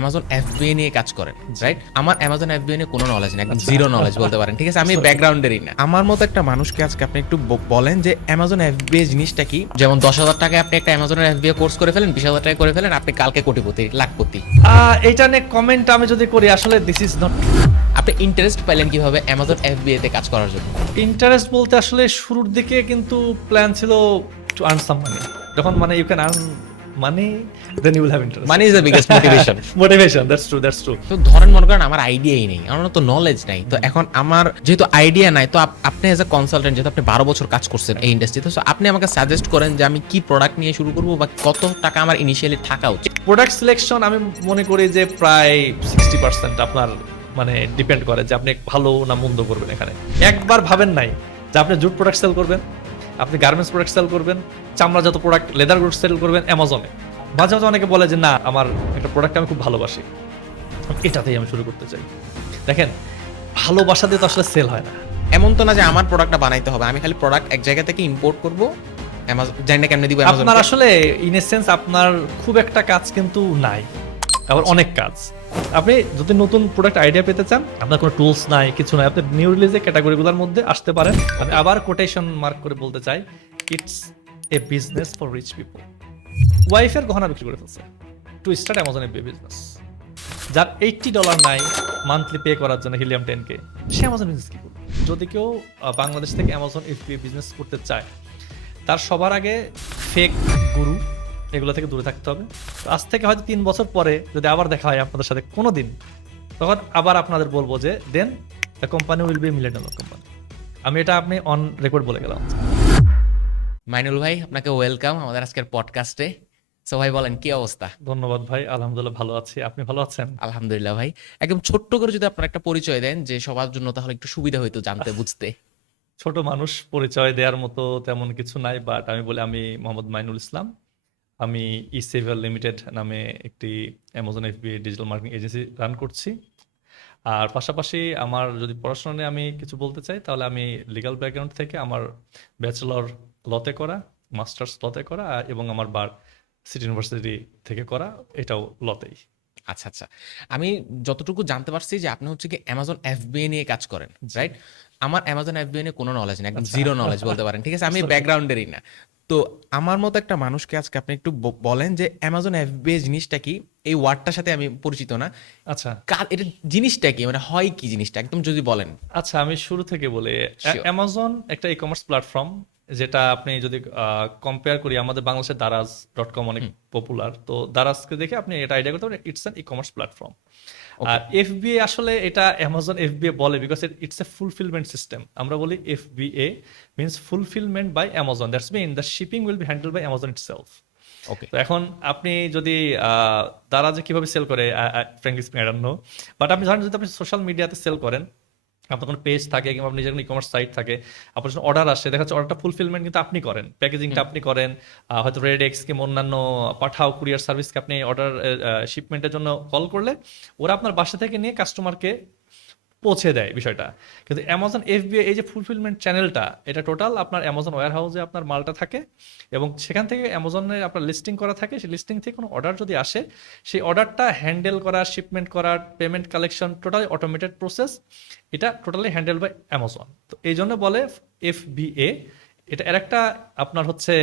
Amazon FBA নিয়ে কাজ করেন, রাইট? আমার অ্যামাজন এফবিএ নিয়ে কোনো নলেজ নেই, একদম জিরো নলেজ বলতে পারেন, ঠিক আছে? আমি ব্যাকগ্রাউন্ডেরই না। আমার মতো একটা মানুষকে আজকে আপনি একটু বলেন যে অ্যামাজন এফবিএ জিনিসটা কি। যেমন 10,000 টাকায় আপনি একটা অ্যামাজনের এফবিএ কোর্স করে ফেলেন, 20,000 টাকা করে ফেলেন, আপনি কালকে কোটিপতি, লাখপতি। এইটা নিয়ে কমেন্ট আমি যদি করি, আসলে দিস ইজ নট আপনি ইন্টারেস্ট পাইলেন কিভাবে অ্যামাজন এফবিএ তে কাজ করার জন্য? ইন্টারেস্ট বলতে আসলে শুরুর দিকে কিন্তু প্ল্যান ছিল টু আর্ন সাম মানি। যখন মানে you can earn money, then you will have interest. Money is the biggest motivation. Motivation, that's true. তো ধরেন মনে করেন আমার আইডিয়াই নেই, আমার তো নলেজ নাই। তো এখন আমার যেহেতু আইডিয়া নাই, তো আপনি এজ এ কনসালটেন্ট, যেহেতু আপনি 12 বছর কাজ করছেন এই ইন্ডাস্ট্রিতে, তো আপনি আমাকে সাজেস্ট করেন যে আমি কি প্রোডাক্ট নিয়ে শুরু করবো বা কত টাকা আমার ইনিশিয়ালি থাকা উচিত। প্রোডাক্ট সিলেকশন আমি মনে করি যে প্রায় 60% আপনার মানে ডিপেন্ড করে যে আপনি ভালো না মন্দ করবেন। এখানে একবার ভাবেন নাই যে আপনি জুট প্রোডাক্ট সেল করবেন, আপনি গার্মেন্টস প্রোডাক্ট সেল করবেন, চামড়াজাত প্রোডাক্ট, লেদার গুডস সেল করবেন অ্যামাজনে। মাঝে মাঝে অনেকে বলে যে না, আমার একটা প্রোডাক্ট আমি খুব ভালোবাসি, এটাতেই আমি শুরু করতে চাই। দেখেন, ভালোবাসা দিয়ে তো আসলে সেল হয় না। এমন তো না যে আমার প্রোডাক্টটা বানাইতে হবে, আমি খালি প্রোডাক্ট এক জায়গা থেকে ইম্পোর্ট করবো, অ্যামাজন জানি না কেমনে দিব অ্যামাজন। আপনার আসলে ইন এ সেন্স আপনার খুব একটা কাজ কিন্তু নাই, আবার অনেক কাজ। আপনি যদি নতুন প্রোডাক্ট আইডিয়া পেতে চান, আপনার কোনো টুলস নাই, কিছু নাই, আপনি নিউ রিলিজে ক্যাটাগরিগুলোর মধ্যে আসতে পারেন। আমি আবার কোটেশন মার্ক করে বলতে চাই, it's a business for rich people. ওয়াইফের গহনা বিক্রি করে ফেলছে to start Amazon FBA business. যার $80 নাই মান্থলি পে করার জন্য হিলিয়াম 10K, সে অ্যামাজন বিজনেস কি করবে? যদি কেউ বাংলাদেশ থেকে অ্যামাজন এফবিএ বিজনেস করতে চায়, তার সবার আগে ফেক গুরু এগুলো থেকে দূরে থাকতে হবে। তো আজ থেকে হয়তো 3 বছর পরে যদি আবার দেখা হয় আপনাদের সাথে কোনো দিন, তখন আবার আপনাদের বলবো যে then the company will be $1 million company. আমি এটা আপনি অন রেকর্ড বলে গেলাম। মাইনুল ভাই, আপনাকে ওয়েলকাম আমাদের আজকের পডকাস্টে। সো ভাই বলেন কি অবস্থা? ধন্যবাদ ভাই, আলহামদুলিল্লাহ ভালো আছি। আপনি ভালো আছেন? আলহামদুলিল্লাহ ভাই। একদম ছোট্ট করে যদি আপনার একটা পরিচয় দেন, যে সবার জন্য তাহলে একটু সুবিধা হইতো জানতে বুঝতে। ছোট মানুষ, পরিচয় দেওয়ার মতো তেমন কিছু নাই, বাট আমি বলি আমি মোহাম্মদ মাইনুল ইসলাম। আমি ইসেভার লিমিটেড নামে একটি Amazon FBA digital marketing agency run করছি। আর পাশাপাশি আমার যদি পড়াশোনা নিয়ে আমি কিছু বলতে চাই, তাহলে আমি লিগ্যাল ব্যাকগ্রাউন্ড থেকে আমার ব্যাচেলর লতে করা, মাস্টার্স লতে করা, এবং আমার সিটি ইউনিভার্সিটি থেকে করা, এটাও লতেই। আচ্ছা আচ্ছা, আমি যতটুকু জানতে পারছি যে আপনি হচ্ছে কি অ্যামাজন এফবিএ নিয়ে কাজ করেন, রাইট? আমার অ্যামাজন এফবিএ নিয়ে কোনো নলেজ নেই, একদম জিরো নলেজ বলতে পারেন, ঠিক আছে? আমি ব্যাকগ্রাউন্ডেরই না। তো আমার মতো একটা মানুষকে আজকে আপনি একটু বলেন যে অ্যামাজন এফবিএ জিনিসটা কি। এই ওয়ার্ডটার সাথে আমি পরিচিত না। আচ্ছা এটা জিনিসটা কি, মানে হয় কি জিনিসটা, একদম যদি বলেন। আচ্ছা আমি শুরু থেকে বলি। Sure. অ্যামাজন একটা ই কমার্স প্ল্যাটফর্ম, যেটা আপনি যদি কম্পেয়ার করি, আমাদের বাংলাদেশের দারাজ.com অনেক পপুলার, তো দারাজকে দেখে আপনি এটা আইডিয়া করতে পারেন it's an e commerce platform. আর এফবিএ আসলে এটা অ্যামাজন এফবিএ বলে because it's a fulfilment system. আমরা বলি FBA means fulfilment by Amazon, that's mean the shipping will be handle by Amazon itself. Okay. তো এখন আপনি যদি দারাজে কিভাবে সেল করে, frankly speaking I don't know, but আপনি ধরেন যদি আপনি সোশ্যাল মিডিয়াতে সেল করেন, আপনার কোনো পেজ থাকে কিংবা আপনার নিজের কোনো ই কমার্স সাইট থাকে, আপনার যখন অর্ডার আসে, দেখা যাচ্ছে অর্ডারটা ফুলফিলমেন্ট কিন্তু আপনি করেন, প্যাকেজিংটা আপনি করেন, হয়তো রেডেক্স কিংবা অন্যান্য পাঠাও কুরিয়ার সার্ভিসকে আপনি অর্ডার শিপমেন্টের জন্য কল করলে ওরা আপনার বাসা থেকে নিয়ে কাস্টমারকে পৌঁছে দেয় বিষয়টা। কিন্তু অ্যামাজন এফবিএ এই যে ফুলফিলমেন্ট চ্যানেলটা, এটা টোটাল আপনার অ্যামাজন ওয়্যার হাউসে আপনার মালটা থাকে, এবং সেখান থেকে অ্যামাজনে আপনার লিস্টিং করা থাকে। সেই লিস্টিং থেকে কোনো অর্ডার যদি আসে, সেই অর্ডারটা হ্যান্ডেল করা, শিপমেন্ট করা, payment collection, totally automated process. এটা টোটালি হ্যান্ডেল বাই অ্যামাজন। তো এই জন্য বলে এফবিএ। এটা এর একটা আপনার হচ্ছে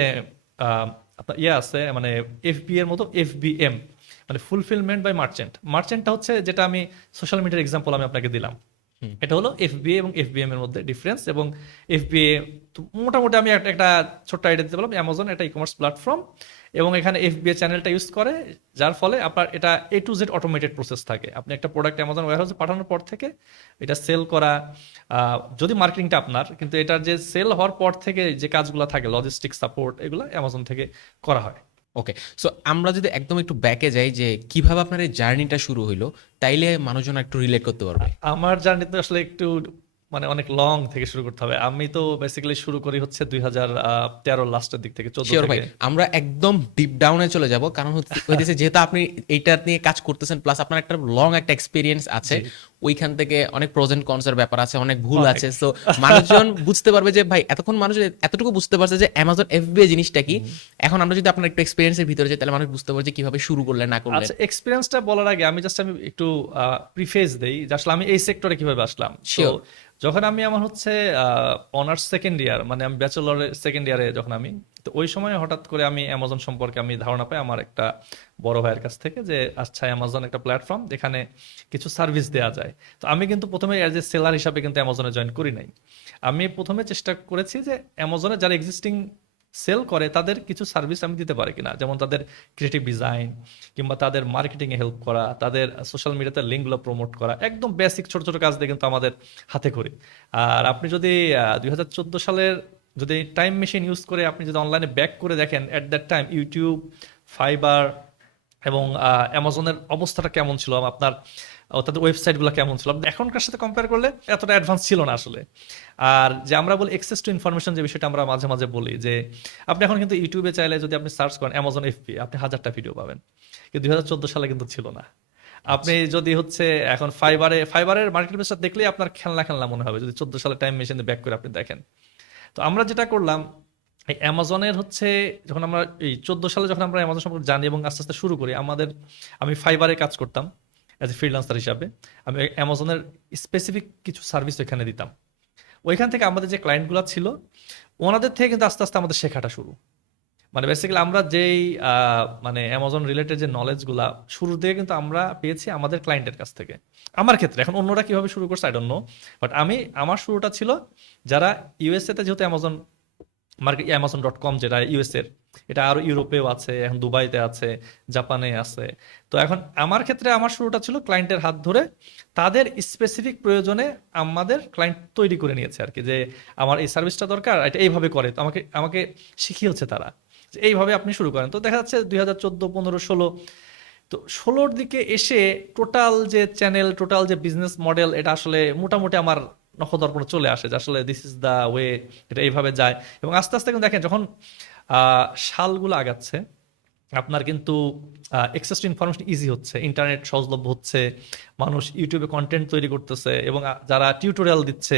আপনার আছে, মানে এফবিএ এর মতো এফবিএম, মানে ফুলফিলমেন্ট বাই মার্চেন্ট। মার্চেন্টটা হচ্ছে যেটা আমি সোশ্যাল মিডিয়ার এক্সাম্পল আমি আপনাকে দিলাম, এটা হলো এফবিএ এবং এফবিএম এর মধ্যে ডিফারেন্স। এবং এফবিএ মোটামুটি আমি একটা ছোট্ট আইডিয়া দিতে পারলাম, অ্যামাজন একটা ই কমার্স প্ল্যাটফর্ম, এবং এখানে এফবিএ চ্যানেলটা ইউজ করে, যার ফলে আপনার এটা A to Z automated process থাকে। আপনি একটা প্রোডাক্ট অ্যামাজন ওয়্যারহাউসে পাঠানোর পর থেকে এটা সেল করা, যদি মার্কেটিংটা আপনার, কিন্তু এটার যে সেল হওয়ার পর থেকে যে কাজগুলো থাকে, লজিস্টিক সাপোর্ট, এগুলো অ্যামাজন থেকে করা হয়। ওকে, সো আমরা যদি একদম একটু ব্যাকে যাই যে কিভাবে আপনার এই জার্নিটা শুরু হইলো, তাইলে মানুষজন একটু রিলেট করতে পারবে। আমার জার্নি তো আসলে একটু মানে অনেক লং থেকে শুরু করতে হবে। আমি তো বেসিক্যালি শুরু করি হচ্ছে 2013 লাস্টের দিক থেকে, 14 শিওর ভাই, থেকে। আমরা একদম ডিপ ডাউনে চলে যাব, কারণ হইতেছে যেহেতু আপনি এইটা নিয়ে কাজ করতেছেন, প্লাস আপনার একটা লং একটা এক্সপিরিয়েন্স আছে, ওইখান থেকে অনেক প্রোজ এন্ড কনস এর ব্যাপার আছে, অনেক ভুল অনেক। আছে। সো মানুষজন বুঝতে পারবে যে ভাই এতক্ষণ মানুষ এতটুকু বুঝতে পারছে যে অ্যামাজন এফবিআই জিনিসটা কি। এখন আমরা যদি আপনার একটু এক্সপেরিয়েন্সের ভিতরে যাই তাহলে মানুষ বুঝতে পারছে কিভাবে শুরু করলে না করলে। আচ্ছা, এক্সপিরিয়েন্সটা বলার আগে আমি একটু প্রিফেস দেই যে আসলে আমি এই সেক্টরে কিভাবে আসলাম। তো Sure. যখন আমি আমার হচ্ছে অনার্স সেকেন্ড ইয়ার, মানে আমি ব্যাচেলরের সেকেন্ড ইয়ারে যখন আমি, তো ওই সময় হঠাৎ করে আমি অ্যামাজন সম্পর্কে আমি ধারণা পাই আমার একটা বড় ভাইয়ের কাছ থেকে, যে আচ্ছা অ্যামাজন একটা প্ল্যাটফর্ম যেখানে কিছু সার্ভিস দেওয়া যায়। তো আমি কিন্তু প্রথমে অ্যাজ এ সেলার হিসাবে কিন্তু অ্যামাজনে জয়েন করি নাই। আমি প্রথমে চেষ্টা করেছি যে অ্যামাজনে যারা এক্সিস্টিং সেল করে তাদের কিছু সার্ভিস আমি দিতে পারি কিনা, যেমন তাদের ক্রিয়েটিভ ডিজাইন কিংবা তাদের মার্কেটিং এ হেল্প করা, তাদের সোশ্যাল মিডিয়াতে লিঙ্কগুলো প্রমোট করা, একদম বেসিক ছোট ছোট কাজ দিয়ে কিন্তু আমাদের হাতে করি। আর আপনি যদি 2014 সালের যদি টাইম মেশিন ইউজ করে আপনি যদি অনলাইনে ব্যাক করে দেখেন, at that time YouTube, fibre এবং অ্যামাজনের অবস্থাটা কেমন ছিল, আপনার তাদের ওয়েবসাইটগুলো কেমন ছিল, আপনি এখনকার সাথে কম্পেয়ার করলে এতটা অ্যাডভান্স ছিল না আসলে। আর যে আমরা বলি এক্সেস টু ইনফরমেশন, যে বিষয়টা আমরা মাঝে মাঝে বলি, যে আপনি এখন কিন্তু ইউটিউবে চাইলে যদি আপনি সার্চ করেন অ্যামাজন এফপি, আপনি 1000টা ভিডিও পাবেন, কিন্তু 2014 সালে কিন্তু ছিল না। আপনি যদি হচ্ছে এখন ফাইবারের মার্কেট প্লেসটা দেখলেই আপনার খেলনা খেলনা মনে হবে, যদি 14 সালে টাইম মেশিনে ব্যাক করে আপনি দেখেন। তো আমরা যেটা করলাম, এই অ্যামাজনের হচ্ছে যখন আমরা এই 14 সালে যখন আমরা অ্যামাজন সম্পর্কে জানি এবং আস্তে আস্তে শুরু করি, আমি ফাইবারে কাজ করতাম অ্যাজ এ ফ্রিল্যান্সার হিসাবে। আমি অ্যামাজনের স্পেসিফিক কিছু সার্ভিস ওইখানে দিতাম। ওইখান থেকে আমাদের যে ক্লায়েন্টগুলো ছিল ওনাদের থেকে কিন্তু আস্তে আস্তে আমাদের শেখাটা শুরু। মানে বেসিক্যালি আমরা যেই মানে অ্যামাজন রিলেটেড যে নলেজগুলা শুরু থেকে কিন্তু আমরা পেয়েছি আমাদের ক্লায়েন্টের কাছ থেকে। আমার ক্ষেত্রে এখন অন্যরা কিভাবে শুরু করছে আই ডোন্ট নো, বাট আমার শুরুটা ছিল যারা ইউএসএ তে, যেহেতু অ্যামাজন মার্কেট অ্যামাজন.কম যেটা ইউএসএর, এটা আরো ইউরোপেও আছে, এখন দুবাইতে আছে, জাপানে আছে। তো এখন আমার ক্ষেত্রে আমার শুরুটা ছিল ক্লায়েন্টের হাত ধরে, তাদের স্পেসিফিক প্রয়োজনে আমাদের ক্লায়েন্ট তৈরি করে নিয়েছে আর কি, যে আমার এই সার্ভিসটা দরকার, এটা এইভাবে করে। তো আমাকে আমাকে শিখিয়েছে তারা যে এইভাবে আপনি শুরু করেন। তো দেখা যাচ্ছে 2014, 15, 16, তো 16র দিকে এসে টোটাল যে চ্যানেল, টোটাল যে বিজনেস মডেল, এটা আসলে মোটামুটি আমার নখদর্পণে চলে আসে যে আসলে দিস ইজ দা ওয়ে, এটা এইভাবে যায়। এবং আস্তে আস্তে কিন্তু দেখেন যখন সালগুলো আগাচ্ছে, আপনার কিন্তু এক্সেস টু ইনফরমেশন ইজি হচ্ছে, ইন্টারনেট সহজলভ্য হচ্ছে, মানুষ ইউটিউবে কন্টেন্ট তৈরি করতেছে, এবং যারা টিউটোরিয়াল দিচ্ছে,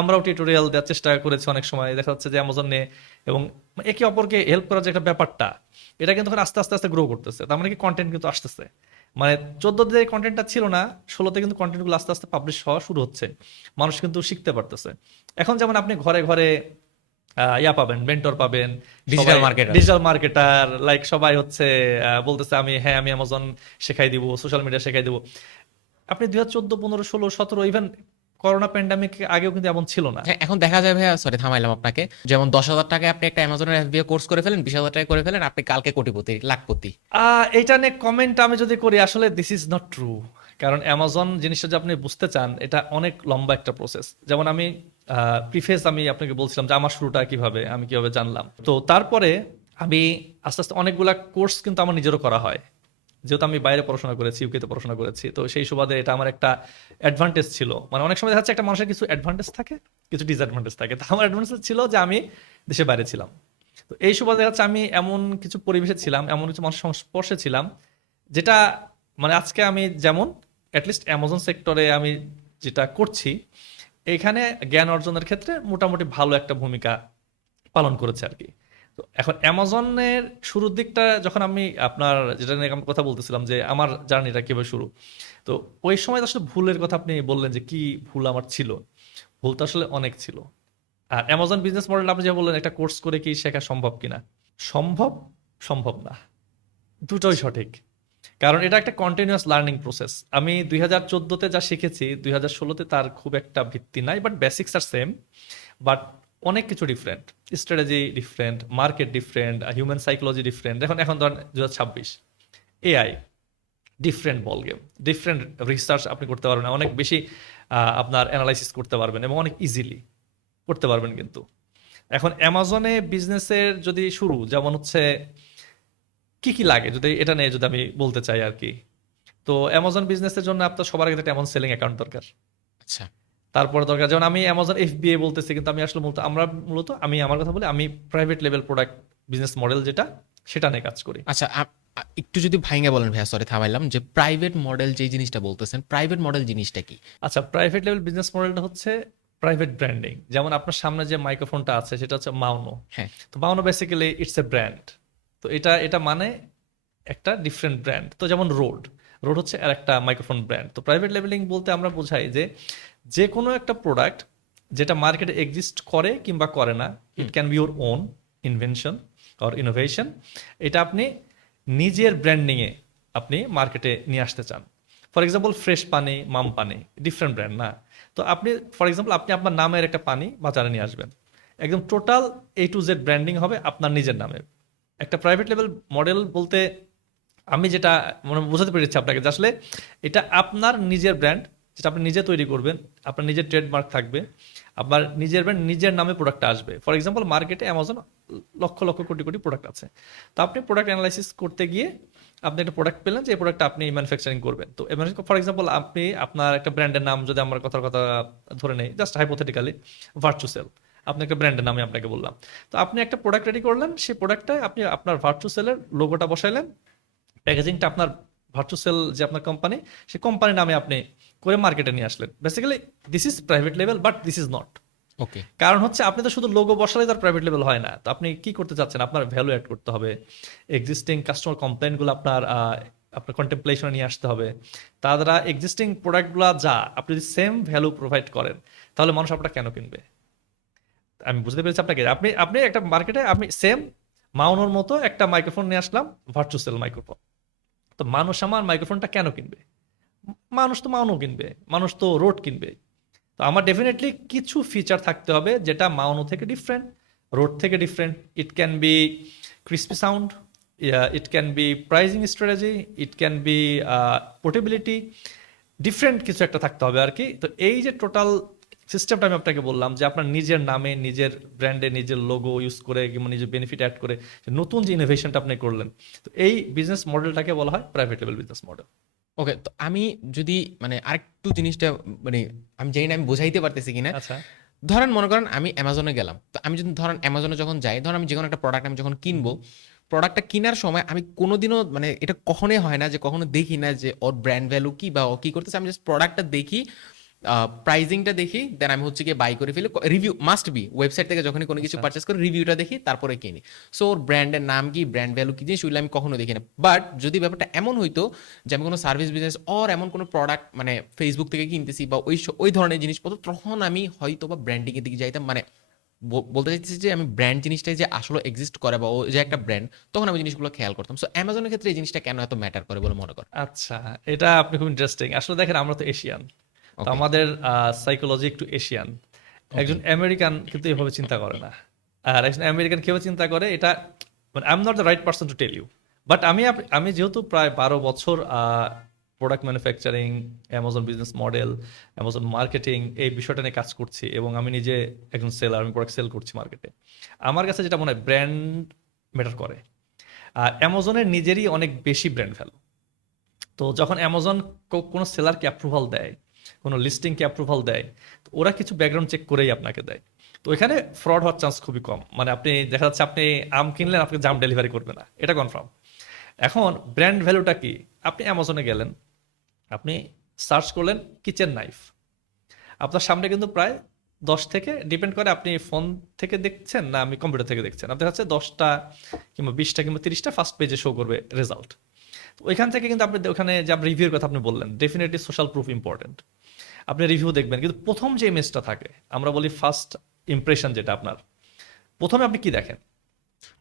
আমরাও টিউটোরিয়াল দেওয়ার চেষ্টা করেছি অনেক সময়। দেখা যাচ্ছে যে অ্যামাজন নিয়ে এবং একে অপরকে হেল্প করার যে একটা ব্যাপারটা, এটা কিন্তু এখন আস্তে আস্তে আস্তে গ্রো করতেছে। তার মানে কি কন্টেন্ট কিন্তু আসতেছে, মানে 14তে যে কন্টেন্টটা ছিল না, 16তে কিন্তু কন্টেন্টগুলো আস্তে আস্তে পাবলিশ হওয়া শুরু হচ্ছে, মানুষ কিন্তু শিখতে পারতেছে। এখন যেমন আপনি ঘরে ঘরে ইয়া পাবেন, মেন্টর পাবেন, digital marketer. Digital marketer, like সবাই হচ্ছে বলতেছে আমি অ্যামাজন শেখাই দিব, সোশ্যাল মিডিয়া শেখাই দিব। আপনি 2014, 15, 16, 17, ইভেন করোনা প্যান্ডামিক আগেও কিন্তু এমন ছিল না। হ্যাঁ, এখন দেখা যায় ভাইয়া, সরি থামাইলাম আপনাকে, যেমন 10,000 টাকায় আপনি একটা অ্যামাজনের এফবিএ কোর্স করে ফেলেন, 20,000 টাকা করে ফেলেন, আপনি কালকে কোটিপতি, লাখপতি। এটা নিয়ে কমেন্ট আমি যদি করি, আসলে দিস ইজ নট ট্রু। কারণ অ্যামাজন জিনিসটা যে আপনি বুঝতে চান, এটা অনেক লম্বা একটা প্রসেস। যেমন আমি প্রিফেস আমি আপনাকে বলছিলাম যে আমার শুরুটা কিভাবে, আমি কিভাবে জানলাম। তো তারপরে আমি আস্তে আস্তে অনেকগুলা কোর্স কিন্তু আমার নিজেরও করা হয়, যেহেতু আমি বাইরে পড়াশোনা করেছি, ইউকেতে পড়াশোনা করেছি। তো সেই সুবাদে এটা আমার একটা অ্যাডভান্টেজ ছিল। মানে অনেক সময় দেখা যাচ্ছে একটা মানুষের কিছু অ্যাডভান্টেজ থাকে, কিছু ডিসঅ্যাডভান্টেজ থাকে। তো আমার অ্যাডভান্টেজ ছিল যে আমি দেশে বাইরে ছিলাম। তো এই সুবাদে দেখা যাচ্ছে আমি এমন কিছু পরিবেশে ছিলাম, এমন কিছু মানুষের সংস্পর্শে ছিলাম, যেটা মানে আজকে আমি যেমন অ্যাটলিস্ট অ্যামাজন সেক্টরে আমি যেটা করছি, এখানে জ্ঞান অর্জনের ক্ষেত্রে মোটামুটি ভালো একটা ভূমিকা পালন করেছে আর কি। তো এখন অ্যামাজনের শুরুর দিকটা যখন আমি আপনার যেটা নিয়ে আমি কথা বলতেছিলাম যে আমার জার্নিটা কিভাবে শুরু, তো ওই সময় তো আসলে ভুলের কথা আপনি বললেন যে কি ভুল আমার ছিল। ভুল তো আসলে অনেক ছিল। আর অ্যামাজন বিজনেস মডেল আপনি যে বললেন একটা কোর্স করে কি শেখা সম্ভব কিনা, সম্ভব, সম্ভব না, দুটোই সঠিক। কারণ এটা একটা কন্টিনিউয়াস লার্নিং প্রসেস। আমি 2014তে যা শিখেছি 2016তে তার খুব একটা ভিত্তি নাই, but basics are same, but অনেক কিছু different, strategy different, market different, human psychology different. এখন ধরেন 2026 AI different ball game, different research আপনি করতে পারবেন, অনেক বেশি আপনার অ্যানালাইসিস করতে পারবেন এবং অনেক ইজিলি করতে পারবেন। কিন্তু এখন অ্যামাজনে বিজনেসের যদি শুরু, যেমন হচ্ছে কি কি লাগে, যদি এটা নিয়ে যদি আমি বলতে চাই আর কি। তো অ্যামাজন বিজনেসের জন্য আপনার সবার আগে একটা অ্যামাজন সেলিং অ্যাকাউন্ট দরকার। আচ্ছা তারপরে দরকার, যেমন আমি অ্যামাজন এফবিএ বলতেছি, কিন্তু আমি আসলে আমি আমার কথা বলি, আমি private level product business model যেটা, সেটা নিয়ে কাজ করি। আচ্ছা, একটু যদি ভাইঙ্গা বলেন ভাইয়া, সরি থামাইলাম, যে প্রাইভেট মডেল যে জিনিসটা বলতেছেন, প্রাইভেট মডেল জিনিসটা কি? আচ্ছা, প্রাইভেট লেভেল বিজনেস মডেলটা হচ্ছে প্রাইভেট ব্র্যান্ডিং। যেমন আপনার সামনে যে মাইক্রোফোনটা আছে সেটা হচ্ছে মাউনো। হ্যাঁ। তো মাউনো বেসিক্যালি ইটস এ ব্র্যান্ড। তো এটা এটা মানে একটা ডিফারেন্ট ব্র্যান্ড। তো যেমন রোড, রোড হচ্ছে আর একটা মাইক্রোফোন ব্র্যান্ড। তো প্রাইভেট লেভেলিং বলতে আমরা বোঝাই যে যে কোনো একটা প্রোডাক্ট যেটা মার্কেটে এক্সিস্ট করে কিংবা করে না, it can be your own invention or innovation, এটা আপনি নিজের ব্র্যান্ডিংয়ে আপনি মার্কেটে নিয়ে আসতে চান। ফর এক্সাম্পল ফ্রেশ পানি, মাম পানি, ডিফারেন্ট ব্র্যান্ড না? তো আপনি ফর এক্সাম্পল আপনি আপনার নামের একটা পানি বাজারে নিয়ে আসবেন, একদম total A to Z branding হবে আপনার নিজের নামে। একটা প্রাইভেট লেভেল মডেল বলতে আমি যেটা মানে বোঝাতে পেরেছি আপনাকে, যে আসলে এটা আপনার নিজের ব্র্যান্ড, যেটা আপনি নিজে তৈরি করবেন, আপনার নিজের ট্রেডমার্ক থাকবে, আপনার নিজের ব্র্যান্ড, নিজের নামে প্রোডাক্টটা আসবে। ফর এক্সাম্পল মার্কেটে অ্যামাজন লক্ষ লক্ষ কোটি কোটি প্রোডাক্ট আছে। তো আপনি প্রোডাক্ট অ্যানালাইসিস করতে গিয়ে আপনি একটা প্রোডাক্ট পেলেন যে এই প্রোডাক্টটা আপনি ম্যানুফ্যাকচারিং করবেন। তো ফর এক্সাম্পল আপনি আপনার একটা ব্র্যান্ডের নাম, যদি আমার কথার কথা ধরে নেই জাস্ট হাইপোথেটিক্যালি, ভার্চুসেল, আপনি একটা ব্র্যান্ডের নামে আপনাকে বললাম। তো আপনি একটা প্রোডাক্ট রেডি করলেন, সেই প্রোডাক্টটা আপনি আপনার ভার্চুসেলের লোগোটা বসাইলেন, প্যাকেজিংটা আপনার ভার্চুসেল যে আপনার কোম্পানি, সেই কোম্পানির নামে আপনি করে মার্কেটে নিয়ে আসলেন। Basically this is private level, but this is not. Okay. কারণ হচ্ছে আপনি তো শুধু লোগো বসালে তার প্রাইভেট লেভেল হয় না। তো আপনি কি করতে চাচ্ছেন? আপনার ভ্যালু অ্যাড করতে হবে, এক্সিস্টিং কাস্টমার কমপ্লেনগুলো আপনার আপনার কন্টেম্পলেশনে নিয়ে আসতে হবে। তারা এক্সিস্টিং প্রোডাক্টগুলো যা আপনি যদি সেম ভ্যালু প্রোভাইড করেন, তাহলে মানুষ আপনার কেন কিনবে? আমি বুঝতে পেরেছি আপনাকে। আপনি আপনি একটা মার্কেটে আপনি সেম মাউনোর মতো একটা মাইক্রোফোন নিয়ে আসলাম, ভার্চুসেল মাইক্রোফোন। তো মানুষ আমার মাইক্রোফোনটা কেন কিনবে? মানুষ তো মাউনো কিনবে, মানুষ তো রোড কিনবে। তো আমার ডেফিনেটলি কিছু ফিচার থাকতে হবে যেটা মাউনো থেকে ডিফারেন্ট, রোড থেকে different. It can be crispy sound, it can be pricing strategy, it can be portability, different কিছু একটা থাকতে হবে আর কি। তো এই যে টোটাল সিস্টেমটা আমি আপনাকে বললাম, যে আপনার নিজের নামে, নিজের ব্র্যান্ডে, নিজের লোগো ইউজ করে কিংবা নিজের বেনিফিট অ্যাড করে যে নতুন যে ইনোভেশনটা আপনি করলেন, তো এই বিজনেস মডেলটাকে বলা হয় প্রাইভেট লেভেল বিজনেস মডেল। ওকে, তো আমি যদি মানে আরেকটু জিনিসটা মানে আমি জানি না আমি বোঝাইতে পারতেছি কিনা। আচ্ছা, ধরেন মনে করেন আমি অ্যামাজনে গেলাম, তো আমি যদি ধরেন অ্যামাজনে যখন যাই, ধরেন আমি যে কোনো একটা প্রোডাক্ট আমি যখন কিনবো, প্রোডাক্টটা কেনার সময় আমি কোনোদিনও মানে এটা কখনোই হয় না যে কখনো দেখি না যে ওর ব্র্যান্ড ভ্যালু কি বা ও কি করতেছে। আমি জাস্ট প্রোডাক্টটা দেখি, প্রাইজিংটা দেখি, দেন আমি হচ্ছে গিয়ে বাই করে ফেলি। রিভিউ মাস্ট বি, ওয়েবসাইট থেকে যখনই কোনো কিছু আচ্ছা। পারচেস করি রিভিউটা দেখি, তারপরে কিনি। সো ওর ব্র্যান্ডের নাম কি, ব্র্যান্ড ভ্যালু কি, জিনিস ওইগুলো আমি কখনো দেখি না। বাট যদি ব্যাপারটা এমন হইতো যে আমি কোনো সার্ভিস বিজনেস অর এমন কোনো প্রোডাক্ট মানে ফেসবুক থেকে কিনতেছি বা ওই ধরনের জিনিসপত্র, তখন আমি হয়তো বা ব্র্যান্ডিং এর দিকে যাইতাম। মানে বলতে চাইতেছি যে আমি ব্র্যান্ড জিনিসটাই যে আসলে এক্সিস্ট করে বা ও যে একটা ব্র্যান্ড, তখন আমি জিনিসগুলো খেয়াল করতাম। সো অ্যামাজনের ক্ষেত্রে এই জিনিসটা কেন এত ম্যাটার করে বলে মনে করেন? আচ্ছা, এটা আপনি খুব ইন্টারেস্টিং। আসলে দেখেন, আমরা তো এশিয়ান, তো ওকে। আমাদের সাইকোলজি একটু এশিয়ান। একজন আমেরিকান কিন্তু এভাবে চিন্তা করে না। আর একজন আমেরিকান কিভাবে চিন্তা করে, এটা মানে I am not the right person to tell you. But আমি যেহেতু প্রায় 12 বছর product manufacturing, Amazon business model, Amazon marketing, এই বিষয়টা নিয়ে কাজ করছি, এবং আমি নিজে একজন সেলার, আমি প্রোডাক্ট সেল করছি মার্কেটে। আমার কাছে যেটা মনে হয়, ব্র্যান্ড ম্যাটার করে। আর অ্যামাজনের নিজেরই অনেক বেশি ব্র্যান্ড ভ্যালু। তো যখন অ্যামাজন কোনো সেলারকে অ্যাপ্রুভাল দেয়, কোনো লিস্টিংকে অ্যাপ্রুভাল দেয়, তো ওরা কিছু ব্যাকগ্রাউন্ড চেক করেই আপনাকে দেয়। তো এখানে ফ্রড হওয়ার চান্স খুবই কম। মানে আপনি দেখা যাচ্ছে আপনি আম কিনলেন, আপনাকে জাম ডেলিভারি করবে না, এটা কনফার্ম। এখন ব্র্যান্ড ভ্যালুটা কি? আপনি অ্যামাজনে গেলেন, আপনি সার্চ করলেন কিচেন নাইফ, আপনার সামনে কিন্তু প্রায় 10 থেকে, ডিপেন্ড করে আপনি ফোন থেকে দেখছেন না আমি কম্পিউটার থেকে দেখছেন, আপনার কাছে 10টা কিংবা 20টা কিংবা 30টা ফার্স্ট পেজে শো করবে রেজাল্ট। তো ওইখান থেকে কিন্তু আপনি ওখানে যে আপনি রিভিউর কথা আপনি বললেন, ডেফিনেটলি সোশ্যাল প্রুফ ইম্পর্টেন্ট। আপনি রিভিউ দেখবেন, কিন্তু প্রথম যে ইমেজটা থাকে, আমরা বলি ফার্স্ট ইমপ্রেশন, যেটা আপনার প্রথমে আপনি কি দেখেন?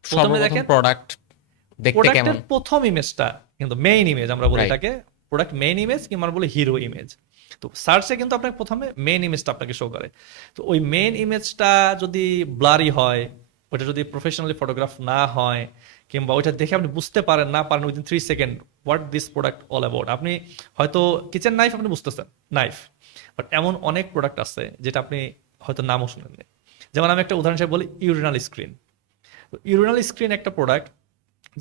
প্রথমে সর্বপ্রথম দেখেন প্রোডাক্ট দেখতে কেমন। প্রোডাক্টের প্রথম ইমেজটা, কিন্তু মেইন ইমেজ আমরা বলি Right. এটাকে, প্রোডাক্ট মেইন ইমেজ কিংবা আমরা বলি হিরো ইমেজ। তো সার্চে কিন্তু আপনাকে প্রথমে মেইন ইমেজটা আপনাকে শো করে। তো ওই মেইন ইমেজটা যদি ব্লারি হয়, ওটা যদি প্রফেশনালি ফটোগ্রাফ না হয়, কিংবা ওইটা দেখে আপনি বুঝতে পারেন না পারেন within 3 second what this product all about. আপনি হয়তো কিচেন নাইফ আপনি বুঝতেছেন নাইফ, বাট এমন অনেক প্রোডাক্ট আছে যেটা আপনি হয়তো নামও শুনেননি। যেমন আমি একটা উদাহরণ হিসেবে বলি, ইউরিনাল স্ক্রিন। ইউরিনাল স্ক্রিন একটা প্রোডাক্ট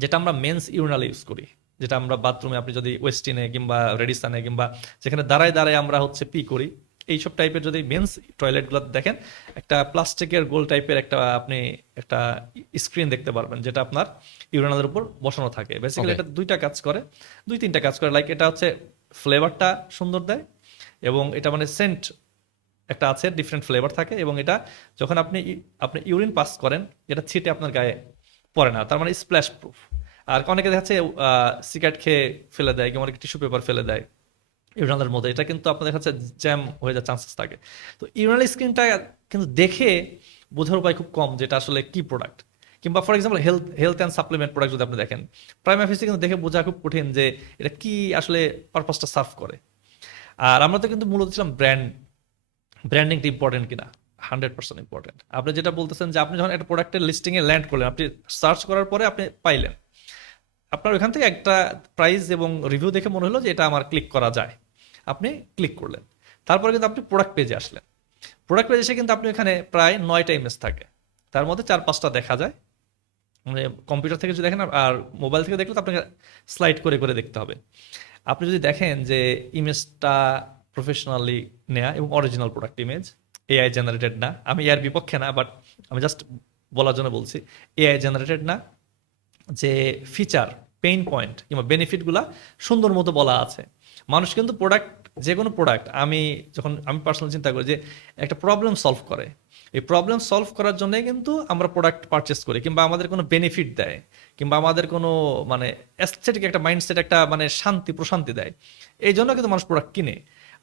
যেটা আমরা মেন্স ইউরিনালে ইউজ করি, যেটা আমরা বাথরুমে, আপনি যদি ওয়েস্টিনে কিংবা রেডিসানে কিংবা যেখানে দাঁড়ায় দাঁড়ায় আমরা হচ্ছে পি করি, এইসব টাইপের যদি মেন্স টয়লেটগুলো দেখেন, একটা প্লাস্টিকের গোল টাইপের একটা আপনি একটা স্ক্রিন দেখতে পারবেন, যেটা আপনার ইউরিনালের উপর বসানো থাকে। Basically Okay. এটা দুইটা কাজ করে, দুই তিনটা কাজ করে। লাইক এটা হচ্ছে ফ্লেভারটা সুন্দর দেয়, এবং এটা মানে সেন্ট একটা আছে, ডিফারেন্ট ফ্লেভার থাকে, এবং এটা যখন আপনি আপনি ইউরিন পাস করেন, এটা ছিটে আপনার গায়ে পড়ে না, তার মানে স্প্ল্যাশ প্রুফ। আর অনেকে দেখা যাচ্ছে সিগারেট খেয়ে ফেলে দেয়, কিংবা অনেকে টিস্যু পেপার ফেলে দেয় ইউরিনালের মধ্যে, এটা কিন্তু আপনার দেখা যাচ্ছে জ্যাম হয়ে যাওয়ার চান্সেস থাকে। তো ইউরিনাল স্ক্রিনটা কিন্তু দেখে বোঝার উপায় খুব কম যেটা আসলে কি প্রোডাক্ট। কিংবা for example health and supplement product যদি আপনি দেখেন, প্রাইমারি ফেসে কিন্তু দেখে বোঝা খুব কঠিন যে এটা কি আসলে পারপাসটা সার্ভ করে। আর আমরা তো কিন্তু মূলত ছিলাম ব্র্যান্ডিংটা ইম্পর্টেন্ট কিনা, 100% ইম্পর্টেন্ট। আপনি যেটা বলতেছেন যে আপনি যখন একটা প্রোডাক্টের লিস্টিংয়ে ল্যান্ড করলেন, আপনি সার্চ করার পরে আপনি পাইলেন, আপনার ওইখান থেকে একটা প্রাইস এবং রিভিউ দেখে মনে হলো যে এটা আমার ক্লিক করা যায়, আপনি ক্লিক করলেন। তারপরে কিন্তু আপনি প্রোডাক্ট পেজে আসলেন। প্রোডাক্ট পেজে এসে কিন্তু আপনি এখানে প্রায় 9টা ইমেজ থাকে, তার মধ্যে 4-5টা দেখা যায়। মানে কম্পিউটার থেকে যদি দেখেন আর মোবাইল থেকে দেখলে তো আপনাকে স্লাইড করে করে দেখতে হবে। আপনি যদি দেখেন যে ইমেজটা প্রফেশনালি নেয়া এবং original product image, AI generated না, আমি এর বিপক্ষে না, বাট আমি জাস্ট বলার জন্য বলছি, এআই জেনারেটেড না, যে ফিচার, পেইন পয়েন্ট কিংবা বেনিফিটগুলা সুন্দর মতো বলা আছে। মানুষ কিন্তু প্রোডাক্ট, যে কোনো প্রোডাক্ট আমি পার্সোনাল চিন্তা করি যে একটা প্রবলেম সলভ করে, এই প্রবলেম সলভ করার জন্যই কিন্তু আমরা প্রোডাক্ট পারচেস করি, কিংবা আমাদের কোনো বেনিফিট দেয়, কিংবা আমাদের কোনো মানে অ্যাস্থেটিক একটা মাইন্ডসেট, একটা মানে শান্তি প্রশান্তি দেয়, এই জন্য কিন্তু মানুষ প্রোডাক্ট কিনে।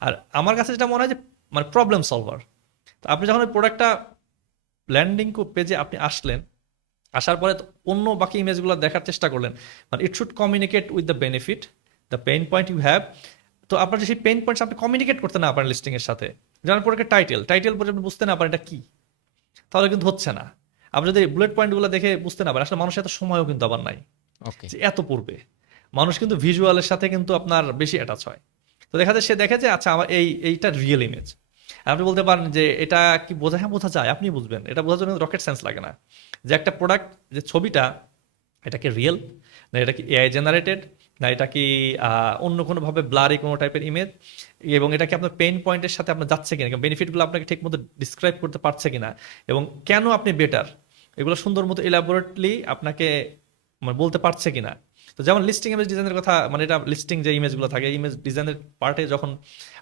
আর আমার কাছে যেটা মনে হয় যে মানে প্রবলেম সলভার। তো আপনি যখন ওই প্রোডাক্টটা ল্যান্ডিং পেজে আপনি আসলেন, আসার পরে তো অন্য বাকি ইমেজগুলো দেখার চেষ্টা করলেন, মানে it should communicate with the benefit, the pain point you have. তো আপনার যে সেই পেইন পয়েন্টস আপনি কমিউনিকেট করতে না পারেন লিস্টিং এর সাথে, যেমন প্রোডাক্টের টাইটেল পরে আপনি বুঝতে না পারেন এটা কি, তাহলে কিন্তু হচ্ছে না। আপনি যদি বুলেট পয়েন্টগুলো দেখে বুঝতে না পারেন, আসলে মানুষের এত সময়ও কিন্তু আবার নাই ওকে। যে এত পড়বে। মানুষ কিন্তু ভিজুয়ালের সাথে কিন্তু আপনার বেশি অ্যাটাচ হয়। তো দেখা যায় সে দেখে যে আচ্ছা আমার এইটা রিয়েল ইমেজ। আপনি বলতে পারেন যে এটা কি বোঝা, হ্যাঁ বোঝা যায়, আপনি বুঝবেন, এটা বোঝার জন্য রকেট সায়েন্স লাগে না। যে একটা প্রোডাক্ট, যে ছবিটা, এটা কি রিয়েল, না এটা কি এআই জেনারেটেড, না এটা কি অন্য কোনোভাবে ব্লারি কোনো টাইপের ইমেজ, এবং এটা কি আপনার পেইন পয়েন্টের সাথে আপনার যাচ্ছে কিনা, বেনিফিটগুলো আপনাকে ঠিক মতো ডিসক্রাইব করতে পারছে কিনা, এবং কেন আপনি বেটার, এগুলো সুন্দর মতো এলাবোরেটলি আপনাকে মানে বলতে পারছে কিনা। তো যেমন লিস্টিং ইমেজ ডিজাইনের কথা, মানে এটা লিস্টিং যে ইমেজগুলো থাকে, ইমেজ ডিজাইনের পার্টে যখন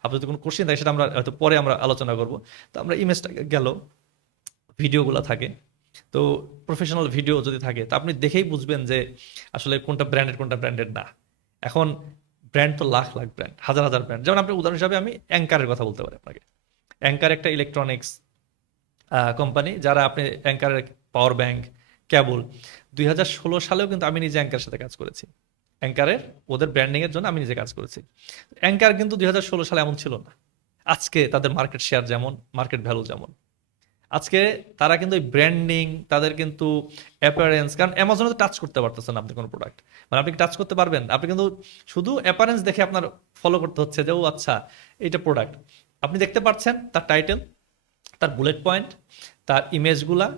আপনার যদি কোনো কোশ্চেন থাকে, সেটা আমরা হয়তো পরে আমরা আলোচনা করব। তো আমরা ইমেজটা গেল, ভিডিওগুলো থাকে, তো প্রফেশনাল ভিডিও যদি থাকে, তো আপনি দেখেই বুঝবেন যে আসলে কোনটা ব্র্যান্ডেড না। এখন ব্র্যান্ড তো লাখ লাখ ব্র্যান্ড, হাজার হাজার ব্র্যান্ড। যেমন আপনি উদাহরণ হিসাবে আমি অ্যাঙ্কারের কথা বলতে পারি আপনাকে। অ্যাঙ্কার একটা ইলেকট্রনিক্স কোম্পানি, যারা আপনি অ্যাঙ্কারের পাওয়ার ব্যাংক, কেবল, 2016 সালেও কিন্তু আমি নিজে অ্যাঙ্কারের সাথে কাজ করেছি। অ্যাঙ্কারের ওদের ব্র্যান্ডিং এর জন্য আমি নিজে কাজ করেছি। অ্যাঙ্কার কিন্তু 2016 সালে এমন ছিল না। আজকে তাদের মার্কেট শেয়ার যেমন, মার্কেট ভ্যালু যেমন, আজকে তারা কিন্তু ওই ব্র্যান্ডিং, তাদের কিন্তু অ্যাপারেন্স, কারণ অ্যামাজনে তো টাচ করতে পারতেছেন আপনি কোনো প্রোডাক্ট, মানে আপনি টাচ করতে পারবেন, আপনি কিন্তু শুধু অ্যাপারেন্স দেখে আপনার ফলো করতে হচ্ছে যে ও আচ্ছা এইটা প্রোডাক্ট। আপনি দেখতে পাচ্ছেন তার টাইটেল, তার বুলেট পয়েন্ট, তার ইমেজগুলা,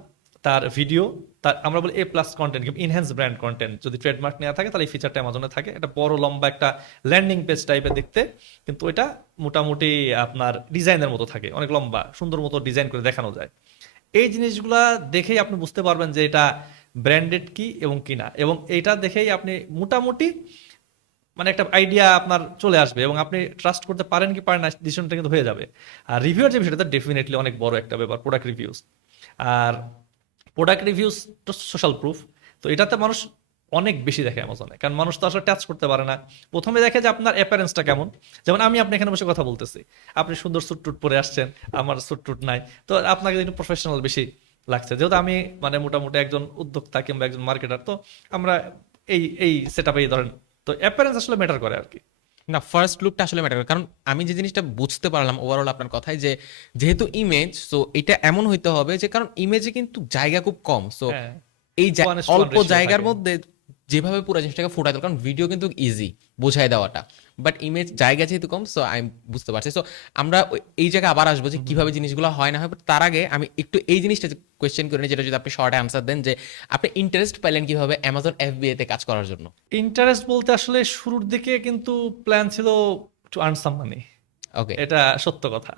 তার ভিডিও, তার আমরা বলি A+ content, enhance brand content. যদি ট্রেডমার্ক নেওয়া থাকে তাহলে এই ফিচারটা অ্যামাজনে থাকে, এটা বড় লম্বা একটা ল্যান্ডিং পেজ টাইপের দেখতে, কিন্তু এটা মোটামুটি আপনার ডিজাইনের মতো থাকে, অনেক লম্বা সুন্দর মতো ডিজাইন করে দেখানো যায়। এই জিনিসগুলা দেখেই আপনি বুঝতে পারবেন যে এটা ব্র্যান্ডেড কি এবং কি না, এবং এটা দেখেই আপনি মোটামুটি মানে একটা আইডিয়া আপনার চলে আসবে, এবং আপনি ট্রাস্ট করতে পারেন কি পারেন না ডিসিশনটা কিন্তু হয়ে যাবে। আর রিভিউর যে বিষয়টা ডেফিনেটলি অনেক বড় একটা ব্যাপার, প্রোডাক্ট রিভিউস। আর প্রোডাক্ট রিভিউস তো সোশ্যাল প্রুফ, তো এটাতে মানুষ অনেক বেশি দেখে অ্যামাজনে, কারণ মানুষ তো আসলে টাচ করতে পারে না। প্রথমে দেখে যে আপনার অ্যাপারেন্সটা কেমন, যেমন আমি আপনি এখানে বসে কথা বলতেছি, আপনি সুন্দর স্যুট টুট পরে আসছেন, আমার স্যুট টুট নাই, তো আপনাকে একটু প্রফেশনাল বেশি লাগছে, যেহেতু আমি মানে মোটামুটি একজন উদ্যোক্তা কিংবা একজন মার্কেটার, তো আমরা এই সেট আপেই ধরেন, তো অ্যাপারেন্স আসলে ম্যাটার করে আর কি। না, ফার্স্ট লুকটা আসলে ম্যাটার করে, কারণ আমি যে জিনিসটা বুঝতে পারলাম ওভারঅল আপনার কথায়, যে যেহেতু ইমেজ, সো এটা এমন হইতে হবে যে, কারণ ইমেজে কিন্তু জায়গা খুব কম, সো হ্যাঁ, এই 1:1 অল্প ratio জায়গার থাকে। মধ্যে যেভাবে পুরো জিনিসটাকে ফোটাই দাও, কারণ ভিডিও কিন্তু ইজি বোঝাই দেওয়াটা, বাট ইমেজ জায়গা যেহেতু কম, সো আমি বুঝতে পারছি। সো আমরা এই জায়গায় আবার আসবো যে কিভাবে জিনিসগুলো হয় না হয়, but তার আগে আমি একটু এই জিনিসটা কোয়েশ্চেন করে নিই, যেটা যদি আপনি শর্ট অ্যান্সার দেন, যে আপনি ইন্টারেস্ট পেলেন কিভাবে অ্যামাজন FBA তে কাজ করার জন্য? ইন্টারেস্ট বলতে আসলে শুরুর দিকে কিন্তু প্ল্যান ছিল টু আর্ন সাম মানি, ওকে। এটা সত্য কথা।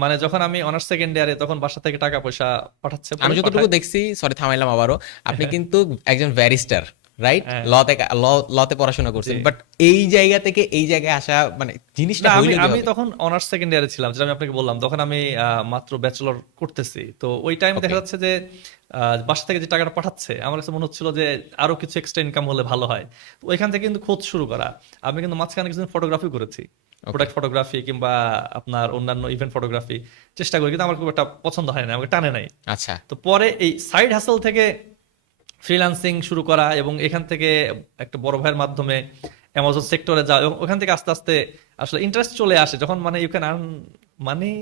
মানে যখন আমি অনার্স সেকেন্ড ইয়ারে তখন বাসা থেকে টাকা পয়সা পাঠাচ্ছে, আমি পরে যতটুকু পাঠায়। দেখছি, সরি থামাইলাম আবারও, আপনি কিন্তু একজন ব্যারিস্টার, রাইট? হ্যাঁ, লতে পড়াশোনা জি। করছেন, বাট এই জায়গা থেকে এই জায়গায় আসা মানে জিনিসটা না, আমি হইলো আমি কিভাবে? তখন অনার্স সেকেন্ড ইয়ারে ছিলাম, যেটা আমি আপনাকে বললাম। তখন আমি মাত্র ব্যাচেলর করতেছি। তো ওই টাইমে দেখা ওকে, যাচ্ছে যে বাসা থেকে যে টাকাটা পাঠাচ্ছে, আমার কাছে মনে হচ্ছিল যে আরো কিছু এক্সট্রা ইনকাম হলে ভালো হয়। তো ওইখান থেকে কিন্তু খোঁজ শুরু করা। আমি কিন্তু মাঝখানে কিছুদিন ফটোগ্রাফি করেছি, ওকে, প্রোডাক্ট ফটোগ্রাফি কিংবা আপনার অন্যান্য ইভেন্ট ফটোগ্রাফি চেষ্টা করি, কিন্তু আমার খুব একটা পছন্দ হয় না, আমাকে টানে নাই। আচ্ছা, তো পরে এই সাইড হাসেল থেকে ফ্রিল্যান্সিং শুরু করা, এবং এখান থেকে একটা বড় ভাইয়ের মাধ্যমে অ্যামাজন সেক্টরে যাওয়া, এবং ওখান থেকে আস্তে আস্তে আসলে ইন্টারেস্ট চলে আসে। যখন মানে you can earn money,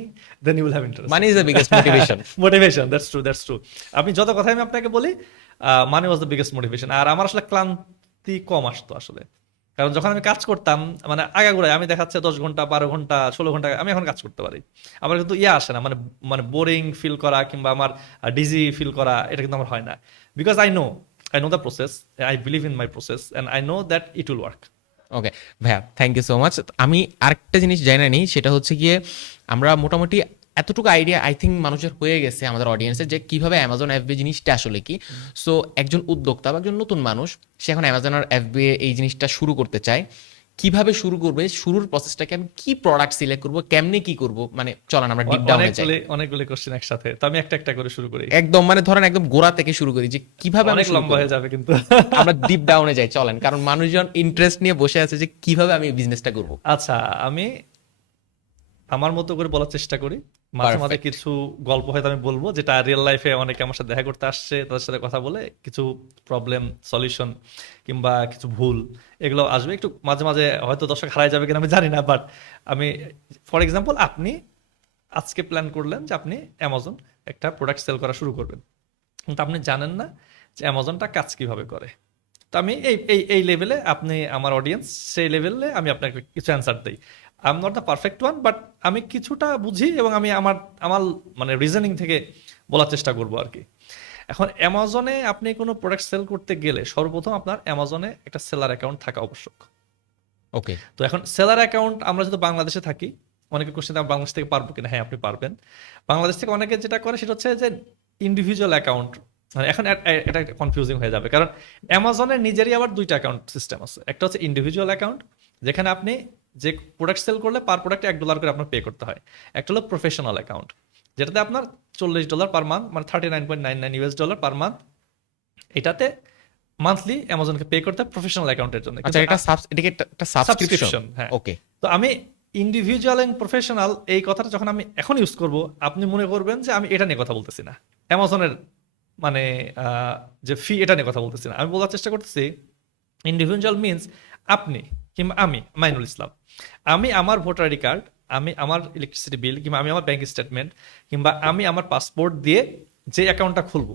then you will have interest. Money is the biggest motivation. Motivation, that's true, that's true. আপনি যত কথাই আমি আপনাকে বলি, money was the biggest motivation. আর আমার আসলে ক্লান্তি কম আসতো আসলে, কারণ যখন আমি কাজ করতাম, মানে আগাগোড়ায় আমি দেখাচ্ছে 10 ঘন্টা, 12 ঘন্টা, 16 ঘন্টা আমি এখন কাজ করতে পারি। আমার কিন্তু আসে না, মানে মানে বোরিং ফিল করা কিংবা আমার ডিজি ফিল করা, এটা কিন্তু আমার হয় না। Because I know the process, I believe in my process, and I know that it will work. Okay ভাইয়া, থ্যাংক ইউ সো মাচ। আমি আরেকটা জিনিস জানি নি, সেটা হচ্ছে গিয়ে আমরা মোটামুটি এতটুকু আইডিয়া আই থিঙ্ক মানুষের হয়ে গেছে আমাদের অডিয়েন্সের, যে কিভাবে অ্যামাজন এফবি জিনিসটা আসলে কি। সো একজন উদ্যোক্তা বা একজন নতুন মানুষ, সে এখন অ্যামাজন আর এফবি এই জিনিসটা শুরু করতে চায়, কিভাবে শুরু করবে, শুরুর প্রসেসটাকে, আমি কি প্রোডাক্ট সিলেক্ট করবো, কেমনে কি করবো, মানে চলেন আমরা ডিপ ডাউনে যাই। অনেকগুলি কোশ্চেন একসাথে, তো আমি একটা একটা করে শুরু করি। একদম মানে ধরেন একদম গোড়া থেকে শুরু করি, যে কিভাবে আমি অনেক শুরু লম্বা করবো। হয়ে যাবে কিন্তু। আমরা ডিপ ডাউনে যাই, চলেন, কারণ মানুষজন ইন্টারেস্ট নিয়ে বসে আছে যে কিভাবে আমি বিজনেসটা করবো। আচ্ছা, আমি আমার মতো করে বলার চেষ্টা করি। মাঝে মাঝে পারফেক্ট। কিছু গল্প হয়তো আমি বলবো, যেটা রিয়েল লাইফে অনেকে আমার সাথে দেখা করতে আসছে, তাদের সাথে কথা বলে কিছু প্রবলেম সলিউশন কিংবা কিছু ভুল এগুলো আসবে। একটু মাঝে মাঝে হয়তো দর্শক হারাই যাবে কিনা আমি জানি না, বাট আমি, ফর এক্সাম্পল, আপনি আজকে প্ল্যান করলেন যে আপনি অ্যামাজন একটা প্রোডাক্ট সেল করা শুরু করবেন, কিন্তু আপনি জানেন না যে অ্যামাজনটা কাজ কিভাবে করে। তো আমি এই লেভেলে, আপনি আমার অডিয়েন্স, সেই লেভেলে আমি আপনাকে কিছু অ্যান্সার দিই। I am not the perfect one, but আমি কিছুটা বুঝি, এবং আমি আমার আমার মানে রিজনিং থেকে বলার চেষ্টা করবো আর কি। এখন অ্যামাজনে আপনি কোনো প্রোডাক্ট সেল করতে গেলে সর্বপ্রথম আপনার অ্যামাজনে একটা সেলার অ্যাকাউন্ট থাকা আবশ্যক। ওকে, তো এখন সেলার অ্যাকাউন্ট, আমরা যেহেতু বাংলাদেশে থাকি, অনেকে কোশ্চেন, বাংলাদেশ থেকে পারবো কিনা? হ্যাঁ, আপনি পারবেন। বাংলাদেশ থেকে অনেকে যেটা করে সেটা হচ্ছে যে ইন্ডিভিজুয়াল অ্যাকাউন্ট। মানে এখন এটা কনফিউজিং হয়ে যাবে, কারণ অ্যামাজনের নিজেরই আবার দুইটা অ্যাকাউন্ট সিস্টেম আছে। একটা হচ্ছে ইন্ডিভিজুয়াল অ্যাকাউন্ট, যেখানে আপনি যে প্রোডাক্ট সেল করলে পার প্রোডাক্টে $1 করে আপনার পে করতে হয়। একটা হলো প্রফেশনাল অ্যাকাউন্ট, যেটাতে আপনার $40 পার মান্থ, মানে $39.99 পার মান্থ, এটাতে মান্থলি অ্যামাজনকে পে করতে হয় প্রফেশনাল অ্যাকাউন্টের জন্য। আচ্ছা, এটা এটা কি একটা সাবস্ক্রিপশন? সাবস্ক্রিপশন, হ্যাঁ। ওকে, তো আমি ইন্ডিভিজুয়াল এন্ড প্রফেশনাল এই কথাটা যখন আমি এখন ইউজ করব, আপনি মনে করবেন যে আমি এটা নিয়ে কথা বলতেছি না, অ্যামাজনের মানে যে ফি, এটা নিয়ে কথা বলতেছি না। আমি বলার চেষ্টা করতেছি ইন্ডিভিজুয়াল মিনস আপনি কিংবা আমি মাইনুল ইসলাম, আমি আমার ভোটার আইডি কার্ড, আমি আমার ইলেকট্রিসিটি বিল, কিংবা আমি আমার ব্যাংক স্টেটমেন্ট, কিংবা আমি আমার পাসপোর্ট দিয়ে যে অ্যাকাউন্টটা খুলবো,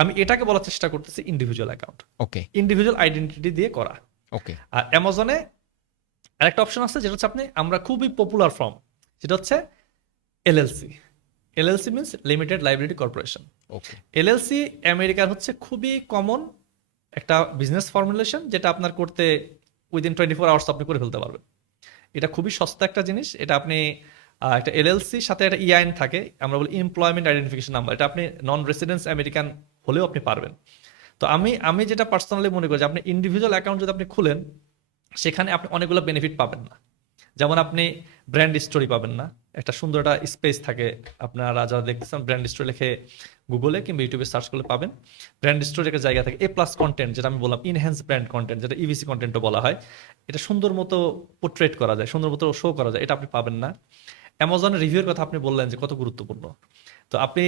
আমি এটাকে বলার চেষ্টা করতেছি ইন্ডিভিজুয়াল অ্যাকাউন্ট, ওকে, ইন্ডিভিজুয়াল আইডেন্টিটি দিয়ে করা। ওকে, আর অ্যামাজনে আরেকটা অপশন আছে, যেটা হচ্ছে আমরা খুবই পপুলার ফর্ম, যেটা হচ্ছে LLC. LLC means limited liability corporation. Okay, LLC আমেরিকার হচ্ছে খুবই কমন একটা বিজনেস ফর্মুলেশন, যেটা আপনার করতে উইদিন 24 আওয়ার্স আপনি করে ফেলতে পারবেন। এটা খুবই সস্তা একটা জিনিস। এটা আপনি একটা এলএলসি সাথে একটা ইআইএন থাকে, আমরা বলি এমপ্লয়মেন্ট আইডেন্টিফিকেশন নাম্বার। এটা আপনি নন রেসিডেন্স আমেরিকান হলেও আপনি পারবেন। তো আমি যেটা পার্সোনালি মনে করি যে আপনি ইন্ডিভিজুয়াল অ্যাকাউন্ট যদি আপনি খুলেন, সেখানে আপনি অনেকগুলো বেনিফিট পাবেন না। যেমন আপনি ব্র্যান্ড স্টোরি পাবেন না, একটা সুন্দর একটা স্পেস থাকে। আপনারা যারা দেখতেছেন, ব্র্যান্ড স্টোরি লিখে গুগলে কিংবা ইউটিউবে সার্চ করলে পাবেন। ব্র্যান্ড স্টোরি একটা জায়গা থাকে। A+ কন্টেন্ট, যেটা আমি বললাম ইনহ্যান্স ব্র্যান্ড কন্টেন্ট, যেটা ইভিসি কন্টেন্টও বলা হয়, এটা সুন্দর মতো পোর্ট্রেট করা যায়, সুন্দর মতো শো করা যায়, এটা আপনি পাবেন না। অ্যামাজনের রিভিউর কথা আপনি বললেন যে কত গুরুত্বপূর্ণ। তো আপনি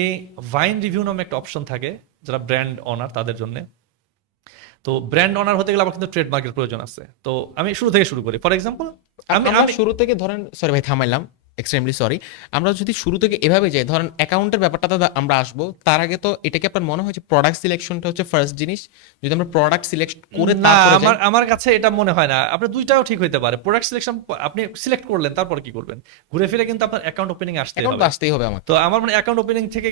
ভাইন রিভিউ নামে একটা অপশন থাকে, যারা ব্র্যান্ড অনার তাদের জন্য। তো ব্র্যান্ড অনার হতে গেলে আবার কিন্তু ট্রেডমার্কের প্রয়োজন আছে। তো আমি শুরু থেকে শুরু করি। ফর এক্সাম্পল, আমি আমরা আমি শুরু থেকে ধরেন, সরি ভাই থামাইলাম, এক্সট্রিমলি সরি, আমরা যদি শুরু থেকে এভাবে যাই, ধরেন অ্যাকাউন্টের ব্যাপারটা আমরা আসবো, তার আগে তো এটাকে আপনার মনে হয় যে প্রোডাক্ট সিলেকশনটা হচ্ছে ফার্স্ট জিনিস, যদি আমরা প্রোডাক্ট সিলেক্ট করে না, তারপরে যাই। আমার কাছে এটা মনে হয় না। আপনার দুইটাও ঠিক হইতে পারে। প্রোডাক্ট সিলেকশন আপনি সিলেক্ট করলেন, তারপর কি করবেন? ঘুরে ফিরে কিন্তু আপনার অ্যাকাউন্ট ওপেনিং আসতেই অ্যাকাউন্ট হবে। তো আসতেই হবে আমার। তো আমার মানে অ্যাকাউন্ট ওপেনিং থেকে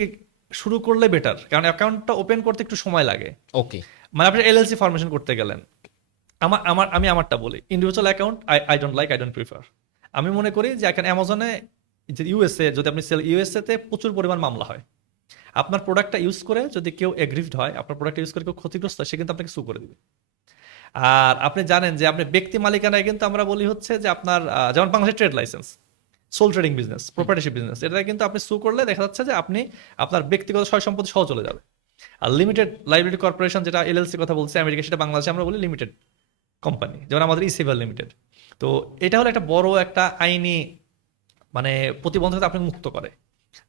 শুরু করলে বেটার, কারণ অ্যাকাউন্টটা ওপেন করতে একটু সময় লাগে। ওকে, মানে আপনি এলএলসি ফরমেশন করতে গেলেন, আমি আমারটা বলি, individual account I don't like, I don't prefer. আমি মনে করি যে এখন অ্যামাজনে যে ইউএসএ যদি আপনি সেল, ইউএসএ তে প্রচুর পরিমাণ মামলা হয়। আপনার প্রোডাক্টটা ইউজ করে যদি কেউ এগ্রিভড হয়, আপনার প্রোডাক্ট ইউজ করে কেউ ক্ষতিগ্রস্ত হয়, সে কিন্তু আপনাকে সু করে দিবে। আর আপনি জানেন যে আপনি ব্যক্তি মালিকানায় কিন্তু আমরা বলি হচ্ছে যে আপনার যেমন বাংলাদেশের trade licence, sole trading business, proprietorship business, এটা কিন্তু আপনি সু করলে দেখা যাচ্ছে যে আপনি আপনার ব্যক্তিগত সয় সম্পত্তি সহ চলে যাবে। আর লিমিটেড লাইবিলিটি কর্পোরেশন, যেটা এলএলসি কথা বলছে আমেরিকা, সেটা বাংলাদেশে আমরা বলি লিমিটেড কোম্পানি, যেমন আমাদের ইসিভাল লিমিটেড। তো এটা হলো একটা বড় একটা আইনি মানে প্রতিবন্ধকতা আপনাকে মুক্ত করে।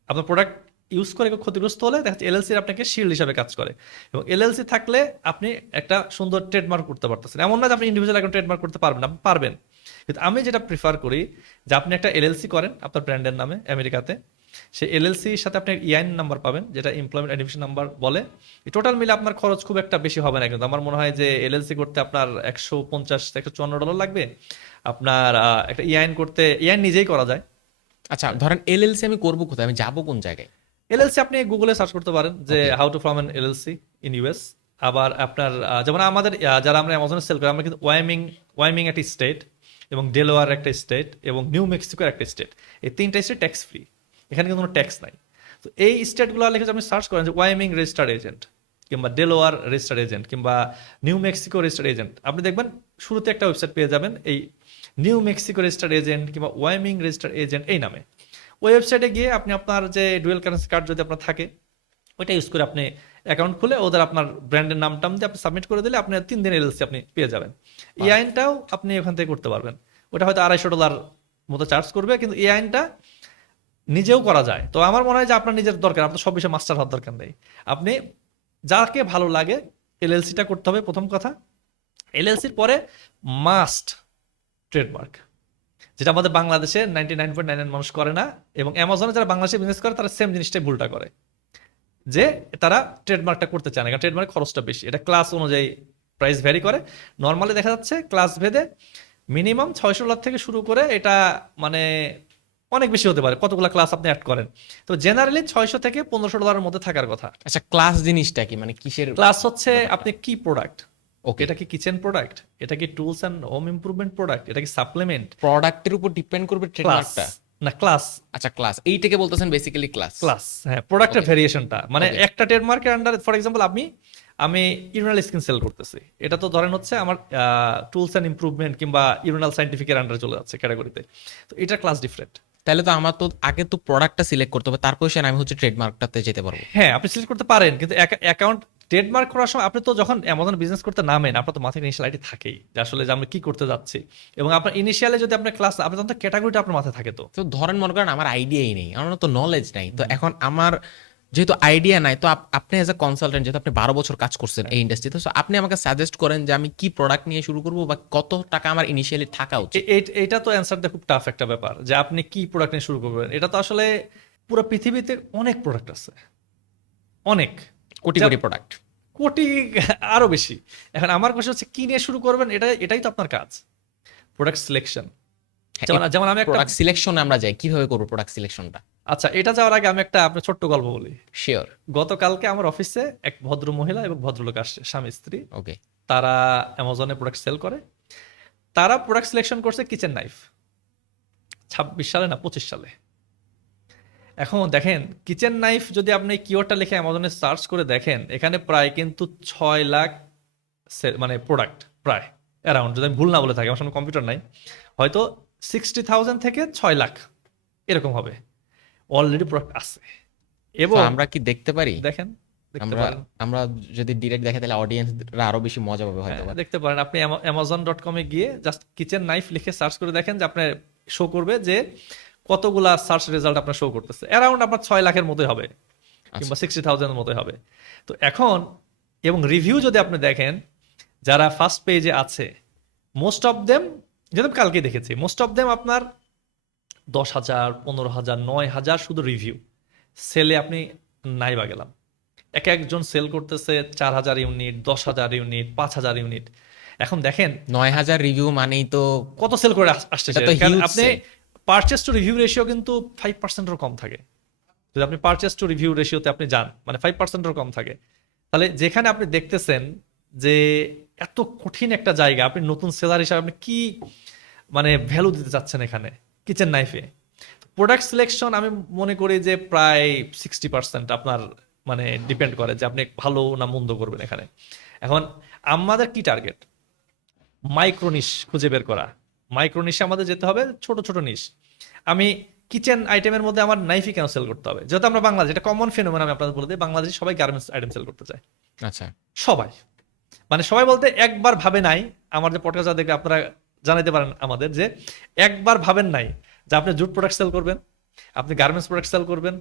আপনার প্রোডাক্ট ইউজ করে কেউ ক্ষতিগ্রস্ত হলে দেখা যাচ্ছে এলএলসি আপনাকে শিল্ড হিসাবে কাজ করে, এবং এলএলসি থাকলে আপনি একটা সুন্দর ট্রেডমার্ক করতে পারতেছেন। এমন না যে আপনি ইন্ডিভিজুয়াল একটা ট্রেডমার্ক করতে পারবেন, আপনি পারবেন, কিন্তু আমি যেটা প্রিফার করি যে আপনি একটা এলএলসি করেন আপনার ব্র্যান্ডের নামে আমেরিকাতে, সেই এলএলসির সাথে আপনি ইআইন নাম্বার পাবেন, যেটা এমপ্লয়মেন্ট আইডেন্টিফিকেশন নাম্বার বলে। এই টোটাল মিলে আপনার খরচ খুব একটা বেশি হবে না, কিন্তু আমার মনে হয় যে এলএলসি করতে আপনার $150-154 লাগবে। আপনার একটা ইআইন করতে, ইআইন নিজেই করা যায়। আচ্ছা, ধরেন এলএলসি আমি করবো কোথায়, আমি যাবো কোন জায়গায়? এলএলসি আপনি গুগলে সার্চ করতে পারেন যে Okay. How to form N LLC in US. আবার আপনার যেমন আমাদের যারা আমরা অ্যামাজনে সেল করি, আমরা কিন্তু ওয়াইমিং একটা স্টেট, এবং ডেলোয়ার একটা স্টেট, এবং নিউ মেক্সিকোর একটা স্টেট, এই তিনটা স্টেট ট্যাক্স ফ্রি, এখানে কিন্তু কোনো ট্যাক্স নাই। তো এই স্টেটগুলো লিখে যদি আপনি সার্চ করেন যে ওয়াইমিং রেজিস্টার্ড এজেন্ট, কিংবা ডেলোয়ার রেজিস্টার্ড এজেন্ট, কিংবা নিউ মেক্সিকো রেজিস্টার্ড এজেন্ট, আপনি দেখবেন শুরুতে একটা ওয়েবসাইট পেয়ে যাবেন এই নিউ মেক্সিকো রেজিস্টার্ড এজেন্ট কিংবা ওয়াইমিং রেজিস্টার্ড এজেন্ট এই নামে। ওই ওয়েবসাইটে গিয়ে আপনি আপনার যে ডুয়েল কারেন্সি কার্ড যদি আপনার থাকে, ওইটা ইউজ করে আপনি অ্যাকাউন্ট খুলে ওদের আপনার ব্র্যান্ডের নাম টাম দিয়ে আপনি সাবমিট করে দিলে আপনি 3 দিন এলএলসি আপনি পেয়ে যাবেন। এই আইনটাও আপনি ওখান থেকে করতে পারবেন। ওটা হয়তো $250 মতো চার্জ করবে, কিন্তু এই আইনটা নিজেও করা যায়। তো আমার মনে হয় যে আপনার নিজের দরকার, আপনার সব বিষয়ে মাস্টার হওয়ার দরকার নেই। আপনি যাকে ভালো লাগে এলএলসিটা করতে হবে প্রথম কথা। এলএলসির পরে মাস্ট ট্রেডমার্ক, যেটা আমাদের বাংলাদেশে 99.99 মানুষ করে না, এবং অ্যামাজনে যারা বাংলাদেশে বিজনেস করে তারা সেম জিনিসটাই ভুলটা করে, যে তারা ট্রেডমার্কটা করতে চায় না, কারণ ট্রেডমার্ক খরচটা বেশি। এটা ক্লাস অনুযায়ী প্রাইস ভ্যারি করে। নর্মালি দেখা যাচ্ছে ক্লাস ভেদে মিনিমাম $600 থেকে শুরু করে, এটা মানে অনেক বেশি হতে পারে কতগুলো ক্লাস আপনি অ্যাড করেন। তো জেনারেলি $600 থেকে $1500 মধ্যে থাকার কথা। আচ্ছা, ক্লাস জিনিসটা কি, মানে কিসের? ক্লাস হচ্ছে আপনি কি প্রোডাক্ট, ওকে, এটা কি কিচেন প্রোডাক্ট, এটা কি tools and home improvement product, এটা কি সাপ্লিমেন্ট, প্রোডাক্টের উপর ডিপেন্ড করবে ক্লাস ট্রেডমার্কটা? না ক্লাস। আচ্ছা, ক্লাস এইটাকে বলতেছেন বেসিক্যালি ক্লাস। ক্লাস, হ্যাঁ, প্রোডাক্টের Okay. ভেরিয়েশনটা, মানে Okay. একটা ট্রেডমার্কের আন্ডারে ফর এক্সাম্পল আমি ইউরিনাল স্কিন সেল করতেছি, এটা তো ধরেন হচ্ছে আমার টুলস অ্যান্ড ইমপ্রুভমেন্ট কিংবা ইউরিনাল সাইন্টিফিকের আন্ডারে চলে যাচ্ছে ক্যাটাগরিতে। তো এটা ক্লাস ডিফারেন্ট। তাহলে তো আমার তো আগে তো প্রোডাক্টটা সিলেক্ট করতে হবে, তারপর সে আমি হচ্ছে ট্রেডমার্কটাতে যেতে পারবো। হ্যাঁ, আপনি সিলেক্ট করতে পারেন, কিন্তু অ্যাকাউন্ট ট্রেডমার্ক করার সময় আপনি তো যখন অ্যামাজন বিজনেস করতে নামেন, আপনার তো মাথায় ইনিশিয়াল আইডি থাকেই যে আসলে যে আমরা কি করতে যাচ্ছি, এবং আপনার ইনিশিয়ালে যদি আপনার ক্লাস, আপনার তখন তো ক্যাটাগরিটা আপনার মাথায় থাকে। তো তো ধরেন মনে করেন আমার আইডিয়াই নেই, আমার তো নলেজ নাই, তো এখন আমার যেহেতু আইডিয়া নাই, তো আপনি এজ এ কনসালটেন্ট, যেহেতু আপনি 12 বছর কাজ করছেন এই ইন্ডাস্ট্রিতে, তো আপনি আমাকে সাজেস্ট করেন যে আমি কি প্রোডাক্ট নিয়ে শুরু করবো, বা কত টাকা আমার ইনিশিয়ালি থাকা উচিত? এইটা তো অ্যান্সারটা খুব টাফ একটা ব্যাপার, যে আপনি কি প্রোডাক্ট নিয়ে শুরু করবেন। এটা তো আসলে পুরো পৃথিবীতে অনেক প্রোডাক্ট আছে, অনেক কোটি কোটি প্রোডাক্ট। কোটি, আরো বেশি। এখন আমার কোশ্চেন হচ্ছে কি নিয়ে শুরু করবেন, এটাই তো আপনার কাজ, প্রোডাক্ট সিলেকশন। যেমন আমি একটা, প্রোডাক্ট সিলেকশনে আমরা যাই, কিভাবে করবো প্রোডাক্ট সিলেকশনটা? আচ্ছা, এটা যাওয়ার আগে আমি একটা আপনার ছোট্ট গল্প বলি। শিওর। গতকালকে আমার অফিসে এক ভদ্র মহিলা এবং ভদ্রলোক আসছে, স্বামী স্ত্রী। ওকে। তারা অ্যামাজনে প্রোডাক্ট সেল করে। তারা প্রোডাক্ট সিলেকশন করছে কিচেন নাইফ, 26 সালে না 25 সালে। এখন দেখেন কিচেন নাইফ যদি আপনি কিওয়ার্ডটা লিখে অ্যামাজনে সার্চ করে দেখেন, এখানে প্রায় কিন্তু 6 লাখ মানে প্রোডাক্ট, প্রায় অ্যারাউন্ড, যদি আমি ভুল না বলে থাকি, আমার সামনে কম্পিউটার নাই, হয়তো 60,000 থেকে 6 লাখ এরকম হবে অলরেডি প্রোডাক্ট আছে। এবং তো আমরা কি দেখতে পারি? দেখেন, দেখতে আমরা পারেন, আমরা যদি ডিরেক্ট দেখে তাহলে অডিয়েন্সরা আরো বেশি মজা পাবে হয়তো। হ্যাঁ, দেখতে পারেন। আপনি amazon.com-এ গিয়ে জাস্ট কিচেন নাইফ লিখে সার্চ করে দেখেন যে আপনার শো করবে যে কতগুলা সার্চ রেজাল্ট আপনার শো করতেছে, অ্যারাউন্ড আপনার 6 লাখের মধ্যে হবে, কিংবা 60,000 এর মধ্যে হবে। তো এখন এবং রিভিউ যদি আপনি দেখেন, যারা ফার্স্ট পেজে আছে, মোস্ট অফ দেম, যেটা কালকে দেখেছি, মোস্ট অফ দেম আপনার 10,000, 15,000, 9,000 শুধু রিভিউ। সেলে আপনি নাই বা গেলাম, একজন সেল করতেছে 4,000 ইউনিট, 10,000 ইউনিট, 5,000 ইউনিট। এখন দেখেন 9,000 রিভিউ মানেই তো কত সেল করে আসছে এটা তো সে। কারণ huge আপনি sale। Purchase to review ratio কিন্তু 5%-এরও কম থাকে। যদি আপনি পারচেস টু রিভিউ রেশিওতে আপনি যান, মানে 5%-এরও কম থাকে। তাহলে যেখানে আপনি দেখতেছেন যে এত কঠিন একটা জায়গা, আপনি নতুন সেলার হিসাবে আপনি কি মানে ভ্যালু দিতে চাচ্ছেন এখানে কিচেন নাইফে, প্রোডাক্ট সিলেকশন আমি মনে করি যে প্রায় 60% আপনার মানে ডিপেন্ড করে যে আপনি ভালো না মন্দ করবেন এখানে। এখন আমাদের কি টার্গেট, মাইক্রো নিশ খুঁজে বের করা। মাইক্রো নিশে আমাদের যেতে হবে, ছোট ছোট নিশ। আমি কিচেন আইটেমের মধ্যে আমার নাইফই কেন সেল করতে হবে, যেহেতু আমরা বাংলাদেশ, এটা কমন ফেনোমেন, আমি আপনাদের বলে দিই, বাংলাদেশে সবাই গার্মেন্টস আইটেম সেল করতে চায়। আচ্ছা, সবাই, মানে সবাই বলতে একবার ভাবে নাই, আমার যে পডকাস্ট দেখে আপনারা জানাতে পারেন আমাদের, যে একবার ভাবেন নাই যে আপনি জুট প্রোডাক্ট সেল করবেন, আপনি গার্মেন্টস প্রোডাক্ট সেল করবেন,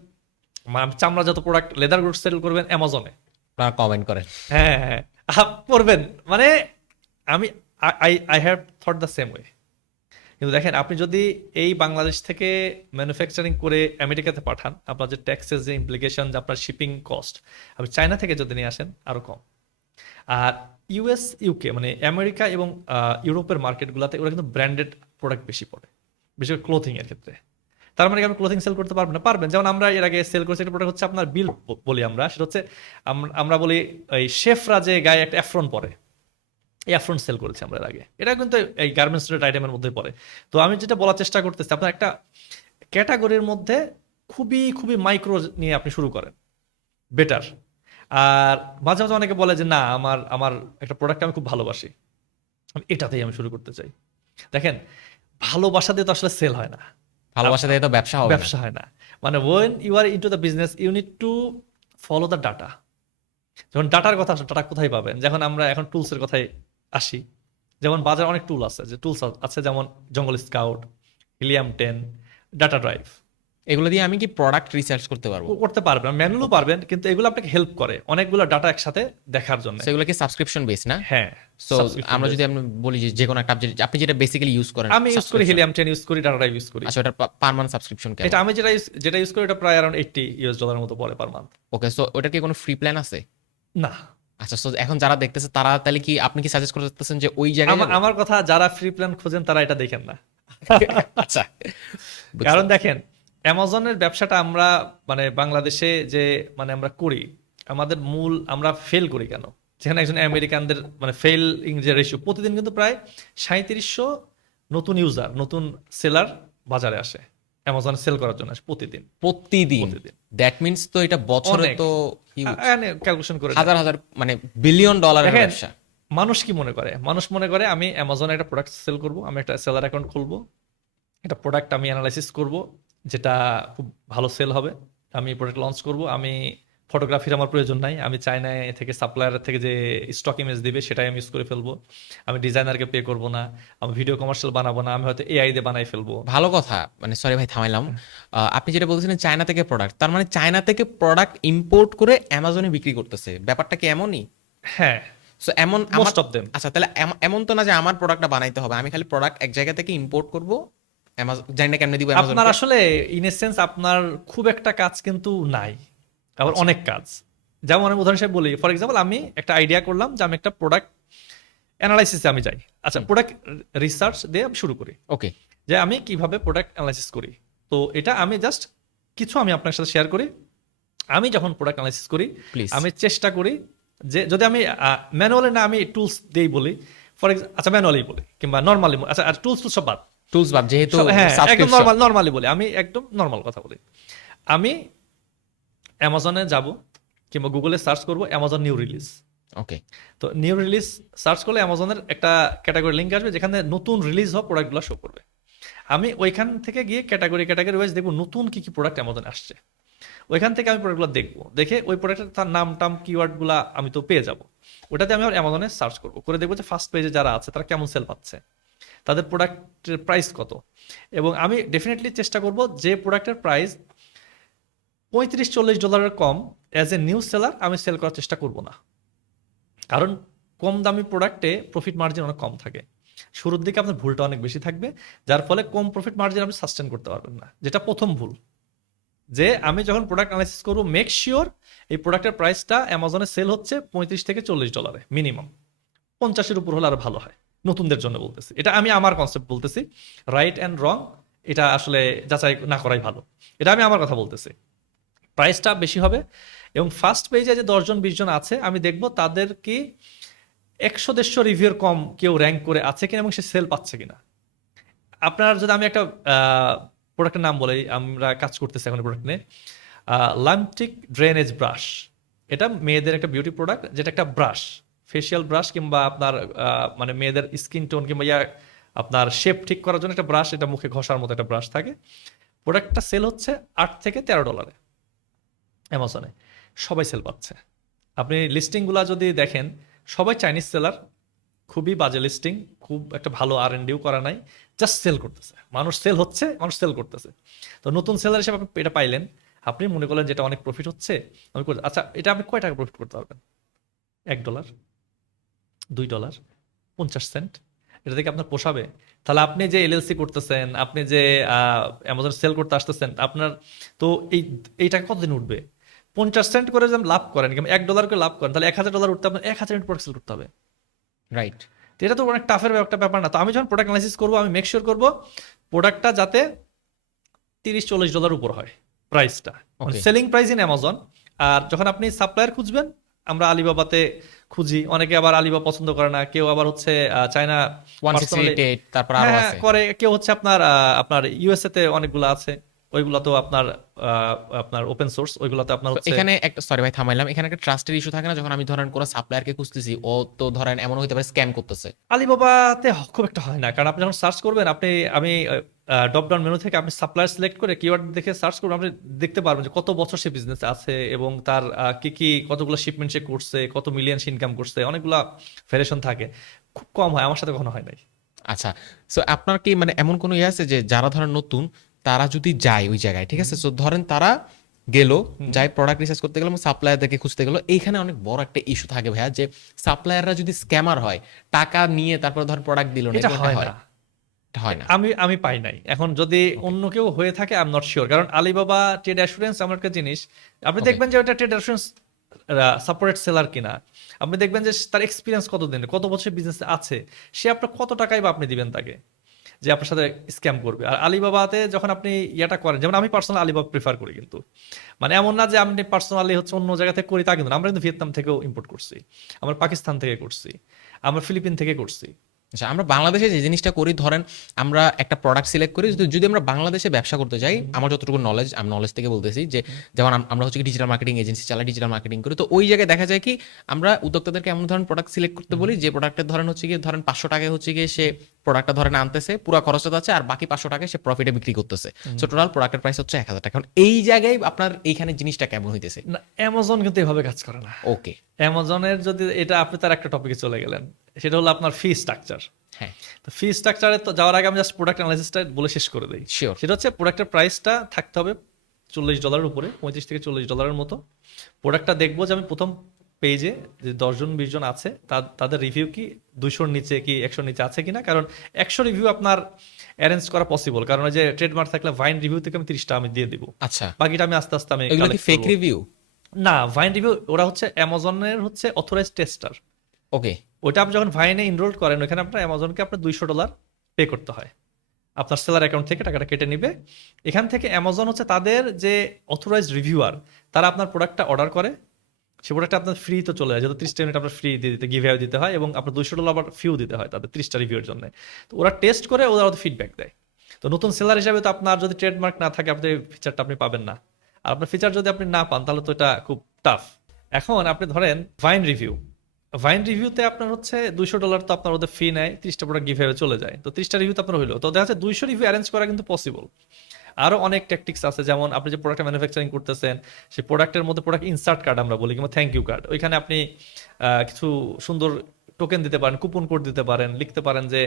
চামড়াজাত প্রোডাক্ট, লেদার গুডস সেল করবেন অ্যামাজনে। আপনারা কমেন্ট করেন। হ্যাঁ হ্যাঁ, করবেন, মানে আমি I have thought the same way. কিন্তু দেখেন, আপনি যদি এই বাংলাদেশ থেকে ম্যানুফ্যাকচারিং করে আমেরিকাতে পাঠান, আপনার যে ট্যাক্সের যে ইমপ্লিকেশন, যে আপনার শিপিং কস্ট, আপনি চায়না থেকে যদি নিয়ে আসেন আরো কম। আর ইউএস ইউকে মানে আমেরিকা এবং ইউরোপের মার্কেটগুলোতে ওরা কিন্তু ব্র্যান্ডেড প্রোডাক্ট বেশি পড়ে, বিশেষ করে ক্লোথিং এর ক্ষেত্রে। তার মানে কি আপনি ক্লোথিং সেল করতে পারবেন না? পারবেন। যেমন আমরা এর আগে সেল করেছি একটা প্রোডাক্ট হচ্ছে আপনার বিল বলি আমরা, সেটা হচ্ছে আমরা বলি এই শেফরা যে গায়ে একটা অ্যাফ্রন পরে, এই অ্যাফ্রন সেল করেছি আমরা এর আগে। এটা কিন্তু এই গার্মেন্টস আইটেমের মধ্যে পড়ে। তো আমি যেটা বলার চেষ্টা করতেছি, আপনার একটা ক্যাটাগরির মধ্যে খুবই খুবই মাইক্রো নিয়ে আপনি শুরু করেন, বেটার। আর মাঝে মাঝে অনেকে বলে যে না, আমার আমার একটা প্রোডাক্ট আমি খুব ভালোবাসি, আমি এটাতেই আমি শুরু করতে চাই। দেখেন, ভালোবাসা দিয়ে তো আসলে সেল হয় না, ভালোবাসা দিয়ে তো ব্যবসা হবে না। ব্যবসা হয় না। মানে when you are into the business, you need to follow the data. যখন ডাটার কথা আসে, ডাটা কোথায় পাবেন? যখন আমরা এখন টুলসের কথায় আসি, যেমন বাজারে অনেক টুল আছে, যে টুলস আছে যেমন জঙ্গল স্কাউট, হিলিয়াম 10, ডাটা ড্রাইভ। এগুলো দিয়ে আমি কি প্রোডাক্ট রিসার্চ করতে পারবো? করতে পারবেন, ম্যানুয়ালও পারবেন, কিন্তু এগুলো আপনাকে হেল্প করে অনেকগুলো ডাটা একসাথে দেখার জন্য। সেগুলো কি সাবস্ক্রিপশন বেস না? হ্যাঁ, সো subscription আমরা based। যদি আমরা বলি যে কোনো একটা আপনি যেটা বেসিক্যালি ইউজ করেন, আমি ইউজ করি হিলিয়াম 10, ইউজ করি ডাটা ড্রাইভ ইউজ করি। আচ্ছা, ওটা পার মান্থ সাবস্ক্রিপশন কেমন? এটা আমি যেটা ইউজ করি, এটা প্রায় অ্যারাউন্ড $80 মতো পড়ে পার মান্থ। ওকে, সো ওটার কি কোনো ফ্রি প্ল্যান আছে? না, আচ্ছা, সো এখন যারা দেখতেছে তারা তাহলে কি আপনি কি সাজেস্ট করতেছেন যে ওই জায়গায় যাবে? আমার কথা, যারা ফ্রি প্ল্যান খোঁজেন তারা এটা দেখেন না। আচ্ছা, কারণ দেখেন, অ্যামাজনের ব্যবসাটা আমরা মানে বাংলাদেশে যে মানে আমরা করি, আমাদের মূল আমরা ফেল করি কেন? যেখানে একজন আমেরিকানদের মানে ফেলিং যে রেশিও, প্রতিদিন কিন্তু প্রায় 3700 নতুন ইউজার, নতুন সেলার বাজারে আসে, অ্যামাজনে সেল করার জন্য আসে প্রতিদিন। প্রতিদিন। দ্যাট মিন্স তো এটা বছরে অনেক। তো huge। ক্যালকুলেশন করে হাজার হাজার মানে বিলিয়ন ডলারের দেখেন, ব্যবসা। মানুষ কি মনে করে? মানুষ মনে করে আমি অ্যামাজনে একটা প্রোডাক্ট সেল করব, আমি একটা সেলার অ্যাকাউন্ট খুলবো, একটা প্রোডাক্ট আমি অ্যানালাইসিস করব, যেটা খুব ভালো সেল হবে, আমি প্রোডাক্ট লঞ্চ করব, আমি ফটোগ্রাফির আমার প্রয়োজন নাই, আমি চাইনা থেকে সাপ্লায়ার থেকে যে স্টক ইমেজ দিবে সেটাই আমি ইউজ করে ফেলবো, আমি ডিজাইনারকে পে করব না, আমি ভিডিও কমার্শিয়াল বানাবো না, আমি হয়তো এআই দিয়ে বানাই ফেলবো। ভালো কথা। মানে সরি ভাই, থামাইলাম। আপনি যেটা বলছিলেন চায়না থেকে প্রোডাক্ট, তার মানে চায়না থেকে প্রোডাক্ট ইম্পোর্ট করে অ্যামাজনে বিক্রি করতেছে, ব্যাপারটা কি এমনই? হ্যাঁ, সো এমন মোস্ট অফ দেম। আচ্ছা, তাহলে এমন তো না যে আমার প্রোডাক্টটা বানাইতে হবে, আমি খালি প্রোডাক্ট এক জায়গা থেকে ইম্পোর্ট করব, অ্যামাজন জানি না কেমনে দিব আপনার অ্যামাজনকে। আসলে ইন এ সেন্স আপনার খুব একটা কাজ কিন্তু নাই, আবার অনেক কাজ। যেমন আমি উদাহরণ হিসেবে বলি, ফর এক্সাম্পল আমি একটা আইডিয়া করলাম যে আমি একটা প্রোডাক্ট অ্যানালাইসিসে আমি যাই। আচ্ছা, প্রোডাক্ট রিসার্চ দিয়ে আমি শুরু করি ওকে, যে আমি কিভাবে প্রোডাক্ট অ্যানালাইসিস করি। তো এটা আমি জাস্ট কিছু আমি আপনার সাথে শেয়ার করি। আমি যখন প্রোডাক্ট অ্যানালাইসিস করি, প্লিজ। আমি চেষ্টা করি যে যদি আমি ম্যানুয়ালি না, আমি টুলস দিয়েই বলি, ফর আচ্ছা ম্যানুয়ালি বলি কিংবা নর্মালি, আচ্ছা আর টুলস সব বাদ, টুলস বাদ, যেহেতু হ্যাঁ একদম সাবস্ক্রিপশন। নর্মালি বলি, আমি একদম নর্মাল কথা বলি। আমি অ্যামাজনে যাব কিংবা গুগলে সার্চ করব অ্যামাজন নিউ রিলিজ। ওকে, তো নিউ রিলিজ সার্চ করলে অ্যামাজনের একটা ক্যাটাগরি লিঙ্ক আসবে, যেখানে নতুন রিলিজ হওয়া প্রোডাক্টগুলো শো করবে। আমি ওইখান থেকে গিয়ে ক্যাটাগরি ওয়াইজ দেখবো নতুন কি কি প্রোডাক্ট অ্যামাজনে আসছে। ওইখান থেকে আমি প্রোডাক্টগুলো দেখবো, দেখে ওই প্রোডাক্টের তার নাম টাম কিওয়ার্ডগুলো আমি তো পেয়ে যাব। ওটাতে আমি অ্যামাজনে সার্চ করবো, করে দেখবো যে ফার্স্ট পেজে যারা আছে তারা কেমন সেল পাচ্ছে, তাদের প্রোডাক্টের প্রাইস কত। এবং আমি ডেফিনেটলি চেষ্টা করব যে প্রোডাক্টের price $35-40 com, as a new seller আমি সেল করার চেষ্টা করব না। কারণ কম দামি প্রোডাক্টে প্রফিট মার্জিন অনেক কম থাকে, শুরুর দিকে আপনার ভুলটা অনেক বেশি থাকবে, যার ফলে কম প্রফিট মার্জিন আপনি সাস্টেন করতে পারবেন না, যেটা প্রথম ভুল। যে আমি যখন প্রোডাক্ট অ্যানালাইসিস করবো, মেক শিওর এই প্রোডাক্টের প্রাইসটা অ্যামাজনে সেল হচ্ছে $35-40 মিনিমাম, 50-এর উপর হলে আরো ভালো হয়, নতুনদের জন্য বলতেছি। এটা আমি আমার কনসেপ্ট বলতেছি, রাইট অ্যান্ড রং এটা আসলে যাচাই না করাই ভালো, এটা আমি আমার কথা বলতেছি। প্রাইসটা বেশি হবে এবং ফার্স্ট পেজে যে 10-20 জন আছে, আমি দেখবো তাদের কি 100-150 রিভিউর কম কেউ র্যাঙ্ক করে আছে কিনা এবং সে সেল পাচ্ছে কিনা। আপনার যদি আমি একটা প্রোডাক্টের নাম বলেই আমরা কাজ করতেছি এখন প্রোডাক্ট নিয়ে। লামটিক ড্রেনেজ ব্রাশ, এটা মেয়েদের একটা বিউটি প্রোডাক্ট, যেটা একটা ব্রাশ, ফেসিয়াল ব্রাশ কিংবা আপনার মানে মেয়েদের স্কিন টোন কিংবা আপনার শেপ ঠিক করার জন্য একটা ব্রাশ, এটা মুখে ঘষার মতো একটা ব্রাশ থাকে। প্রোডাক্টটা সেল হচ্ছে $8 থেকে $13 অ্যামাজনে, সবাই সেল পাচ্ছে। আপনি লিস্টিংগুলো যদি দেখেন, সবাই চাইনিজ সেলার, খুবই বাজে লিস্টিং, খুব একটা ভালো R&Dও করা নাই, জাস্ট সেল করতেছে, মানুষ সেল হচ্ছে, মানুষ সেল করতেছে। তো নতুন সেলার হিসেবে আপনি এটা পাইলেন, আপনি মনে করলেন যেটা অনেক প্রফিট হচ্ছে, আমি করতে, আচ্ছা এটা আপনি কয় টাকা প্রফিট করতে পারবেন? $1, $2, 50 সেন্ট, এটা থেকে আপনার পোষাবে? তাহলে আপনি যে LLC করতেছেন, আপনি যে অ্যামাজন সেল করতে আসতেছেন, আপনার তো এই টাকা কতদিন উঠবে? 50 সেন্ট করে যদি লাভ করেন কিংবা $1 করে লাভ করেন, তাহলে $1000 উঠতে আপনার 1000 ইউনিট প্রোডাক্ট সেল করতে হবে। রাইট। তো এটা তো অনেক টাফের একটা ব্যাপার না? তো আমি যখন প্রোডাক্ট অ্যানালাইসিস করবো, আমি মেক শিওর করবো প্রোডাক্টটা যাতে $30-40 উপর হয় প্রাইসটা, okay. Selling price in Amazon. আর যখন আপনি সাপ্লায়ার খুঁজবেন, আমরা আলিবাবাতে খুঁজি, অনেকে আবার আলিবাবা পছন্দ করে না, কেউ আবার হচ্ছে চায়না 168 তারপর আরো হ্যাঁ আছে। করে, কেউ হচ্ছে আপনার আপনার ইউএসএ তে অনেকগুলো আছে, ওইগুলো তো আপনার আপনার ওপেন সোর্স, ওইগুলোতে আপনার তো হচ্ছে। এখানে একটা, সরি ভাই থামাইলাম, এখানে একটা ট্রাস্টের ইস্যু থাকে না? যখন আমি ধরেন কোনো সাপ্লায়ারকে খুঁজতেছি, ও তো ধরেন এমন হইতে পারে স্ক্যাম করতেছে। আলিবাবাতে খুব একটা হয় না, কারণ আপনি যখন সার্চ করবেন, আমি ড্রপ ডাউন মেনু থেকে আপনি সাপ্লায়ার সিলেক্ট করে কিওয়ার্ড দেখে সার্চ করবেন, আপনি দেখতে পারবেন যে কত বছর সে বিজনেস আছে এবং তার কি কি কতগুলো শিপমেন্ট সে করছে, কত মিলিয়ন ইনকাম করছে, অনেকগুলা ভ্যারিয়েশন থাকে। খুব কম হয়, আমার সাথে কখনো হয় নাই। আচ্ছা, সো আপনার কি মানে এমন কোনো ইয়ে আছে যে যারা ধরেন নতুন, তারা যদি যায় ওই জায়গায়, ঠিক আছে, সো ধরেন তারা গেল, যাই প্রোডাক্ট রিসার্চ করতে গেল, সাপ্লায়ারদেরকে খুঁজতে গেল, এইখানে অনেক বড় একটা ইস্যু থাকে ভাইয়া, যে সাপ্লায়াররা যদি স্ক্যামার হয়, টাকা নিয়ে তারপর ধর প্রোডাক্ট দিল না, এটা এরকম হয় একটা না, এটা হয় না। আমি পাই নাই। এখন যদি অন্য কেউ হয়ে থাকে, আই এম নট শিওর, কারণ আলিবাবা ট্রেড অ্যাসুরেন্স এমন একটা জিনিস, আপনি ওকে। দেখবেন যে ওটা ট্রেড অ্যাসুরেন্স সাপোর্টেড সেলার কিনা, আপনি দেখবেন যে তার এক্সপিরিয়েন্স কতদিন, কত বছর বিজনেস আছে, সে আপনার কত টাকাই বা আপনি দিবেন তাকে যে আপনার সাথে স্ক্যাম করবে। আর আলিবাবাতে যখন আপনি ইয়াটা করেন, যেমন আমি পার্সোনালি আলিবাবা প্রিফার করি, কিন্তু মানে এমন না যে আমি পার্সোনালি হচ্ছে অন্য জায়গা থেকে করি, তা কিন্তু না। আমরা কিন্তু ভিয়েতনাম থেকেও ইম্পোর্ট করছি, আমরা পাকিস্তান থেকে করছি, আমরা ফিলিপিন থেকে করছি। আচ্ছা, আমরা বাংলাদেশে যে জিনিসটা করি, ধরেন আমরা একটা প্রোডাক্ট সিলেক্ট করি, যদি যদি আমরা বাংলাদেশে ব্যবসা করতে যাই, আমার যতটুকু নলেজ, আমি নলেজ থেকে বলতেছি যে, যেমন আমরা হচ্ছে কি ডিজিটাল মার্কেটিং এজেন্সি চালাই, ডিজিটাল মার্কেটিং করি, তো ওই জায়গায় দেখা যায় কি আমরা উদ্যোক্তাদেরকে এমন ধরনের প্রোডাক্ট সিলেক্ট করতে বলি, যে প্রোডাক্টের ধরেন হচ্ছে কি, ধরেন 500 টাকায় হচ্ছে গিয়ে সে প্রোডাক্টটা ধরেন আনতেছে, পুরো খরচটা যাচ্ছে, আর বাকি 500 টাকায় সে প্রফিটে বিক্রি করতেছে, সো টোটাল প্রোডাক্টের প্রাইস হচ্ছে 1000 টাকা। এখন এই জায়গায় আপনার এইখানে জিনিসটা কেমন হইতেছে? না, অ্যামাজন কিন্তু এভাবে কাজ করে না। ওকে। অ্যামাজনের যদি এটা, আপনি তার একটা টপিকে চলে গেলেন, সেটা হলো আপনার ফি স্ট্রাকচার। হ্যাঁ, তো ফি স্ট্রাকচারে তো যাওয়ার আগে আমি জাস্ট প্রোডাক্ট অ্যানালাইসিসটা বলে শেষ করে দিই। শিওর। সেটা হচ্ছে প্রোডাক্টের প্রাইসটা থাকতে হবে $40 উপরে, $35 থেকে $40 মতো। প্রোডাক্টটা দেখবো যে আমি প্রথম পেজে যে 10-20 জন আছে, তাদের রিভিউ কি 200-র নিচে কি 100-র নিচে আছে কিনা, কারণ 100 রিভিউ আপনার অ্যারেঞ্জ করা পসিবল, কারণ ওই যে ট্রেডমার্ক থাকলে ভাইন রিভিউ থেকে আমি 30টা আমি দিয়ে দিব, আচ্ছা, বাকিটা আমি আস্তে আস্তে আমি এগুলো কি collect ফেক করবো। রিভিউ? না, ভাইন রিভিউ ওরা হচ্ছে অ্যামাজনের হচ্ছে অথরাইজড টেস্টার। ওকে। ওইটা আপনি যখন ভাইনে এনরোল করেন, ওখানে আপনার অ্যামাজনকে আপনার $200 পে করতে হয়, আপনার সেলার অ্যাকাউন্ট থেকে টাকাটা কেটে নিবে। এখান থেকে অ্যামাজন হচ্ছে তাদের যে অথরাইজড রিভিউয়ার, তারা আপনার প্রোডাক্টটা অর্ডার করে, সে প্রোডাক্টটা আপনার ফ্রি তো চলে যায়, যেহেতু 30টা ইউনিট আপনার ফ্রি দিয়ে দিতে, গিভ অ্যাওয়ে দিতে হয়, এবং আপনার $200 আবার ফিও দিতে হয় তাদের 30টা রিভিউর জন্য। তো ওরা টেস্ট করে, ওরা ওদের ফিডব্যাক দেয়। তো নতুন সেলার হিসাবে তো আপনার যদি ট্রেডমার্ক না থাকে, আপনি ফিচারটা আপনি পাবেন না। আর আপনার ফিচার যদি আপনি না পান, তাহলে তো এটা খুব টাফ। এখন আপনি ধরেন ভাইন রিভিউতে আপনার হচ্ছে $200 তো আপনার ওদের ফি নেয়, 30টা প্রোডাক্ট গিভ অ্যাওয়ে চলে যায়, তো 30টা রিভিউ তো আপনার হইলো, তো দেখা যাচ্ছে 200 রিভিউ অ্যারেঞ্জ করা কিন্তু পসিবল। আরো অনেক ট্যাকটিক্স আছে, যেমন আপনি যে প্রোডাক্ট ম্যানুফ্যাকচারিং করতেছেন, সেই প্রোডাক্টের মধ্যে প্রোডাক্ট ইনসার্ট কার্ড আমরা বলি, কিংবা থ্যাংক ইউ কার্ড, ওইখানে আপনি কিছু সুন্দর টোকেন দিতে পারেন, কুপন কোড দিতে পারেন, লিখতে পারেন যে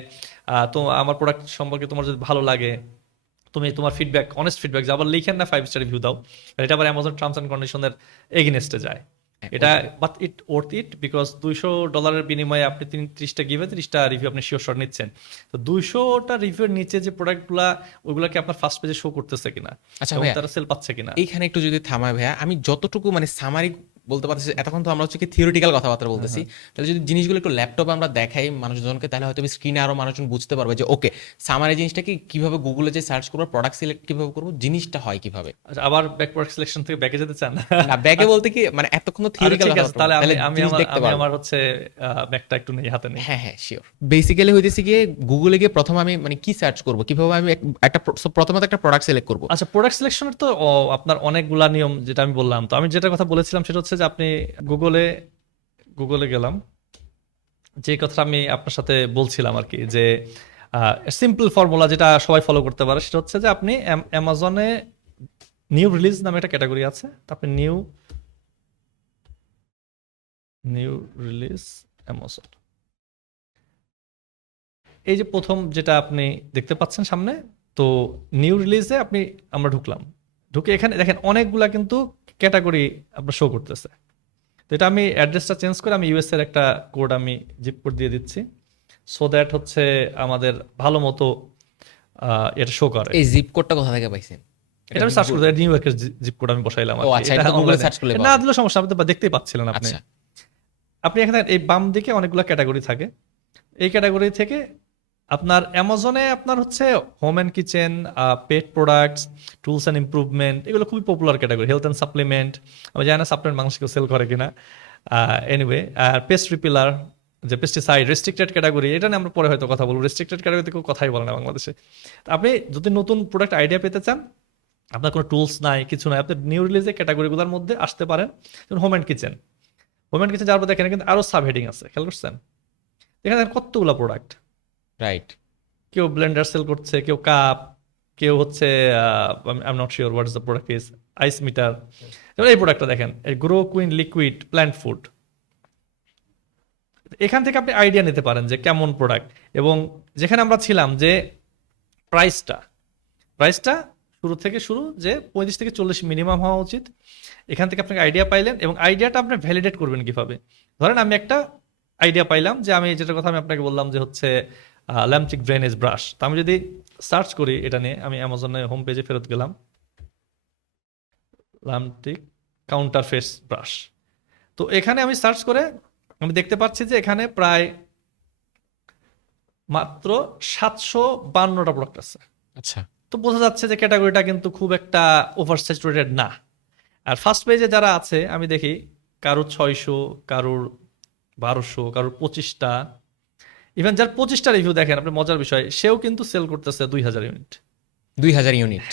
তো আমার প্রোডাক্ট সম্পর্কে তোমার যদি ভালো লাগে, তুমি তোমার ফিডব্যাক, অনেস্ট ফিডব্যাক, আবার লিখেন না 5 স্টার রিভিউ দাও, এটা আবার অ্যামাজন টার্মস অ্যান্ড কন্ডিশনের এগেনস্টে যায়। এটা but it worth it, because $200 বিনিময়ে আপনি 30টা গিভে 30টা রিভিউ আপনি শিওর শট নিচ্ছেন। তো 200টা রিভিউর নিচে যে প্রোডাক্টগুলা, ওইগুলাকে আপনার ফার্স্ট পেজে শো করতেছে কিনা, আচ্ছা এবং ভাইয়া, তারা সেল পাচ্ছে কিনা। এইখানে একটু যদি থামায় ভাইয়া, আমি যতটুকু মানে সামারি বলতে পারতেছি, এতক্ষণ তো আমরা হচ্ছে কি থিওরিটিক্যাল কথাবার্তা বলতেছি, তাহলে যদি জিনিসগুলো একটু ল্যাপটপে আমরা দেখাই মানুষজনকে, তাহলে হয়তো স্ক্রিনে আরো মানুষজন বুঝতে পারবে যে ওকে সামারি জিনিসটা কি, কিভাবে গুগলে যে সার্চ করবো, প্রোডাক্ট সিলেক্ট কিভাবে করবো, জিনিসটা হয় কিভাবে। আচ্ছা, আবার ব্যাক প্রোডাক্ট সিলেকশন থেকে ব্যাকে যেতে চান? না ব্যাগে বলতে কি মানে এতক্ষণ তো আচ্ছা, থিওরিক্যাল ঠিক আছে, কথা, তাহলে তাহলে আমি জিনিস আমার দেখতে পারবো। আমার হচ্ছে ব্যাকটা একটু নেই, হাতে নেই। হ্যাঁ হ্যাঁ শিওর। বেসিক্যালি হইতেছে গিয়ে গুগলে গিয়ে প্রথম আমি মানে কি সার্চ করবো, কিভাবে আমি একটা প্রথমত একটা প্রোডাক্ট সিলেক্ট করবো। আচ্ছা, প্রোডাক্ট সিলেকশনের তো আপনার অনেকগুলা নিয়ম, যেটা আমি বললাম। তো আমি যেটা কথা বলেছিলাম সেটা হচ্ছে যে আপনি গুগলে গুগলে গেলাম, যে কথা আমি আপনার সাথে বলছিলাম আর কি, যে সিম্পল ফর্মুলা যেটা সবাই ফলো করতে পারে, সেটা হচ্ছে যে আপনি অ্যামাজনে নিউ রিলিজ নামে একটা ক্যাটাগরি আছে, তো আপনি নিউ নিউ রিলিজ অ্যামাজন, এই যে প্রথম যেটা আপনি দেখতে পাচ্ছেন সামনে, তো নিউ রিলিজে আমরা ঢুকলাম। ঢুকে এখানে দেখেন অনেকগুলা কিন্তু ক্যাটাগরি আপনার শো করতেছে। তো এটা আমি অ্যাড্রেসটা চেঞ্জ করে আমি ইউএস এর একটা কোড, আমি জিপ কোড দিয়ে দিচ্ছি, সো দ্যাট হচ্ছে আমাদের ভালো মতো এটা শো করে। এই জিপ কোডটা কোথা থেকে পাইছেন? এটা আমি সার্চ করতে, নিউ ইয়র্কের জিপ কোড আমি বসাইলাম আর ও কি। আচ্ছা, এটা এটা গুগলে অনলাইনে সার্চ করলে না পাওয়া যায়। দিলেও সমস্যা, আপনি তো দেখতেই পাচ্ছিলেন আপনি। আচ্ছা আপনি এখানে এই বাম দিকে অনেকগুলো ক্যাটাগরি থাকে, এই ক্যাটাগরি থেকে আপনার অ্যামাজনে আপনার হচ্ছে home and kitchen, pet products, tools and improvement, এগুলো খুবই popular category. Health and supplement, আমি জানি না সাপ্লিমেন্ট মানুষ কেউ সেল করে কিনা, এনিওয়ে। আর পেস্ট রিপিলার, যে পেস্টিসাইড, রেস্ট্রিক্টেড ক্যাটাগরি, এটা নিয়ে আমরা পরে হয়তো কথা বলবো। রেস্ট্রিক্টেড ক্যাটাগরিতে কেউ কথাই বলে না বাংলাদেশে। তো আপনি যদি নতুন প্রোডাক্ট আইডিয়া পেতে চান, আপনার কোনো টুলস নাই, কিছু নাই, আপনি নিউ রিলিজে ক্যাটাগরিগুলোর মধ্যে আসতে পারেন। যেমন home and kitchen, home and kitchen যাওয়ার পর দেখেন কিন্তু আরও সাব হেডিং আছে, খেয়াল করছেন? এখানে দেখেন কতগুলো প্রোডাক্ট। রাইট। কেউ ব্লেন্ডার সেল করছে, কেউ কাপ, কেউ হচ্ছে I am not sure what is the product is, ice meter. যেমন এই প্রোডাক্টটা দেখেন, এই Grow Queen liquid plant food. এখান থেকে আপনি আইডিয়া নিতে পারেন যে কেমন প্রোডাক্ট। এবং যেখানে আমরা ছিলাম যে প্রাইসটা প্রাইসটা শুরু থেকে শুরু যে 35 থেকে 40 মিনিমাম হওয়া উচিত। এখান থেকে আপনাকে আইডিয়া পাইলেন, এবং আইডিয়াটা আপনি ভ্যালিডেট করবেন কিভাবে। ধরেন আমি একটা আইডিয়া পাইলাম, যে আমি যেটা কথা আমি আপনাকে বললাম যে হচ্ছে ল্যাম্পটিক ড্রেনেজ ব্রাশ। তো আমি যদি সার্চ করি এটা নিয়ে, আমি অ্যামাজনে হোম পেজে ফেরত গেলাম, ল্যাম্পটিক কাউন্টার ফেস ব্রাশ। তো এখানে আমি সার্চ করে আমি দেখতে পাচ্ছি যে এখানে প্রায় মাত্র 752টা প্রোডাক্ট আছে। আচ্ছা তো বোঝা যাচ্ছে যে ক্যাটাগরিটা কিন্তু খুব একটা ওভার স্যাচুরেটেড না। আর ফার্স্ট পেজে যারা আছে আমি দেখি কারোর 600, কারোর 1200, কারোর 25টা। ইভেন যার 25টা রিভিউ দেখেন আপনি, মজার বিষয়, সেও কিন্তু সেল করতেছে 2000 ইউনিট। 2000 ইউনিট,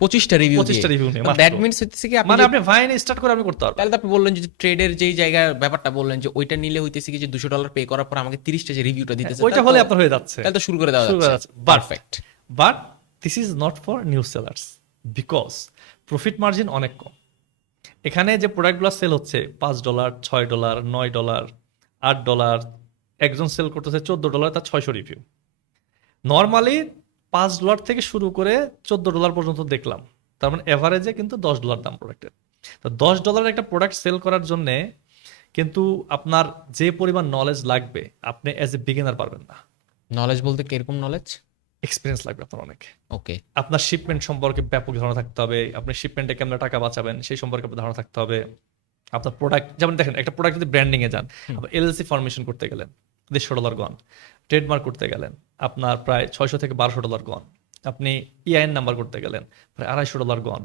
25টা রিভিউ 25টা রিভিউ নিয়ে দ্যাট মাত্র। মিন্স হইতেছে কি আপনি মানে যে- আপনি ভাইনে স্টার্ট করে আপনি করতে পারবেন। তাহলে তো আপনি বললেন যে ট্রেডের যেই জায়গার ব্যাপারটা বললেন যে ওইটা নিলে হইতেছে কি যে $200 পে করার পর আমাকে 30টা যে রিভিউটা দিতেছে, ওইটা হলে আপনার হয়ে যাচ্ছে, তাহলে তো শুরু করে দেওয়া শুরু করা যাচ্ছে। যাচ্ছে। Perfect. But this is not for new sellers, because profit margin অনেক কম। এখানে যে প্রোডাক্টগুলো সেল হচ্ছে $5, $6, $9, $8, একজন সেল করতেছে $14, তার 600 রিভিউ। নর্মালি $5 থেকে শুরু করে $14 পর্যন্ত দেখলাম, তার মানে এভারেজে কিন্তু $10 দাম প্রোডাক্টের। তো $10 একটা প্রোডাক্ট সেল করার জন্য কিন্তু আপনার যে পরিমাণ নলেজ লাগবে, আপনি অ্যাজ এ বিগিনার পারবেন না। নলেজ বলতে কিরকম নলেজ? এক্সপিরিয়েন্স লাগবে আপনার অনেক। ওকে। আপনার শিপমেন্ট সম্পর্কে ব্যাপক ধারণা থাকতে হবে, আপনি শিপমেন্টে কেমন টাকা বাঁচাবেন সেই সম্পর্কে আপনার ধারণা থাকতে হবে। আপনার প্রোডাক্ট, যেমন দেখেন একটা প্রোডাক্ট যদি ব্র্যান্ডিং এ যান, আপনার এলএলসি ফরমেশন করতে গেলেন $150 গন, ট্রেডমার্ক করতে গেলেন আপনার প্রায় $600 থেকে $1200 গন, আপনি ইআইএন নাম্বার করতে গেলেন প্রায় $250 গন,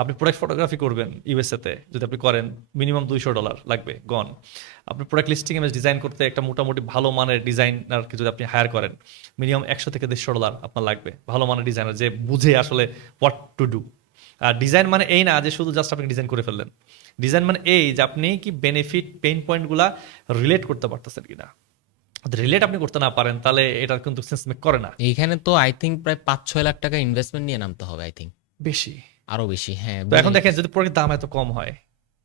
আপনি প্রোডাক্ট ফটোগ্রাফি করবেন ইউএসএ তে যদি আপনি করেন মিনিমাম $200 লাগবে গন, আপনি প্রোডাক্ট লিস্টিং ইমেজ ডিজাইন করতে একটা মোটামুটি ভালো মানের ডিজাইনারকে যদি আপনি হায়ার করেন মিনিমাম $100 থেকে $150 আপনার লাগবে, ভালো মানের ডিজাইনার যে বুঝে আসলে হোয়াট টু ডু। আর ডিজাইন মানে এই না যে শুধু জাস্ট আপনি ডিজাইন করে ফেললেন, ডিজাইন মানে এই যে আপনি কি বেনিফিট পেইন পয়েন্টগুলা রিলেট করতে পারতেছেন কিনা। রিলেট আপনি করতে না পারেন তাহলে এটা কিন্তু সেন্স মেক করে না। এইখানে তো আই থিঙ্ক প্রায় 5-6 লাখ টাকা ইনভেস্টমেন্ট নিয়ে নামতে হবে, আই থিঙ্ক বেশি, আরো বেশি। হ্যাঁ তো এখন দেখেন যদি প্রোডাক্টের দাম এত কম হয়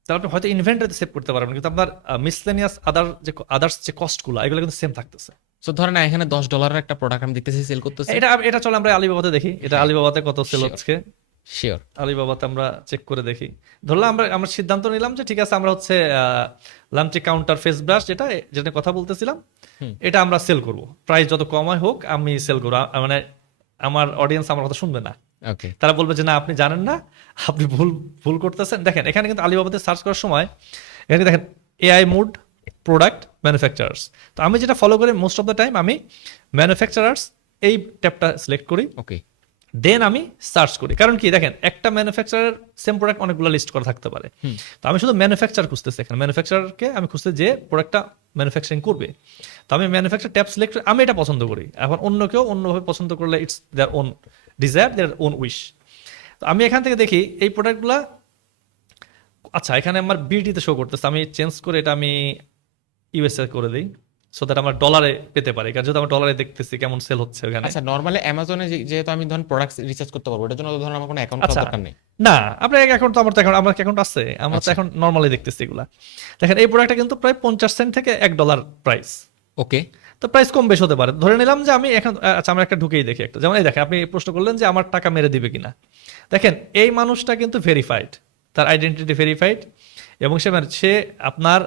তাহলে আপনি হয়তো ইনভেন্টরিতে সেভ করতে পারবেন, কিন্তু আপনার মিসলেনিয়াস আদার্স যে কস্টগুলো এগুলো কিন্তু সেম থাকতেছে। সো ধরেন না, এখানে $10 একটা প্রোডাক্ট আমি দেখতেছি সেল করতেছি। এটা এটা চলে আমরা আলিবাবাতে দেখি, এটা আলিবাবাতে কত সেল Sure. হচ্ছে, শিওর। আলিবাবাতে আমরা চেক করে দেখি। ধরলাম আমরা সিদ্ধান্ত নিলাম যে ঠিক আছে আমরা হচ্ছে লামচি কাউন্টার ফেস ব্রাশ যেটা কথা বলতেছিলাম এটা আমরা সেল করব, প্রাইস যত কম হয় হোক আমি সেল করবো। মানে আমার অডিয়েন্স আমার কথা শুনবে না, ওকে। তারা বলবে যে না আপনি জানেন না, আপনি ভুল ভুল করতেছেন। দেখেন এখানে কিন্তু আলিবাবাতে সার্চ করার সময় এখানে দেখেন এআই মুড, প্রোডাক্ট, ম্যানুফ্যাকচারার্স। তো আমি যেটা ফলো করি মোস্ট অফ দ্য টাইম, আমি ম্যানুফ্যাকচারার্স এই ট্যাবটা সিলেক্ট করি, ওকে দেন আমি সার্চ করি। কারণ কি দেখেন, একটা ম্যানুফ্যাকচারার সেম প্রোডাক্ট অনেকগুলো লিস্ট করা থাকতে পারে। তো আমি শুধু ম্যানুফ্যাকচার খুঁজতেছি, এখানে ম্যানুফ্যাকচারকে আমি খুঁজতে যে প্রোডাক্টটা ম্যানুফ্যাকচারিং করবে। তো আমি ম্যানুফ্যাকচার ট্যাব সিলেক্ট করে আমি এটা পছন্দ করি। এখন অন্য কেউ অন্যভাবে পছন্দ করলে it's their own desire, their own wish. তো আমি এখান থেকে দেখি এই প্রোডাক্টগুলা, আচ্ছা এখানে আমার বিডিতে শো করতেছে, আমি চেঞ্জ করে এটা আমি ইউএসএ করে দিই, সো দ্যাট আমরা ডলারে পেতে পারি, কারণ যেহেতু আমরা ডলারে দেখতেছি কেমন সেল হচ্ছে ওখানে। আচ্ছা নরমালি অ্যামাজনে যেহেতু আমি ধরুন প্রোডাক্ট রিসার্চ করতে পারবো, এটার জন্য তো ধরুন আমার কোনো অ্যাকাউন্ট আচ্ছা দরকার নেই। না, আপনার অ্যাকাউন্ট তো আমার তো অ্যাকাউন্ট, আমার অ্যাকাউন্ট আছে, আমরা তো আচ্ছা। এখন নর্মালি দেখতেছি এগুলা। দেখেন এই প্রোডাক্টটা কিন্তু প্রায় 50 সেন্ট থেকে $1 প্রাইস। ওকে তো প্রাইস কম বেশ হতে পারে, ধরে নিলাম যে আমি এখন আচ্ছা আমরা একটা ঢুকেই দেখি একটা, যেমন এই দেখেন আপনি প্রশ্ন করলেন যে আমার টাকা মেরে দিবে কিনা। দেখেন এই মানুষটা কিন্তু ভেরিফাইড, তার আইডেন্টিটি ভেরিফাইড, এবং সে আপনার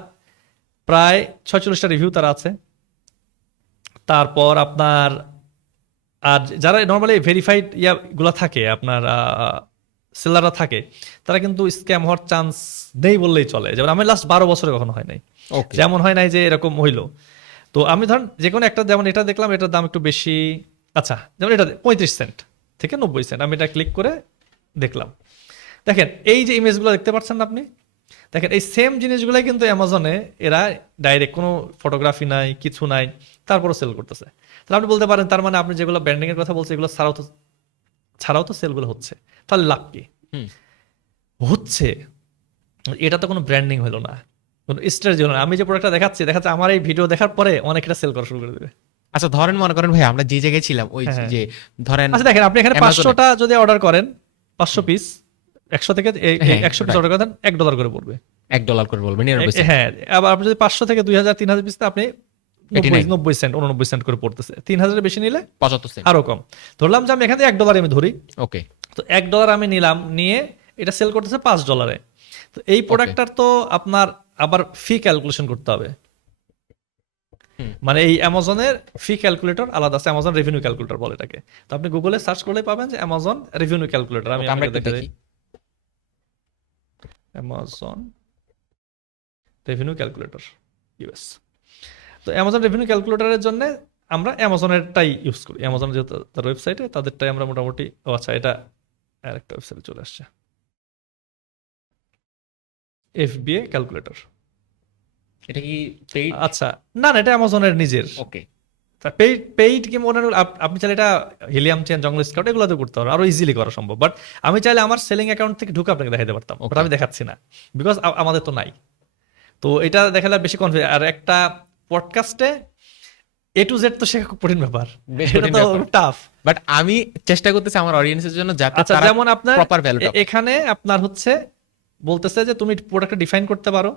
প্রায় 46টা রিভিউ তার আছে। তারপর আপনার আর যারা নর্মালি ভেরিফাইড ইয়াগুলো থাকে আপনার সেলাররা থাকে, তারা কিন্তু স্ক্যাম হওয়ার চান্স নেই বললেই চলে। যেমন আমি লাস্ট 12 বছরে কখনো হয় নাই, ওকে যেমন হয় নাই যে এরকম হইলো। তো আমি ধরেন যে কোনো একটা, যেমন এটা দেখলাম এটার দাম একটু বেশি, আচ্ছা যেমন এটা 35 সেন্ট থেকে 90 সেন্ট, আমি এটা ক্লিক করে দেখলাম। দেখেন এই যে ইমেজগুলো দেখতে পাচ্ছেন না আপনি, দেখেন এই সেম জিনিসগুলাই কিন্তু অ্যামাজনে এরা ডাইরেক্ট কোনো ফটোগ্রাফি নাই কিছু নাই, তারপরও সেল করতেছে। তাহলে আপনি বলতে পারেন তার মানে আপনি যেগুলো ব্র্যান্ডিং এর কথা বলছেন এগুলো ছাড়াও তো সেলগুলো হচ্ছে, তাহলে লাভ কি? হুম। হচ্ছে, এটা তো কোনো ব্র্যান্ডিং হলো না, কোনো স্ট্র্যাটেজি হলো না। আমি যে প্রোডাক্টটা দেখাচ্ছি আমার এই ভিডিও দেখার পরে অনেক এটা সেল করা শুরু করে দেবে। আচ্ছা ধরেন মনে করেন ভাই আমরা যে জায়গায় ছিলাম ওই হ্যাঁ, হ্যাঁ। যে ধরেন আচ্ছা দেখেন আপনি এখানে Amazon-এ 500টা যদি অর্ডার করেন, 500 পিস, 100 থেকে হ্যাঁ, 100 পিস right। অর্ডার করেন $1 করে পড়বে। $1 করে বলবেন 99 হ্যাঁ, আবার আপনি যদি 500 থেকে 2000 3000 পিস, আপনি 89 90 সেন্ট 89 সেন্ট করে পড়তেছে। 3000 এর বেশি নিলে 75 সেন্ট। আরো কম। ধরলাম যে আমি এখান থেকে $1 আমি ধরি, ওকে তো $1 আমি নিলাম, নিয়ে এটা সেল করতেছে $5। তো এই প্রোডাক্টটার তো আপনার আবার ফি ক্যালকুলেশন করতে হবে। হুম। মানে এই অ্যামাজনের ফি ক্যালকুলেটর আলাদা আছে, অ্যামাজন রেভিনিউ ক্যালকুলেটর বলে এটাকে। তো আপনি গুগলে সার্চ করলে পাবেন যে অ্যামাজন রেভিনিউ ক্যালকুলেটর। আমি আমরা আপনাকে একটু দেখে দেখি। দিই, অ্যামাজন রেভিনিউ ক্যালকুলেটর ইউএস। তো অ্যামাজন রেভিনিউ ক্যালকুলেটরের জন্য আমরা অ্যামাজনেরটাই ইউজ করি। অ্যামাজন যেহেতু তার ওয়েবসাইটে, তাদেরটাই আমরা মোটামুটি, ও আচ্ছা এটা আরেকটা ওয়েবসাইটে চলে আসছে, এফবিএ ক্যালকুলেটর। এটা কি পেইড? আচ্ছা না না, এটা অ্যামাজনের নিজের। ওকে পেইড কি মনে হলো, আপনি চাইলে এটা হিলিয়াম চেন, জঙ্গল স্কাউট এগুলোতে করতে পারো, আরো ইজিলি করা সম্ভব। বাট আমি চাইলে আমার সেলিং অ্যাকাউন্ট থেকে ঢুকে আপনাকে দেখাতে পারতাম, বাট Okay. আমি দেখাচ্ছি না, বিকজ আমাদের তো নাই। তো এটা দেখালে বেশি কনফিউজ। আর একটা পডকাস্টে এ টু জেড তো শেখা খুব কঠিন ব্যাপার, বেশ এটা কঠিন তো ব্যাপার। টাফ। বাট আমি চেষ্টা করতেছি আমার অডিয়েন্সের জন্য যাতে আচ্ছা তারা যেমন আপনার প্রপার ভ্যালুটা এখানে আপনার হচ্ছে বলতেছে যে তুমি প্রোডাক্টটা ডিফাইন করতে পারো,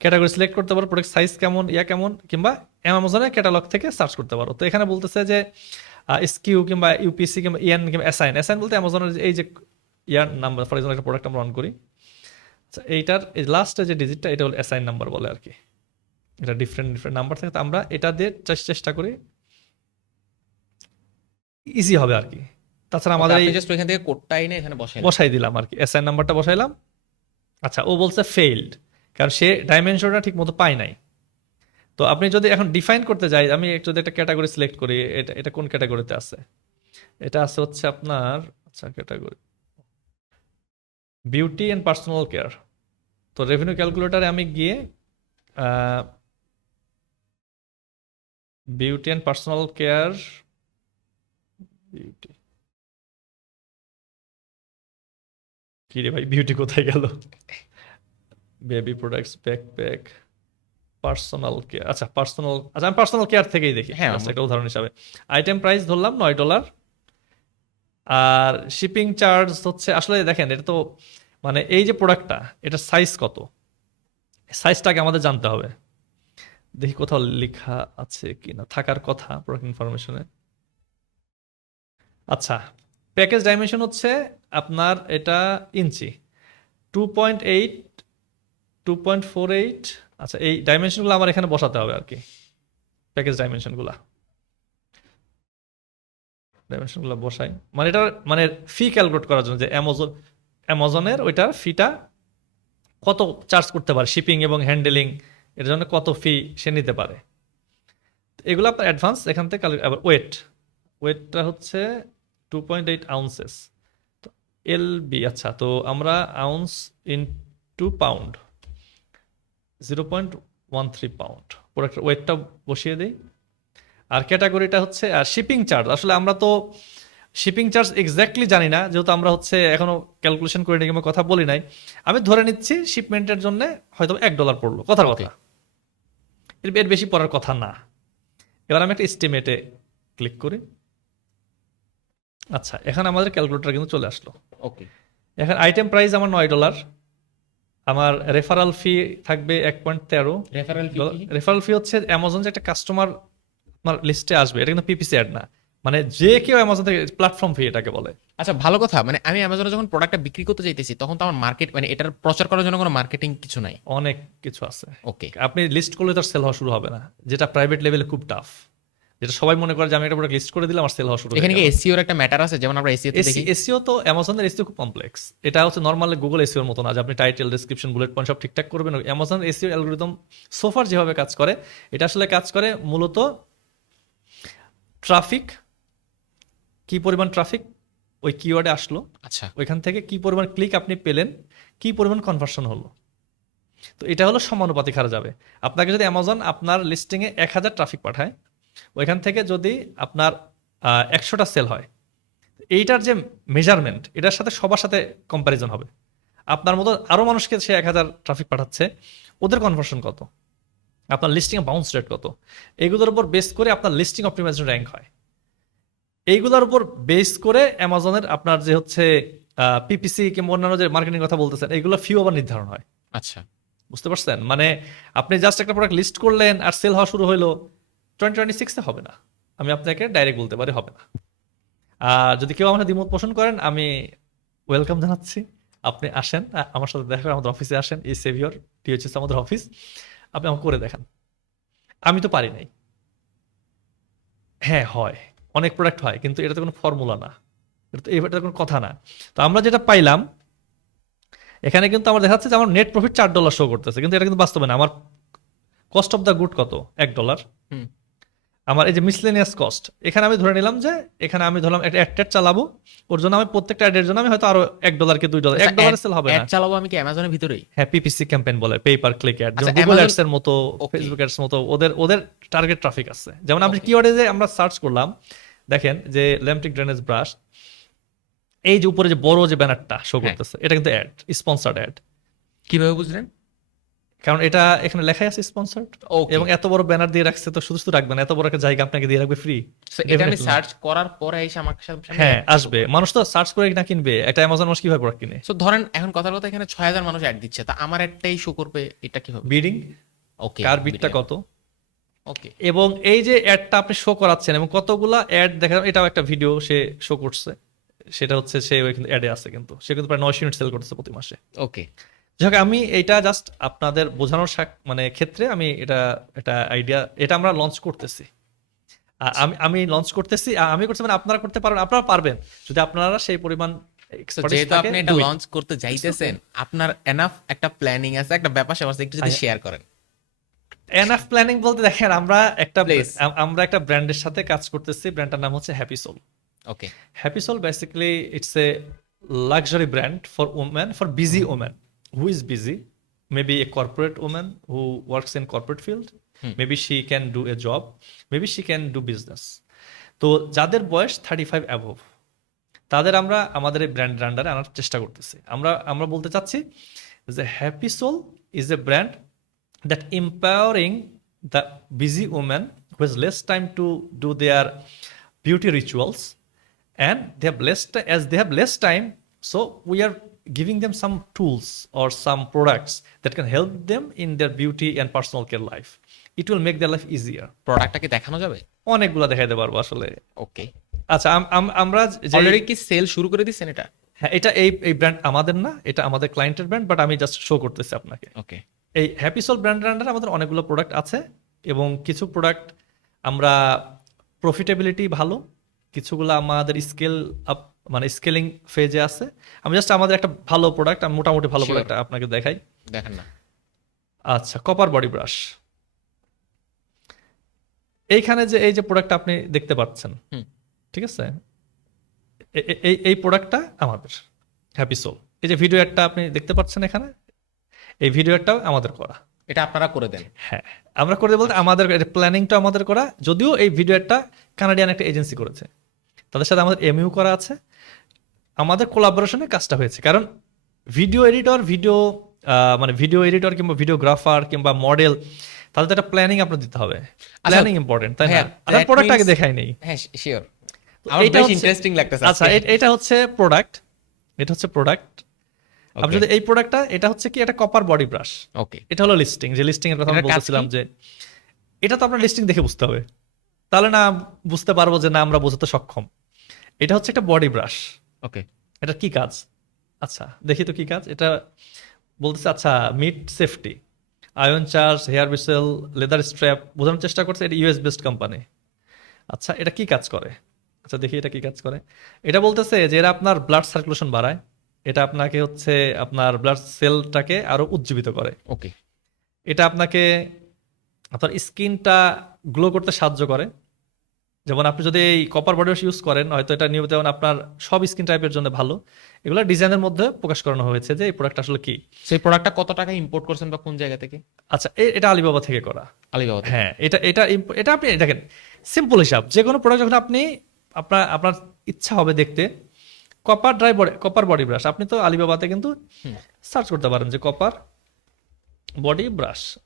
ক্যাটাগরি সিলেক্ট করতে পারো, প্রোডাক্ট সাইজ কেমন, কেমন, কিংবা অ্যামাজনের ক্যাটালগ থেকে সার্চ করতে পারো। তো এখানে বলতেছে যে এসকিউ কিংবা ইউপিসি কিংবা ইয়ান কিংবা অ্যাসাইন বলতে অ্যামাজনের এই যে ইয়ার নাম্বার, ফর এক্সাম্পল একটা প্রোডাক্ট আমরা অন করি, আচ্ছা এইটার লাস্টে যে ডিজিটটা এটা হলো অ্যাসাইন নাম্বার বলে আর কি। এটা ডিফারেন্ট নাম্বার থাকে, তো আমরা এটা দিয়ে চেষ্টা করি, ইজি হবে আর কি। তাছাড়া আমাদের এই জাস্ট ওইখান থেকে কোডটা এনে এখানে বসাই বসাই দিলাম আর কি, অ্যাসাইন নাম্বারটা বসাইলাম। আচ্ছা ও বলছে ফেইল্ড, কারণ সে ডাইমেনশনটা ঠিক মতো পায় নাই। তো আপনি যদি এখন ডিফাইন করতে যাই, আমি যদি একটা ক্যাটাগরি সিলেক্ট করি, এটা এটা কোন ক্যাটাগরিতে আছে, এটা আছে হচ্ছে আপনার, আচ্ছা category beauty and personal care. তো রেভিনিউ ক্যালকুলেটরে আমি গিয়ে beauty and personal care, beauty, কি রে ভাই বিউটি কোথায় গেল, baby products, backpack, personal care, আচ্ছা পার্সোনাল, আচ্ছা আমি পার্সোনাল কেয়ার থেকেই দেখি। হ্যাঁ, হ্যাঁ একটা উদাহরণ হিসাবে আইটেম প্রাইস ধরলাম $9, আর শিপিং চার্জ হচ্ছে, আসলে দেখেন এটা তো মানে এই যে প্রোডাক্টটা, এটা সাইজ কত, সাইজটাকে আমাদের জানতে হবে। দেখি কোথাও লেখা আছে কিনা, থাকার কথা প্রোডাক্ট ইনফরমেশনে। আচ্ছা প্যাকেজ ডাইমেনশন হচ্ছে আপনার এটা ইঞ্চি 2.8 2.48। আচ্ছা এই ডাইমেনশনগুলো আমার এখানে বসাতে হবে আর কি, প্যাকেজ ডাইমেনশনগুলো বসাই, মানে এটা মানে ফি ক্যালকুলেট করার জন্য যে অ্যামাজনের ওইটার ফিটা কত চার্জ করতে পারে শিপিং এবং হ্যান্ডেলিং, এর জন্য কত ফি সে নিতে পারে। এগুলো আপনার অ্যাডভান্স এখান থেকে আবার ওয়েটটা হচ্ছে 2.8 আউন্সেস। তো এলবি, আচ্ছা, তো আমরা আউন্স ইন 2 পাউন্ড 0.13 পাউন্ড প্রোডাক্টের ওয়েটটা বসিয়ে দিই। আর ক্যাটাগরিটা হচ্ছে, আর শিপিং চার্জ, আসলে আমরা তো শিপিং চার্জ এক্স্যাক্টলি জানি না, যেহেতু আমরা হচ্ছে এখনো ক্যালকুলেশন করে নিই কিংবা কথা বলি নাই। আমি ধরে নিচ্ছি শিপমেন্টের জন্য হয়তো $1 পড়লো, কথার কথা, এর বেশি পড়ার কথা না। এবার আমি একটা এস্টিমেটে ক্লিক করি। আচ্ছা, এখানে আমাদের ক্যালকুলেটর কিন্তু চলে আসলো। ওকে, এখন আইটেম প্রাইস আমার $9, আমার রেফারাল ফি থাকবে 1.13। রেফারেল ফি হচ্ছে অ্যামাজন যে একটা কাস্টমার আপনার লিস্টে আসবে, এটা কিন্তু পিপিসি অ্যাড না, মানে যে কেউ অ্যামাজন থেকে প্ল্যাটফর্ম ফি এটাকে বলে। আচ্ছা, ভালো কথা। মানে আমি অ্যামাজনে যখন প্রোডাক্টটা বিক্রি করতে চাইতেছি তখন তো আমার মার্কেট, মানে এটার প্রচার করার জন্য কোনো মার্কেটিং কিছু নাই। অনেক কিছু আছে। ওকে, আপনি লিস্ট করলে তার সেল হওয়া শুরু হবে না, যেটা প্রাইভেট লেভেলে খুব টাফ, যেটা সবাই মনে করে যে আমি একটা প্রোডাক্ট লিস্ট করে দিলাম আমার সেল হওয়া শুরু হয়ে এখানে কি গেল। এসইও এর একটা ম্যাটার আছে? যেমন আমরা এসইও তে দেখি এসইও তো অ্যামাজনের এসইও খুব কমপ্লেক্স। এটা হচ্ছে নর্মাল গুগল এসইও এর মতো না যে আপনি টাইটেল, ডেসক্রিপশন, বুলেট পয়েন্ট সব ঠিকঠাক করবেন। অ্যামাজন এসইও অ্যালগরিদম সোফার যেভাবে কাজ করে, এটা আসলে কাজ করে মূলত ট্রাফিক, কি পরিমাণ ট্রাফিক ওই কিওয়ার্ডে আসলো, আচ্ছা, ওইখান থেকে কি পরিমাণ ক্লিক আপনি পেলেন, কি পরিমাণ কনভার্সন হলো। তো এটা হলো সমানুপাতিক হারে যাবে। আপনাকে যদি অ্যামাজন আপনার লিস্টিংয়ে 1000 ট্রাফিক পাঠায়, ওইখান থেকে যদি আপনার 100টা সেল হয়, এইটার যে মেজারমেন্ট এটার সাথে সবার সাথে কম্প্যারিজন হবে। আপনার মতো আরও মানুষকে সে 1000 ট্রাফিক পাঠাচ্ছে, ওদের কনভার্সন কত, আপনার লিস্টিং বাউন্স রেট কত, এগুলোর উপর বেস করে আপনার লিস্টিং অপটিমাইজেশন র্যাঙ্ক হয়। এইগুলোর উপর বেস করে অ্যামাজনের আপনার যে হচ্ছে পিপিসি কিংবা অন্যান্য যে মার্কেটিং কথা বলতেছেন, এইগুলো ফিও আবার নির্ধারণ হয়। আচ্ছা, বুঝতে পারছেন? মানে আপনি জাস্ট একটা প্রোডাক্ট লিস্ট করলেন আর সেল হওয়া শুরু হলো 2026-এ হবে না, আমি আপনাকে ডাইরেক্ট বলতে পারি হবে না। আর যদি কেউ আমাকে দ্বিমত পোষণ করেন, আমি ওয়েলকাম জানাচ্ছি, আপনি আসেন আমার সাথে দেখা করেন, আমাদের অফিসে আসেন, এই সেভিয়র টিএইচএস আমাদের অফিস, আপনি আমাকে করে দেখান। আমি তো পারি নাই। হ্যাঁ হয়, অনেক প্রোডাক্ট হয়, কিন্তু এটা তো কোনো ফর্মুলা না, এটা কোনো কথা না। তো আমরা যেটা পাইলাম এখানে কিন্তু আমার দেখাচ্ছে যে আমার নেট প্রফিট $4 শো করতেছে, কিন্তু এটা কিন্তু বাস্তবে না। আমার কস্ট অফ দ্য গুড কত? $1। হুম, আমার এই যে মিসলেনিয়াস কস্ট, এখানে আমি ধরে নিলাম যে এখানে আমি ধরলাম একটা অ্যাড চালাবো, ওর জন্য আমি প্রত্যেকটা অ্যাডের জন্য আমি হয়তো আরো $1 কি $2, $1 সেল হবে না। অ্যাড চালাবো আমি কি অ্যামাজনের ভিতরেই? হ্যাঁ, পিপিসি ক্যাম্পেইন বলে, পে পার ক্লিক অ্যাড, আচ্ছা, যেমন গুগল Amazon- অ্যাডস এর মতো, Okay. ফেসবুক অ্যাডস মতো, ওদের টার্গেট ট্রাফিক আছে। যেমন আপনি Okay. কিওয়ার্ডে যে আমরা সার্চ করলাম, দেখেন যে ল্যাম্পটিক ড্রেনেজ ব্রাশ, এই যে উপরে যে বড় যে ব্যানারটা শো হ্যাঁ। করতেছে, এটা কিন্তু অ্যাড, স্পন্সর্ড অ্যাড। কিভাবে বুঝলেন? কারণ এটা এখানে লেখাই আছে স্পন্সর্ড, Okay. এবং এত বড় ব্যানার দিয়ে রাখছে, তো শুধু শুধু রাখবে না, এত বড় একটা জায়গা আপনাকে দিয়ে রাখবে ফ্রি। So, এটা আমি সার্চ করার পরে এসে আমার সামনে হ্যাঁ, ad আসবে। মানুষ তো সার্চ করে না কিনবে, একটা অ্যামাজন মানুষ কিভাবে প্রোডাক্ট কিনে? So, ধরেন এখন কথার কথা এখানে 6000 মানুষ অ্যাড দিচ্ছে, তা আমার একটাই শো করবে, এটা কিভাবে? বিডিং, ওকে, কার বিটটা কত, ওকে, এবং এই যে অ্যাডটা আপনি শো করাচ্ছেন এবং কতগুলা অ্যাড দেখা, এটাও একটা ভিডিও সে শো করছে, সেটা হচ্ছে সে ওইখানে অ্যাডে আছে, কিন্তু সে কিন্তু প্রায় 900 ইউনিট সেল করতেছে প্রতি মাসে। ওকে। যাক, আমি এটা জাস্ট আপনাদের বোঝানোর মানে ক্ষেত্রে আমি এটা আইডিয়া, এটা আমরা লঞ্চ করতেছি। আমি লঞ্চ করতেছি, আমি করছি, মানে আপনারা করতে পারবেন, আপনারা পারবেন যদি আপনারা সেই পরিমাণ So, expertise যেহেতু থাকে, আপনি এটা do it. লঞ্চ করতে যাইতেছেন, আপনার এনাফ একটা প্ল্যানিং আছে, একটা ব্যাপার স্যাপার আছে, একটু যদি আচ্ছা। শেয়ার করেন। এনাফ প্ল্যানিং বলতে দেখেন, আমরা Please. একটা ব্র্যান্ডের সাথে কাজ করতেছি, ব্র্যান্ডটার নাম হচ্ছে happy soul. Okay, Happy Soul basically it's a luxury brand for women, for busy women. Who is busy? Maybe a corporate woman who works in corporate field. Maybe she can do a job. Maybe she can do business. তো যাদের বয়স 35 above, তাদের আমরা আমাদের এই brand আন্ডারে আনার চেষ্টা করতেছি। আমরা বলতে চাচ্ছি যে Happy Soul is a brand that empowering the busy woman who has less time to do their beauty rituals, and they have less time, so we are giving them some tools or some products that can help them in their beauty and personal care life. It will make their life easier. প্রোডাক্টটাকে দেখানো যাবে? অনেকগুলো দেখাইতে পারবো আসলে। ওকে। আচ্ছা, আমরা যে already কি সেল শুরু করে দিচ্ছেন এটা? হ্যাঁ, এটা এই ব্র্যান্ড আমাদের না, এটা আমাদের ক্লায়েন্টের ব্র্যান্ড, বাট আমি জাস্ট শো করতেছি আপনাকে। ওকে, এই হ্যাপি সোল ব্র্যান্ডের আন্ডারে আমাদের অনেকগুলো প্রোডাক্ট আছে, এবং কিছু প্রোডাক্ট আমরা প্রফিটেবিলিটি ভালো, কিছুগুলো আমাদের স্কেল আপ মানে স্কেলিং ফেজে আছে। আমি জাস্ট আমাদের একটা ভালো প্রোডাক্ট, আমি মোটামুটি ভালো Sure. প্রোডাক্ট আপনাকে দেখাই। দেখেন না। আচ্ছা, কপার বডি ব্রাশ। এইখানে যে এই যে প্রোডাক্ট আপনি দেখতে পাচ্ছেন, হুম। ঠিক আছে, এই প্রোডাক্টটা আমাদের হ্যাপি সোল। এই যে ভিডিও একটা আপনি দেখতে পাচ্ছেন এখানে, এই ভিডিও একটাও আমাদের করা। এটা আপনারা করে দেন? হ্যাঁ, আমরা করে বলতে আমাদের প্ল্যানিংটা আমাদের করা, যদিও এই ভিডিও একটা কানাডিয়ান একটা এজেন্সি করেছে, তাদের সাথে আমাদের এমইউ করা আছে, আমাদের কোলাবোরেশনে কাজটা হয়েছে। কারণ ভিডিও এডিটর, মানে ভিডিও এডিটর কিংবা ভিডিওগ্রাফার কিংবা মডেল, তাদের তো একটা প্ল্যানিং আপনার দিতে হবে। প্ল্যানিং ইম্পর্টেন্ট, তাই না? হ্যাঁ, আমরা that প্রোডাক্ট আগে means- দেখাই নেই। হ্যাঁ, শিওর। আমার এইটা বেশ হচ্ছে- ইন্টারেস্টিং লাগতেছে আচ্ছা, আজকে। এটা হচ্ছে প্রোডাক্ট, এটা হচ্ছে প্রোডাক্ট। আপনি Okay. যদি এই প্রোডাক্টটা, এটা হচ্ছে কি, এটা কপার বডি ব্রাশ। ওকে। এটা হলো লিস্টিং, যে লিস্টিং এর কথা আমি এটার কাজ বলতেছিলাম, কি? যে এটা তো আপনার লিস্টিং দেখে বুঝতে হবে, তাহলে না বুঝতে পারবো যে না আমরা বোঝাতে সক্ষম। এটা হচ্ছে একটা বডি ব্রাশ। ওকে। এটা কি কাজ? আচ্ছা দেখি তো কি কাজ। এটা বলতেছে, আচ্ছা, mid safety, ion charge, hair bezel, leather strap, বোঝানোর চেষ্টা করছে এটা ইউএস বেসড কোম্পানি। আচ্ছা, এটা কি কাজ করে? আচ্ছা দেখি এটা কি কাজ করে। এটা বলতেছে যে এরা আপনার ব্লাড সার্কুলেশন বাড়ায়, এটা আপনাকে হচ্ছে আপনার ব্লাড সেলটাকে আরো উজ্জীবিত করে, ওকে। এটা আপনাকে আপনার স্কিনটা গ্লো করতে সাহায্য করে। যেমন আপনি যদি এই কপার বডি ওয়াশ ইউজ করেন, হয়তো এটা নিয়মিত, যেমন আপনার সব স্কিন টাইপের জন্য ভালো। এগুলো ডিজাইনের মধ্যে প্রকাশ করানো হয়েছে যে এই প্রোডাক্ট আসলে কি। সেই প্রোডাক্টটা কত টাকা ইম্পোর্ট করছেন বা কোন জায়গা থেকে? আচ্ছা, এটা আলিবাবা থেকে করা। আলিবাবা থেকে। হ্যাঁ, এটা আপনি দেখেন, সিম্পল হিসাব, যে কোনো প্রোডাক্ট যখন আপনি আপনার ইচ্ছা হবে দেখতে, কপার বডি ব্রাশ, আপনি তো আলিবাবাতে কিন্তু সার্চ করতে পারেন যে কপার বডি ব্রাশ,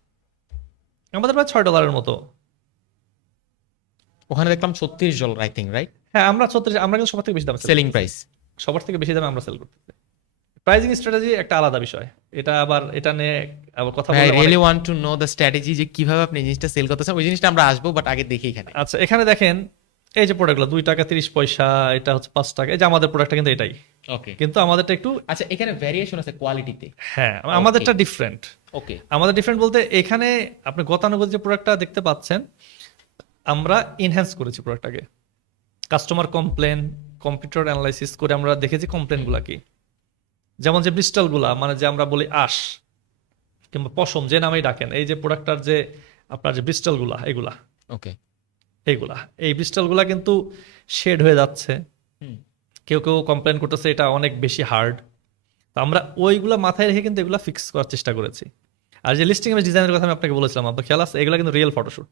আমাদের প্রায় $6 মতো। ওখানে দেখলাম $36 আই থিঙ্ক, রাইট? হ্যাঁ, আমরা কিন্তু সবার থেকে বেশি দাম সেলিং প্রাইস। সবার থেকে বেশি দামে আমরা সেল করতেছি। প্রাইজিং স্ট্র্যাটেজি একটা আলাদা বিষয়, এটা নিয়ে আবার কথা আই বললে রিয়েলি অনেক- want to know the strategy, যে কিভাবে আপনি জিনিসটা সেল করতেছেন। ওই জিনিসটা আমরা আসবো, বাট আগে দেখি এখানে। আচ্ছা, এখানে দেখেন এই যে প্রোডাক্টগুলো $2.30, এটা হচ্ছে $5, এই যে আমাদের প্রোডাক্টটা কিন্তু এটাই, ওকে। কিন্তু আমাদেরটা একটু, আচ্ছা, এখানে ভ্যারিয়েশন আছে কোয়ালিটিতে। হ্যাঁ, আমাদেরটা ডিফারেন্ট। ওকে। আমাদের ডিফারেন্ট বলতে এখানে আপনি গতানুগতিক যে প্রোডাক্টটা দেখতে পাচ্ছেন, আমরা ইনহ্যান্স করেছি প্রোডাক্টটাকে। কাস্টমার কমপ্লেন, কম্পিউটার অ্যানালাইসিস করে আমরা দেখেছি কমপ্লেনগুলা কি। যেমন যে ব্রিস্টালগুলা, মানে যে আমরা বলি আঁশ কিংবা পশম, যে নামেই ডাকেন, এই যে প্রোডাক্টটার যে আপনার যে ব্রিস্টালগুলা, ওকে। এই ব্রিস্টালগুলা কিন্তু শেড হয়ে যাচ্ছে। হুম। কেউ কেউ কমপ্লেন করতেছে এটা অনেক বেশি হার্ড। তো আমরা ওইগুলা মাথায় রেখে কিন্তু এগুলা ফিক্স করার চেষ্টা করেছি। আর যে লিস্টিং এর ডিজাইনের কথা আমি আপনাকে বলেছিলাম, আপনার খেয়াল আছে, এগুলা কিন্তু রিয়েল ফটোশুট।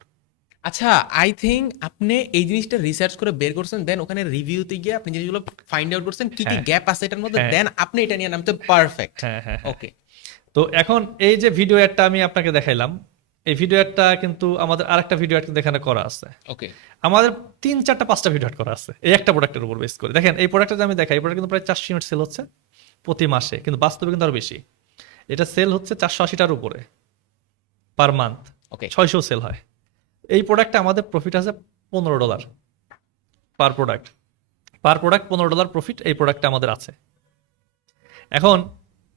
আচ্ছা, আই থিঙ্ক আপনি এই জিনিসটা রিসার্চ করে বের করছেন, দেন ওখানে রিভিউতে গিয়ে আপনি জিনিসগুলো ফাইন্ড আউট করছেন কি কি হ্যাঁ। গ্যাপ আছে এটার মধ্যে, হ্যাঁ। দেন আপনি এটা নিয়ে নামতে পারফেক্ট। হ্যাঁ হ্যাঁ হ্যাঁ। ওকে। তো এখন এই যে ভিডিও অ্যাডটা আমি আপনাকে দেখাইলাম, এই ভিডিও অ্যাডটা কিন্তু আমাদের আরেকটা ভিডিও অ্যাড কিন্তু এখানে করা আছে। ওকে। আমাদের 3, 4, 5টা ভিডিও অ্যাড করা আছে এই একটা প্রোডাক্টের উপর বেস করে। দেখেন এই প্রোডাক্টটা যে আমি দেখাই, এই প্রোডাক্ট কিন্তু প্রায় 400 ইউনিট সেল হচ্ছে প্রতি মাসে, কিন্তু বাস্তবে কিন্তু আরো বেশি। এটা সেল হচ্ছে 480টার উপরে পার মান্থ, ওকে। 600 সেল হয়। এই প্রোডাক্টে আমাদের প্রফিট আছে $15 পার প্রোডাক্ট। $15 প্রফিট এই প্রোডাক্টে আমাদের আছে। এখন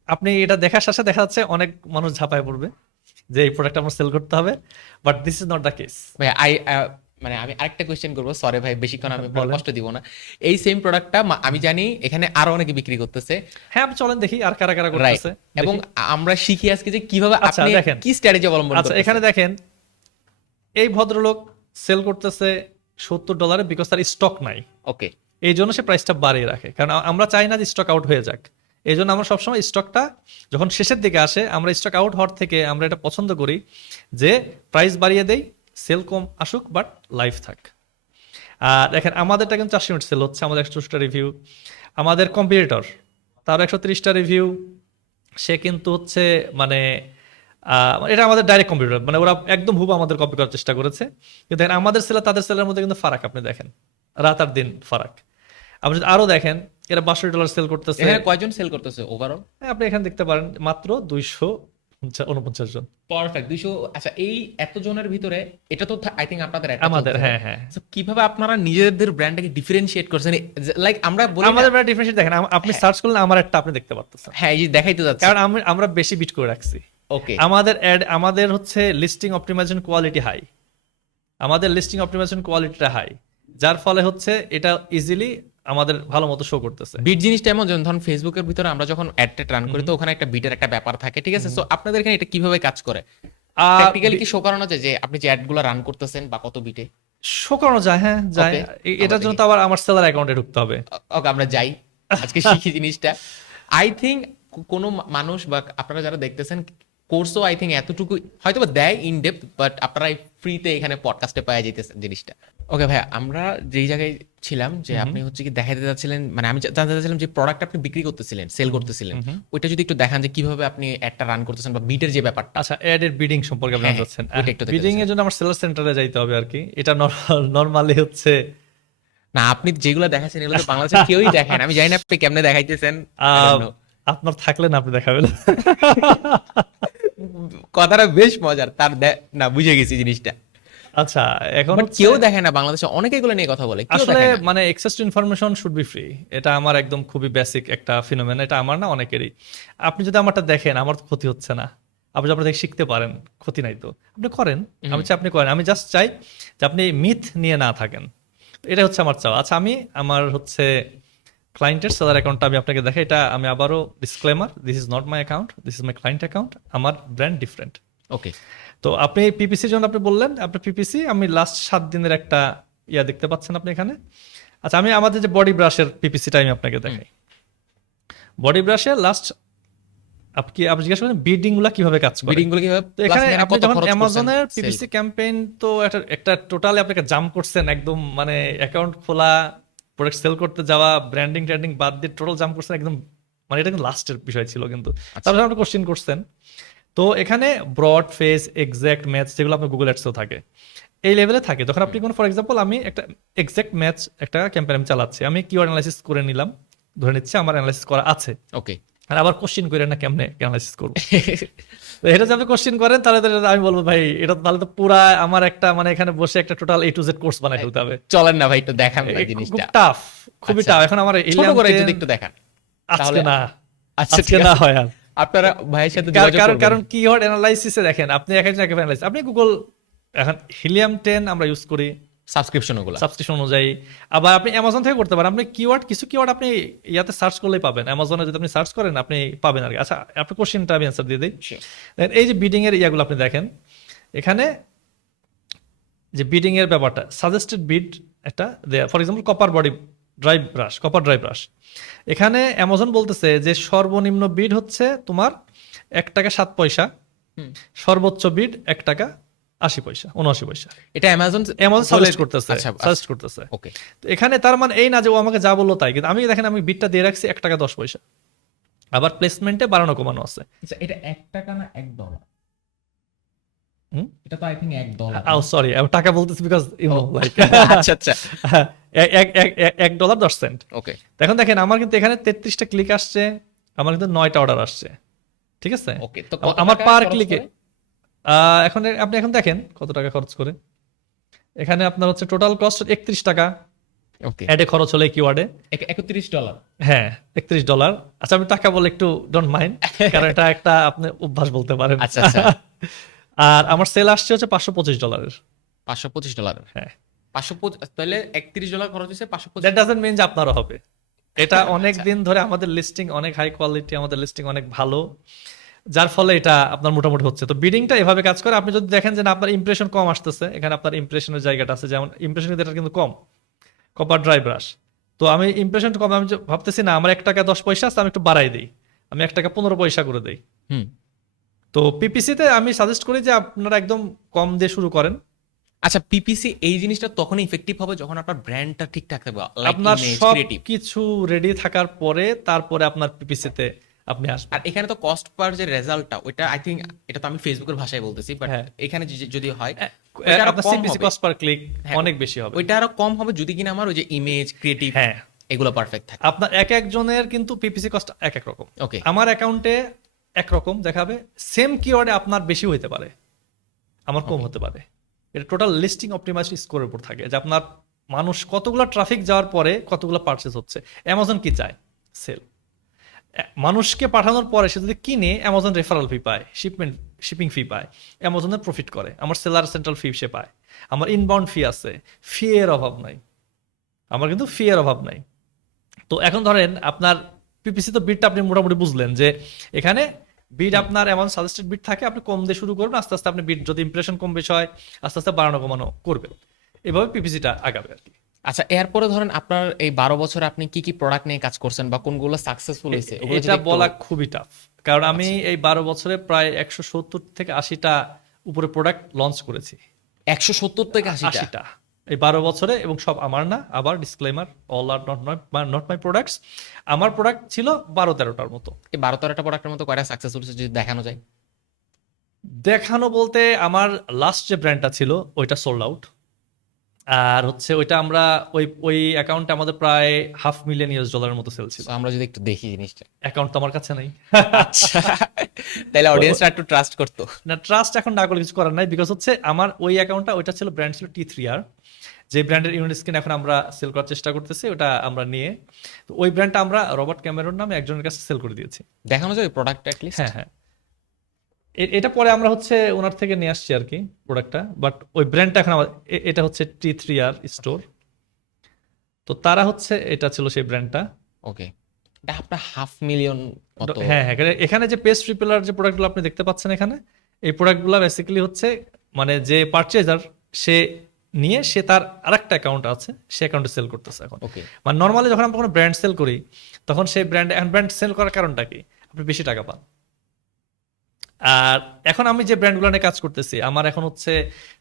আপনি এটা দেখার সাথে দেখা যাচ্ছে অনেক মানুষ ঝাঁপায় পড়বে যে এই প্রোডাক্ট আমার সেল করতে হবে, but this is not the case. ভাই মানে আমি আরেকটা কোয়েশ্চেন করবো, সরি ভাই, বেশিক্ষণ আমি বলেন। কষ্ট দিব না। এই সেম প্রোডাক্টটা আমি জানি এখানে আরো অনেকে বিক্রি করতেছে, হ্যাঁ, আপনি চলেন দেখি আর কারা কারা রাইট? করতেছে। এবং আমরা শিখি আজকে যে কিভাবে আচ্ছা, আপনি দেখেন। কি স্ট্র্যাটেজি অবলম্বন আচ্ছা, করতেছেন। এখানে দেখেন এই ভদ্রলোক সেল করতেছে $70 বিকজ তার স্টক নাই। ওকে। এই জন্য সে প্রাইসটা বাড়িয়ে রাখে, কারণ আমরা চাই না যে স্টক আউট হয়ে যাক। এই জন্য আমরা সবসময় স্টকটা যখন শেষের দিকে আসে, আমরা স্টক আউট হওয়ার থেকে আমরা এটা পছন্দ করি যে প্রাইস বাড়িয়ে দেই, সেল কম আসুক বাট লাইফ থাক। আর দেখেন আমাদেরটা কিন্তু 400 ইউনিট সেল হচ্ছে, আমাদের 140টা রিভিউ। আমাদের কম্পিটিটর তার 130টা রিভিউ, সে কিন্তু হচ্ছে মানে এটা আমাদের ডাইরেক্ট কম্পিটিটর, মানে ওরা একদম হুব আমাদের কপি করার চেষ্টা করেছে। কিন্তু দেখেন আমাদের সেল তাদের সেলের মধ্যে কিন্তু ফারাক, আপনি দেখেন রাত আর দিন ফারাক। আপনি যদি আরো দেখেন, এরা $62 সেল করতেছে। এখানে কয়জন সেল করতেছে ওভারঅল? আপনি এখানে দেখতে পারেন মাত্র 249 জন। পারফেক্ট। 200। আচ্ছা, এই এত জনের ভিতরে এটা তো আই থিঙ্ক আপনাদের একটা আমাদের, চলতেছে। হ্যাঁ হ্যাঁ। So, কিভাবে আপনারা নিজেদের ব্র্যান্ডটাকে ডিফারেন্সিয়েট করছেন? লাইক আমরা বলি না- আমাদের ডিফারেন্সিয়েট দেখেন, আপনি সার্চ করলে আমার একটা আপনি দেখতে পারতেছেন, হ্যাঁ, এই যে দেখাইতে যাচ্ছে। কারণ আমরা বেশি বিট করে রাখছি। ওকে। আমাদের হচ্ছে লিস্টিং অপটিমাইজেশন কোয়ালিটি হাই, আমাদের লিস্টিং অপটিমাইজেশন কোয়ালিটিটা হাই, যার ফলে হচ্ছে এটা ইজিলি আমাদের ভালো মতো শো করতেছে। বিট জিনিসটা এমন, যেমন ধরুন ফেসবুকের ভিতরে আমরা যখন অ্যাড রান করি তো ওখানে একটা বিটের একটা ব্যাপার থাকে, ঠিক আছে? সো আপনাদের এখানে এটা কিভাবে কাজ করে, প্র্যাকটিক্যালি কি শো করানো যায় যে আপনি যে অ্যাড গুলো রান করতেছেন বা কত বিটে? শো করানো যায়, হ্যাঁ যায়। Okay, এটার জন্য দেখি। তো আবার আমার সেলার অ্যাকাউন্টে ঢুকতে হবে। ওকে, আমরা যাই, আজকে শিখি জিনিসটা। আই থিঙ্ক কোনো মানুষ বা আপনারা যারা দেখতেছেন, কোর্সও আই থিঙ্ক এতটুকু হয়তো বা দেয় ইন ডেপথ, বাট আপনারা ফ্রিতে এখানে পডকাস্টে পাওয়া যাইতেছেন জিনিসটা। ওকে ভাই, আমরা যেই জায়গায় ছিলাম যে আপনি হচ্ছে কি দেখাতে যাচ্ছিলেন, মানে আমি জানতে চাচ্ছিলাম যে প্রোডাক্ট আপনি বিক্রি করতেছিলেন, সেল করতেছিলেন, ওইটা যদি একটু দেখান যে কিভাবে আপনি অ্যাডটা রান করতেছেন বা বিটের যে ব্যাপারটা। আচ্ছা, অ্যাড এর বিডিং সম্পর্কে আপনি হ্যাঁ, জানতে চাচ্ছেন। ওইটা একটু দেখতে বিডিং এর জন্য আমার সেলার সেন্টারে যাইতে হবে আর কি। এটা নরমালি হচ্ছে না, আপনি যেগুলো দেখাচ্ছেন এগুলো তো বাংলাদেশের কেউই দেখেন, আমি জানি না আপনি কেমনে দেখাইতেছেন। I ah, don't know. আপনার থাকলে না আপনি দেখাবেন। কথাটা বেশ মজার, তার না বুঝে গেছি জিনিসটা। আচ্ছা, এখন বাট হচ্ছে কেউ দেখে না বাংলাদেশে, অনেকে এগুলো নিয়ে কথা বলে, কেউ আসলে দেখে না। মানে access to information should be free. এটা আমার একদম খুবই বেসিক একটা ফিনোমেন। এটা আমার না, অনেকেরই। আপনি যদি আমারটা দেখেন, আমার তো ক্ষতি হচ্ছে না। আপনি যদি আপনার থেকে শিখতে পারেন, ক্ষতি নাই তো, আপনি করেন। আমি চাই আপনি করেন। আমি জাস্ট চাই যে আপনি মিথ নিয়ে না থাকেন। এটা হচ্ছে আমার চাওয়া। আচ্ছা, আমি আমার হচ্ছে ক্লায়েন্টের সেলার অ্যাকাউন্টটা আমি আপনাকে দেখাই। এটা আমি আবারও disclaimer, this is not my account, this is my client account. আমার ব্র্যান্ড ডিফারেন্ট। ওকে, তো আপনি পিপিসির জন্য আপনি বললেন, আপনার পিপিসি আমি লাস্ট 7 দিনের একটা ইয়া দেখতে পাচ্ছেন আপনি এখানে। আচ্ছা, আমি আমাদের যে বডি ব্রাশের পিপিসিটা আমি আপনাকে দেখাই। বডি ব্রাশের লাস্ট আপনি জিজ্ঞাসা করেন বিডিং গুলা কিভাবে কাজ করে। বিডিং গুলো কিভাবে, তো এখানে plus আপনি কত যখন খরচ করছেন, অ্যামাজনের sell পিপিসি ক্যাম্পেইন, তো একটা টোটালি আপনাকে জাম্প করছেন একদম, মানে অ্যাকাউন্ট খোলা, প্রোডাক্ট সেল করতে যাওয়া, ব্র্যান্ডিং ট্র্যান্ডিং বাদ দিয়ে টোটাল জাম্প করছেন একদম। মানে এটা কিন্তু লাস্টের বিষয় ছিল কিন্তু। তারপরে আপনি কোশ্চেন করছেন। তো এখানে ব্রড ফেস এক্সাক্ট ম্যাচ যেগুলো আপনার গুগল অ্যাডসেও থাকে, এই লেভেলে থাকে। যখন আপনি কোনো, ফর এক্সাম্পল আমি একটা এক্সাক্ট ম্যাচ একটা ক্যাম্পেইন আমি চালাচ্ছি, আমি কিওয়ার্ড অ্যানালাইসিস করে নিলাম, ধরে নিচ্ছে আমার অ্যানালাইসিস করা আছে। ওকে। আর আবার কোশ্চেন করে না কেমনে অ্যানালাইসিস করবো। তো এটা যদি আপনি কোশ্চেন করেন তাহলে তো এটা আমি বলবো ভাই, এটা তাহলে তো পুরা আমার একটা, মানে এখানে বসে একটা total A to Z course বানাই ফেলতে হবে। চলেন না ভাই, একটু দেখান না খুব জিনিসটা, টাফ, খুবই আচ্ছা। টাফ। এখন আমার ছোট করে যদি একটু দেখান আজকে তাহলে। না, আচ্ছা, আজকে ঠিক না আছে, হয় আর। আপনারা ভাইয়ের সাথে যোগাযোগ কারণ করবেন। কারণ কিওয়ার্ড অ্যানালাইসিসে দেখেন, আপনি এক একজন অ্যানালাইসিস, আপনি গুগল এখন হিলিয়াম 10 আমরা ইউজ করি সাবস্ক্রিপশন ওগুলা। সাবস্ক্রিপশন অনুযায়ী। আবার আপনি অ্যামাজন থেকে করতে পারেন। আপনি কিছু কিওয়ার্ড আপনি ইয়াতে সার্চ করলেই পাবেন, অ্যামাজনে যদি আপনি সার্চ করেন আপনি পাবেন আর কি। আচ্ছা, আপনি কোশ্চেনটা আমি অ্যান্সার দিয়ে দিই। Then এই যে বিডিং এর ইয়াগুলো আপনি দেখেন, এখানে যে বিডিং এর ব্যাপারটা, সাজেস্টেড বিড একটা দেয়া, for example copper dry brush. এখানে অ্যামাজন বলতেছে যে সর্বনিম্ন বিড হচ্ছে তোমার 1 টাকা 7 পয়সা, সর্বোচ্চ বিড 1 টাকা 80 পয়সা 79 পয়সা। এটা অ্যামাজন সাজেস্ট করতেছে, আচ্ছা, সাজেস্ট করতেছে। ওকে। তো এখানে তার মানে এই না যে ও আমাকে যা বললো তাই, কিন্তু আমি দেখেন আমি বিটটা দিয়ে রাখছি 1 টাকা 10 পয়সা। আবার প্লেসমেন্টে বাড়ানো কমানো আছে। আচ্ছা, এটা 1 টাকা না $1? হুম? এটা তো আই থিংক $1। সরি, আমি টাকা বলতেছি বিকজ লাইক আচ্ছা আচ্ছা, $1.10। ওকে। এখন দেখেন আমার কিন্তু এখানে 33টা ক্লিক আসছে, আমার কিন্তু 9টা অর্ডার আসছে, ঠিক আছে? ওকে, তো আমার পার ক্লিকে এখন আপনি এখন দেখেন কত টাকা খরচ করে। এখানে আপনার হচ্ছে টোটাল কস্ট 31 টাকা ওকে, অ্যাডে খরচ হলে কিওয়ার্ডে। $31। হ্যাঁ, $31। আচ্ছা, আমি টাকা বলে একটু ডোন্ট মাইন্ড, কারণ এটা একটা আপনি অভ্যাস বলতে পারেন। আচ্ছা আচ্ছা, আর আমার সেল আসছে হচ্ছে $525। $525। হ্যাঁ, 525, তাহলে $31 খরচ হয়েছে, 525। দ্যাট ডাজন্ট মিন যে আপনারও হবে। এটা অনেক আচ্ছা। দিন ধরে আমাদের লিস্টিং অনেক হাই কোয়ালিটি, আমাদের লিস্টিং অনেক ভালো, যার ফলে এটা আপনার মোটামুটি হচ্ছে। তো বিডিংটা এভাবে কাজ করে। আপনি যদি দেখেন যে না আপনার ইমপ্রেশন কম আসতেছে, এখানে আপনার ইমপ্রেশনের জায়গাটা আছে, যেমন ইমপ্রেশন এটা কিন্তু কম, কপার ড্রাই ব্রাশ। তো আমি ইমপ্রেশন কম, আমি ভাবতেছি না আমার 1 টাকা 10 পয়সা আছে, আমি একটু বাড়াই দিই, আমি 1 টাকা 15 পয়সা করে দিই। হুম। তো পিপিসিতে আমি সাজেস্ট করি যে আপনারা একদম কম দিয়ে শুরু করেন। আচ্ছা, পিপিসি এই জিনিসটা তখনই ইফেক্টিভ হবে যখন আপনার ব্র্যান্ডটা ঠিকঠাক থাকবে, লাইক আপনার ইমেজ, সব ক্রিয়েটিভ। কিছু রেডি থাকার পরে তারপরে আপনার পিপিসিতে আপনি আসবেন। আর এখানে তো কস্ট পার যে রেজাল্টটা, ওইটা আই থিংক, এটা তো আমি ফেসবুকের ভাষায় বলতেছি, বাট হ্যাঁ। এখানে যদি হয় ওইটা আরো আপনার কম সিপিসি হবে। কস্ট পার ক্লিক হ্যাঁ, অনেক বেশি হবে। ওইটা আরো কম হবে যদি কিনা আমার ওই যে ইমেজ, ক্রিয়েটিভ, হ্যাঁ, এগুলো পারফেক্ট থাকে। আপনার এক একজনের কিন্তু পিপিসি কস্ট এক এক রকম। ওকে, আমার অ্যাকাউন্টে একরকম দেখাবে, সেম কিওয়ার্ডে আপনার বেশি হতে পারে, আমার কম হতে পারে। এটা টোটাল লিস্টিং অপটিমাইজ স্কোরের উপর থাকে, যে আপনার মানুষ কতগুলো ট্রাফিক যাওয়ার পরে কতগুলো পারচেজ হচ্ছে। অ্যামাজন কি চায়? সেল। মানুষকে পাঠানোর পরে সে যদি কিনে, অ্যামাজন রেফারেল ফি পায়, শিপিং ফি পায়, অ্যামাজনের প্রফিট করে, আমার সেলার সেন্ট্রাল ফি সে পায়, আমার ইনবাউন্ড ফি আছে, ফি এর অভাব নাই, আমার কিন্তু ফি এর অভাব নাই। তো এখন ধরেন আপনার পিপিসি তো বিটটা আপনি মোটামুটি বুঝলেন যে এখানে বিট আপনার এমন সাজেস্টেড বিট থাকে, আপনি কম দিয়ে শুরু করবেন, আস্তে আস্তে আপনি বিট যদি ইমপ্রেশন কম বেশি হয় আস্তে আস্তে বাড়ানো কমানো করবেন, এভাবে পিপিসিটা আগাবে আর কি। আচ্ছা, এরপরে ধরেন আপনার এই 12 বছরে আপনি কি কি প্রোডাক্ট নিয়ে কাজ করছেন বা কোনগুলো সাকসেসফুল হয়েছে ওগুলো যদি এটা একটু। বলা খুবই টাফ, কারণ আমি আচ্ছা। এই 12 বছরে প্রায় 170 থেকে 80টা উপরে প্রোডাক্ট লঞ্চ করেছি। 170 থেকে 80টা? 80টা এই 12 বছরে, এবং সব আমার না, আবার disclaimer, all are not my products. আমার প্রোডাক্ট ছিল 12-13টার মতো। এই 12-13টা প্রোডাক্টের মতো কয়টা সাকসেসফুল হয়েছে যদি দেখানো যায়? দেখানো বলতে আমার লাস্ট যে ব্র্যান্ডটা ছিল ওইটা সোল্ড আউট, আর হচ্ছে ওইটা আমরা ওই ওই অ্যাকাউন্টে আমাদের প্রায় $500,000 মতো সেল ছিল। So, আমরা যদি একটু দেখি জিনিসটা। অ্যাকাউন্ট তো আমার কাছে নাই। আচ্ছা, তাহলে অডিয়েন্সরা একটু ট্রাস্ট করতো। না, ট্রাস্ট এখন না করলে কিছু করার নাই, বিকজ হচ্ছে আমার ওই অ্যাকাউন্টটা ওইটা ছিল, ব্র্যান্ড ছিল T3R, যে ব্র্যান্ডের ইউনিট স্ক্রিন এখন আমরা সেল করার চেষ্টা করতেছি, ওটা আমরা নিয়ে, তো ওই ব্র্যান্ডটা আমরা রবার্ট ক্যামেরন নামে একজনের কাছে সেল করে দিয়েছি। দেখানো যায় প্রোডাক্ট অ্যাট লিস্ট? হ্যাঁ হ্যাঁ, এটা পরে আমরা হচ্ছে ওনার থেকে নিয়ে আসছি আর কি প্রোডাক্টটা, বাট ওই ব্র্যান্ডটা এখন আমার এটা হচ্ছে T3R স্টোর, তো তারা হচ্ছে এটা ছিল সেই ব্র্যান্ডটা। ওকে, এটা আপনার 500,000 মতো? হ্যাঁ হ্যাঁ, এখানে যে পেস্ট রিপেলার যে প্রোডাক্টগুলো আপনি দেখতে পাচ্ছেন এখানে, এই প্রোডাক্টগুলো বেসিক্যালি হচ্ছে মানে যে পারচেজার সে নিয়ে সে তার আরেকটা অ্যাকাউন্ট আছে, সে অ্যাকাউন্টে সেল করতেছে এখন। ওকে। মানে নর্মালি যখন আমরা কোনো ব্র্যান্ড সেল করি তখন সেই ব্র্যান্ড সেল করার কারণটা কি, আপনি বেশি টাকা পান। আর এখন আমি যে ব্র্যান্ডগুলো নিয়ে কাজ করতেছি, আমার এখন হচ্ছে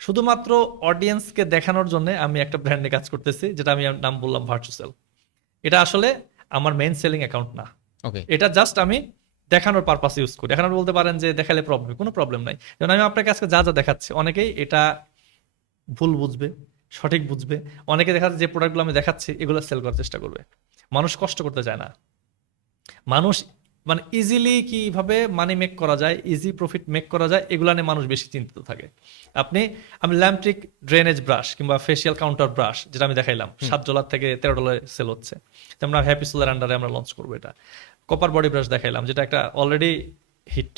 শুধুমাত্র অডিয়েন্সকে দেখানোর জন্য আমি একটা ব্র্যান্ড নিয়ে কাজ করতেছি, যেটা আমি নাম বললাম ভার্চুসেল। এটা আসলে আমার মেইন সেলিং অ্যাকাউন্ট না, ওকে। এটা জাস্ট আমি দেখানোর পারপাস ইউজ করি। এখন আপনি বলতে পারেন যে দেখালে প্রবলেম, কোনো প্রবলেম নাই, যেমন আমি আপনাকে আজকে যা যা দেখাচ্ছি অনেকেই এটা ভুল বুঝবে, সঠিক বুঝবে। অনেকে দেখা যাচ্ছে যে প্রোডাক্টগুলো আমি দেখাচ্ছি এগুলো সেল করার চেষ্টা করবে। মানুষ কষ্ট করতে চায় না, মানুষ মানে ইজিলি কিভাবে মানি মেক করা যায়, ইজি প্রফিট মেক করা যায়, এগুলা নিয়ে মানুষ বেশি চিন্তিত থাকে। আমি ল্যাম্পট্রিক ড্রেনেজ ব্রাশ কিংবা ফেসিয়াল কাউন্টার ব্রাশ যেটা আমি দেখাইলাম $7 থেকে $13 সেল হচ্ছে, যেমন হ্যাপি সোলার আন্ডারে আমরা লঞ্চ করবো এটা। কপার বডি ব্রাশ দেখাইলাম, যেটা একটা অলরেডি হিট,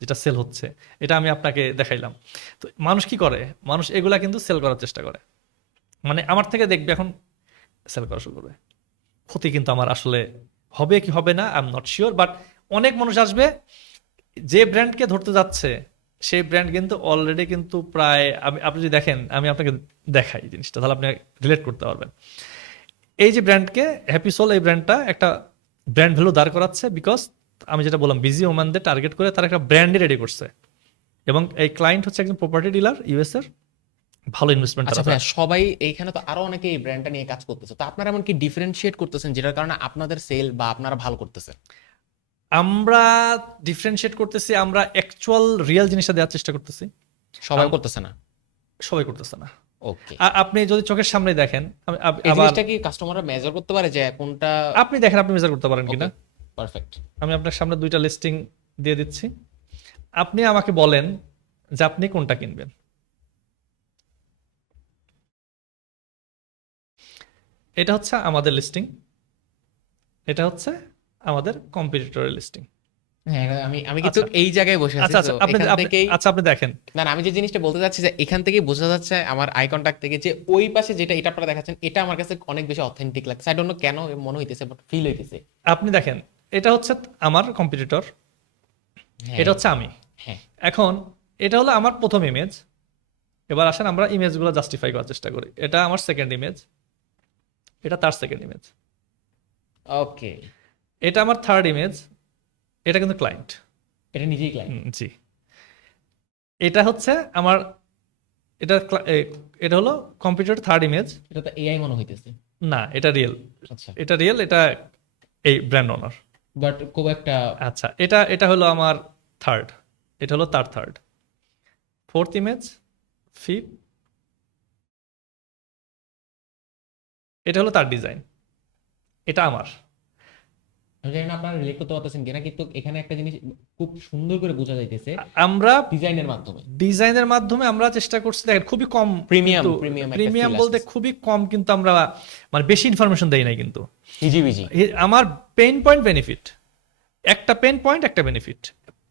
যেটা সেল হচ্ছে, এটা আমি আপনাকে দেখাইলাম। তো মানুষ কি করে, মানুষ এগুলা কিন্তু সেল করার চেষ্টা করে, মানে আমার থেকে দেখবে এখন সেল করা শুরু করবে। ক্ষতি কিন্তু আমার আসলে হবে কি হবে না I am not sure, but অনেক মানুষ আসবে যে ব্র্যান্ডকে ধরতে যাচ্ছে, সেই ব্র্যান্ড কিন্তু অলরেডি কিন্তু প্রায় আপনি যদি দেখেন, আমি আপনাকে দেখাই জিনিসটা, তাহলে আপনি রিলেট করতে পারবেন। এই যে ব্র্যান্ডকে হ্যাপি সোল, এই ব্র্যান্ডটা একটা ব্র্যান্ড ভ্যালু দাঁড় করাচ্ছে, বিকজ আমি যেটা বললাম বিজি ওম্যানদের টার্গেট করে তারা একটা ব্র্যান্ডে রেডি করছে, এবং এই ক্লায়েন্ট হচ্ছে একজন প্রপার্টি ডিলার ইউএস এর, ভালো ইনভেস্টমেন্ট। আচ্ছা ভাইয়া, সবাই এইখানে তো আরো অনেকে এই ব্র্যান্ডটা নিয়ে কাজ করতেছে, তো আপনারা এমন কি ডিফারেন্সিয়েট করতেছেন যেটার কারণে আপনাদের সেল বা আপনারা ভালো করতেছেন? আমরা ডিফারেন্সিয়েট করতেছি, আমরা অ্যাকচুয়াল রিয়েল জিনিসটা দেওয়ার চেষ্টা করতেছি, সবাই করতেছে না? সবাই করতেছে না। ওকে। আপনি যদি চোখের সামনে দেখেন, এই আবার জিনিসটা কি কাস্টমাররা মেজার করতে পারে যে কোনটা? আপনি দেখেন, আপনি মেজার করতে পারেন কিনা। পারফেক্ট। আমি আপনার সামনে 2টা লিস্টিং দিয়ে দিচ্ছি, আপনি আমাকে বলেন যে আপনি কোনটা কিনবেন। এটা হচ্ছে আমাদের লিস্টিং, এটা হচ্ছে আমাদের কম্পিটিটরের লিস্টিং। হ্যাঁ, আমি কিন্তু আচ্ছা। এই জায়গায় বসে আছি, আচ্ছা আচ্ছা, তো আপনি এখান থেকেই। আপনি দেখেন। না না, আমি যে জিনিসটা বলতে চাচ্ছি যে এখান থেকেই বোঝা যাচ্ছে আমার আই কন্টাক্ট থেকে যে ওই পাশে যেটা এটা আপনারা দেখাচ্ছেন এটা আমার কাছে অনেক বেশি অথেন্টিক লাগছে। আই ডোন্ট নো কেন মনে হইতেছে, বাট ফিল হইতেছে। আপনি দেখেন, এটা হচ্ছে আমার কম্পিটিটর, হ্যাঁ। এটা হচ্ছে আমি। হ্যাঁ। এখন এটা হলো আমার প্রথম ইমেজ, এবার আসেন আমরা ইমেজগুলো জাস্টিফাই করার চেষ্টা করি। এটা আমার সেকেন্ড ইমেজ, এটা তার সেকেন্ড ইমেজ, ওকে। এটা আমার থার্ড ইমেজ, এটা কিন্তু ক্লায়েন্ট। এটা নিজেই ক্লায়েন্ট? জি। এটা হচ্ছে আমার, এটা এটা হলো কম্পিউটার থার্ড ইমেজ। এটা তো এআই মনে হইতেছে। না, এটা রিয়েল। আচ্ছা, এটা রিয়েল, এটা এই ব্র্যান্ড ওনার। বাট খুব একটা। আচ্ছা, এটা হলো আমার থার্ড, এটা হলো তার থার্ড, ফোর্থ ইমেজ, ফিফথ, এটা হলো তার ডিজাইন, এটা আমার। আমি জানি না আপনারা রিলেট করতে পারতেছেন কিনা, কিন্তু এখানে একটা জিনিস খুব সুন্দর করে বোঝা যাইতেছে আমরা ডিজাইনের মাধ্যমে। ডিজাইনের মাধ্যমে আমরা চেষ্টা করছি, দেখেন খুবই কম, প্রিমিয়াম প্রিমিয়াম বলতে খুবই কম, কিন্তু আমরা মানে বেশি ইনফরমেশন দেই নাই কিন্তু। ইজি। আমার পেইন পয়েন্ট বেনিফিট, একটা পেইন পয়েন্ট একটা বেনিফিট,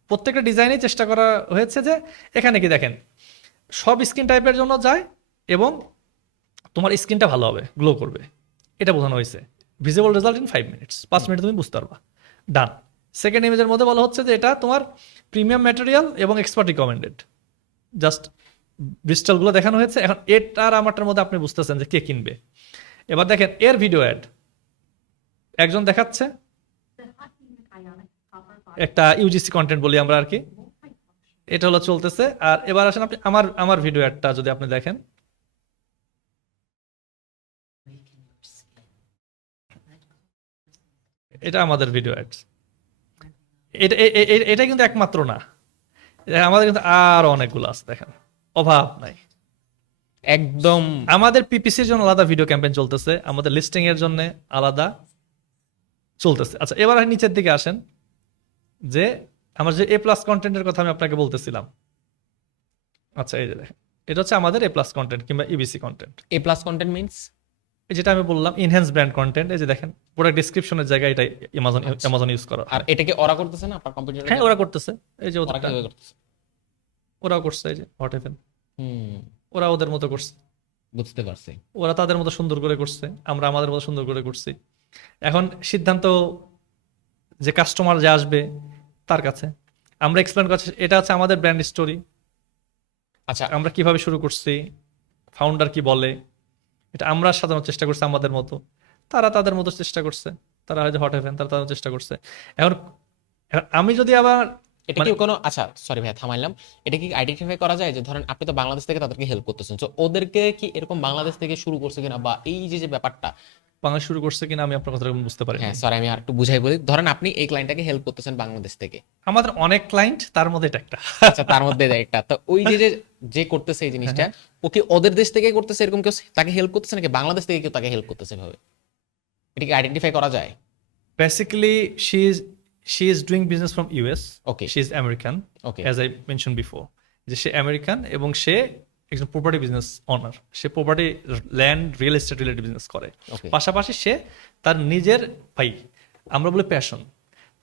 প্রত্যেকটা ডিজাইনে চেষ্টা করা হয়েছে যে এখানে কি দেখেন সব স্কিন টাইপের জন্য যায়, এবং তোমার স্কিনটা ভালো হবে, গ্লো করবে, এটা বোঝানো হয়েছে। ভিজিবল রেজাল্ট ইন 5 মিনিটস, 5 মিনিটে তুমি বুঝতে পারবা, ডান। সেকেন্ড ইমেজের মধ্যে বলা হচ্ছে যে এটা তোমার প্রিমিয়াম ম্যাটেরিয়াল এবং এক্সপার্ট রিকমেন্ডেড, জাস্ট ব্রিস্টলগুলো দেখানো হয়েছে। এখন এটার আমারটার মধ্যে আপনি বুঝতেছেন যে কে কিনবে। এবার দেখেন এর ভিডিও অ্যাড, একজন দেখাচ্ছে একটা ইউজিসি কন্টেন্ট বলি আমরা আর কি, এটা হলো চলতেছে। আর এবার আসেন আপনি আমার ভিডিও অ্যাডটা যদি আপনি দেখেন, এটা আমাদের ভিডিও অ্যাডস। এটা কিন্তু একমাত্র না, আমাদের কিন্তু আরো অনেকগুলো আছে, দেখেন অভাব নাই। একদম আমাদের পিপিসির জন্য আলাদা ভিডিও ক্যাম্পেইন চলতেছে, আমাদের লিস্টিং এর জন্য আলাদা চলতেছে। আচ্ছা এবার নিচের দিকে আসেন, যে আমার যে এ প্লাস কন্টেন্টের কথা আমি আপনাকে বলতেছিলাম। আচ্ছা এই যে দেখেন, এটা হচ্ছে আমাদের এ প্লাস কন্টেন্ট কিংবা ইবিসি কন্টেন্ট। এ প্লাস কন্টেন্ট মিন্স যেটা আমি বললাম ইনহ্যান্স ব্র্যান্ড কন্টেন্ট, এই যে দেখেন প্রোডাক্ট ডেসক্রিপশনের জায়গায় এটা অ্যামাজন ইউজ করা। আর এটা কি ওরা করতেছে না আপনার কম্পিউটারে? হ্যাঁ ওরা করতেছে, এই যে ওরা ওদেরটা কিভাবে করতেছে? ওরাও করছে, এই যে হট হেভেন হুম, ওরা ওদের মতো করছে, বুঝতে পারছি। ওরা তাদের মতো সুন্দর করে করছে, আমরা আমাদের মতো সুন্দর করে করছি। এখন সিদ্ধান্ত যে কাস্টমার যে আসবে তার কাছে, আমরা এক্সপ্লেন করছি এটা হচ্ছে আমাদের ব্র্যান্ড স্টোরি, আচ্ছা, আমরা কিভাবে শুরু করছি, ফাউন্ডার কি বলে, এটা আমরা সাজানোর চেষ্টা করছি আমাদের মতো, তারা তাদের মতো চেষ্টা করছে, তারা হয়তো হট হেভেন তারা তাদের চেষ্টা করছে। এখন এখন আমি যদি আবার এটা কি কোনো, আচ্ছা সরি ভাই থামাইলাম, এটা কি আইডেন্টিফাই করা যায় যে ধরেন আপনি তো বাংলাদেশ থেকে তাদেরকে হেল্প করতেছেন, তো ওদেরকে কি এরকম বাংলাদেশ থেকে শুরু করছে কিনা, বা এই যে ব্যাপারটা? বাংলা শুরু করছে কিনা আমি আপনার কথা বুঝতে পারি। হ্যাঁ সরি, আমি আর একটু বুঝাই বলি। ধরেন আপনি এই ক্লায়েন্টটাকে হেল্প করতেছেন বাংলাদেশ থেকে, আমাদের অনেক ক্লায়েন্ট, তার মধ্যে এটা একটা। আচ্ছা তার মধ্যে একটা, তো ওই যে করতেছে এই জিনিসটা, ও কি ওদের দেশ থেকে করতেছে, এরকম কেউ তাকে হেল্প করতেছে নাকি বাংলাদেশ থেকে কেউ তাকে হেল্প করতেছে ভাবে? এটা কি আইডেন্টিফাই করা যায়? Basically, she is doing business from US. Okay. She is American. Okay. As I mentioned before. যে সে আমেরিকান এবং সে একজন প্রপার্টি বিজনেস অনার, সে property land real estate related business করে। Okay. পাশাপাশি সে তার নিজের ভাই, আমরা বলি প্যাশন,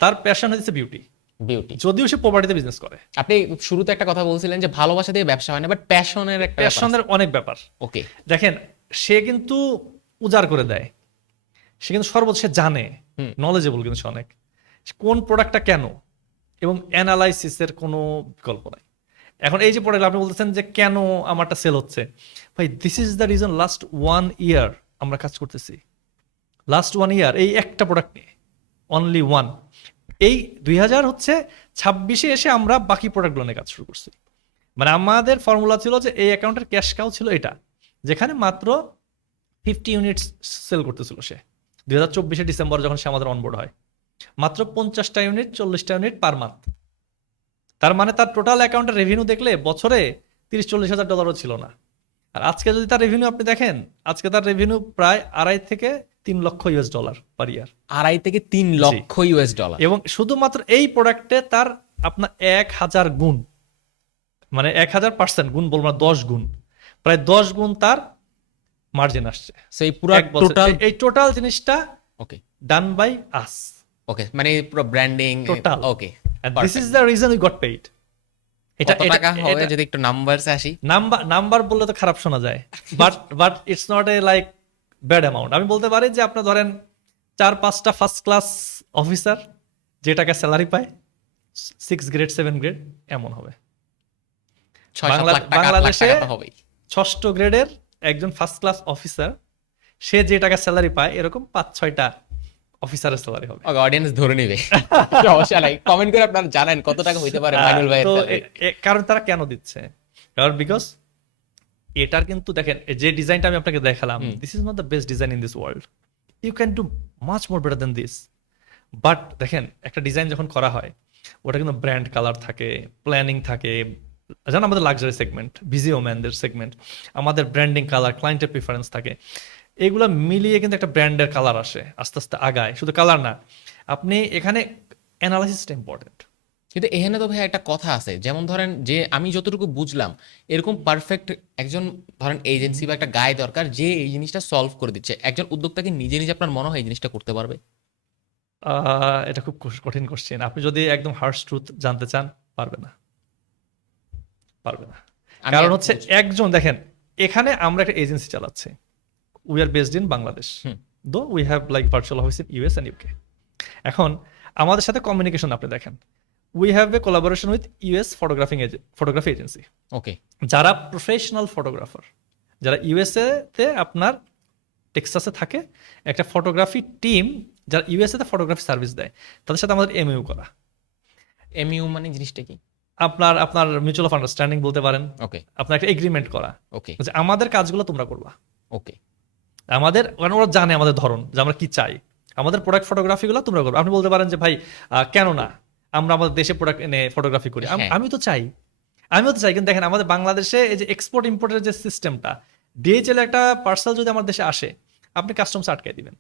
তার প্যাশন হচ্ছে বিউটি, বিউটি। যদিও সে প্রপার্টিতে বিজনেস করে। আপনি শুরুতে একটা কথা বলছিলেন যে ভালোবাসা দিয়ে ব্যবসা হয় না, বাট প্যাশনের একটা প্যাশনের অনেক ব্যাপার। ওকে, দেখেন সে কিন্তু উজাড় করে দেয়, সে কিন্তু সর্বদা সে জানে, নলেজেবল কিন্তু সে অনেক, কোন প্রোডাক্টটা কেন, এবং অ্যানালাইসিসের কোনো বিকল্প নাই। এখন এই যে প্রোডাক্ট আপনি বলতেছেন যে কেন আমারটা সেল হচ্ছে, ভাই this is the reason. Last 1 ইয়ার আমরা কাজ করতেছি, লাস্ট 1 ইয়ার এই একটা প্রোডাক্ট নিয়ে, অনলি ওয়ান। এই 2026-এ এসে আমরা বাকি প্রোডাক্টগুলো নিয়ে কাজ শুরু করছি। মানে আমাদের ফর্মুলা ছিল যে এই অ্যাকাউন্টের ক্যাশ কাউ ছিল এটা, যেখানে মাত্র 50 ইউনিটস সেল করতেছিল সে 2024 ডিসেম্বর যখন সে আমাদের অনবোর্ড হয়, মাত্র 50টা ইউনিট 40টা ইউনিট পার মান্থ। তার মানে তার টোটাল অ্যাকাউন্টের রেভিনিউ দেখলে বছরে 30-40 হাজার ডলারও ছিল না। আর আজকে যদি তার রেভিনিউ আপনি দেখেন, আজকে তার রেভিনিউ প্রায় 2.5 থেকে 3 লক্ষ ইউএস ডলার পার ইয়ার। 2.5 থেকে 3 লক্ষ ইউএস ডলার, এবং শুধুমাত্র এই প্রোডাক্টে তার আপনার 1000 গুণ, মানে 1000% গুণ বলবো না, 10 গুণ, প্রায় 10 গুণ তার মার্জিন আসছে সেই পুরো এক বছরে। টোটাল। এই টোটাল জিনিসটা ওকে, ডান বাই আস। ওকে, মানে পুরো branding Total. Okay. And this is the reason we got paid. কত টাকা হবে যদি একটু নাম্বারসে আসি? নাম্বার বললে তো খারাপ শোনা যায়, but it's not a like bad amount. আমি বলতে পারি যে আপনার ধরেন 4-5টা ফার্স্ট ক্লাস অফিসার যে টাকা স্যালারি পায়, 6 গ্রেড 7 গ্রেড এমন হবে। 6-7 লাখ টাকা, 8 লাখ বাংলাদেশে টাকা তো হবেই। 6ষ্ঠ গ্রেডের একজন ফার্স্ট ক্লাস অফিসার, সে যে টাকা স্যালারি পায় এরকম 5-6টা অফিসারের স্যালারি হবে। ওকে, অডিয়েন্স ধরে নিবে, সমস্যা নাই। কমেন্ট করে আপনারা জানেন কত টাকা হইতে পারে মাইনুল ভাইয়ের তো salary। কারণ তারা কেন দিচ্ছে, কারণ বিকজ এটার কিন্তু দেখেন যে ডিজাইনটা আমি আপনাকে দেখালাম, this is not the best design in this world, you can do much more better than this. But দেখেন একটা ডিজাইন যখন করা হয়, ওটা কিন্তু ব্র্যান্ড কালার থাকে, প্ল্যানিং থাকে, জানো আমাদের লাক্সারি সেগমেন্ট, ভিজিও ম্যানদের সেগমেন্ট, আমাদের ব্র্যান্ডিং কালার, ক্লায়েন্টের প্রিফারেন্স থাকে, এগুলো মিলিয়ে কিন্তু একটা ব্র্যান্ডের কালার আসে, আস্তে আস্তে আগায়। শুধু কালার না, আপনি এখানে অ্যানালাইসিসটা ইম্পর্টেন্ট। কিন্তু এখানে তো ভাই একটা কথা আছে, যেমন ধরেন যে আমি যতটুকু বুঝলাম এরকম পারফেক্ট একজন ধরেন এজেন্সি বা একটা গায় দরকার যে এই জিনিসটা সলভ করে দিচ্ছে। একজন উদ্যোক্তাকে নিজে নিজে আপনার মনে হয় এই জিনিসটা করতে পারবে? এটা খুব কঠিন কোশ্চেন। আপনি যদি একদম হার্শ ট্রুথ জানতে চান, পারবে না, পারবে না। আমি কারণ এক হচ্ছে বুঝি। একজন দেখেন, এখানে আমরা একটা এজেন্সি চালাচ্ছি, we are based in Bangladesh, hmm. Though we have like virtual office in US and UK. এখন আমাদের সাথে কমিউনিকেশন আপনি দেখেন, we have a collaboration with US photography agency, okay যারা প্রফেশনাল ফটোগ্রাফার, যারা ইউএসএ তে আপনার টেক্সাসে থাকে, একটা ফটোগ্রাফি টিম যারা ইউএসএ তে ফটোগ্রাফি সার্ভিস দেয়, তাদের সাথে আমাদের এমইউ করা। এমইউ মানে জিনিসটা কি? আপনার আপনার মিউচুয়াল অফ আন্ডারস্ট্যান্ডিং বলতে পারেন, ওকে আপনার একটা এগ্রিমেন্ট করা ওকে যে আমাদের কাজগুলো তোমরা করবা। ওকে আমাদের, কারণ ওরা জানে আমাদের ধরন, যে আমরা কি চাই, আমাদের প্রোডাক্ট ফটোগ্রাফিগুলো তোমরা করবে। আপনি বলতে পারেন যে ভাই কেন না আমরা আমাদের দেশে প্রোডাক্ট এনে ফটোগ্রাফি করি, হ্যাঁ। আমিও তো চাই, কিন্তু দেখেন আমাদের বাংলাদেশে এই যে এক্সপোর্ট ইম্পোর্টের যে সিস্টেমটা, ডিএইচএল একটা পার্সেল যদি আমার দেশে আসে, আপনি কাস্টমস আটকাই দিবেন,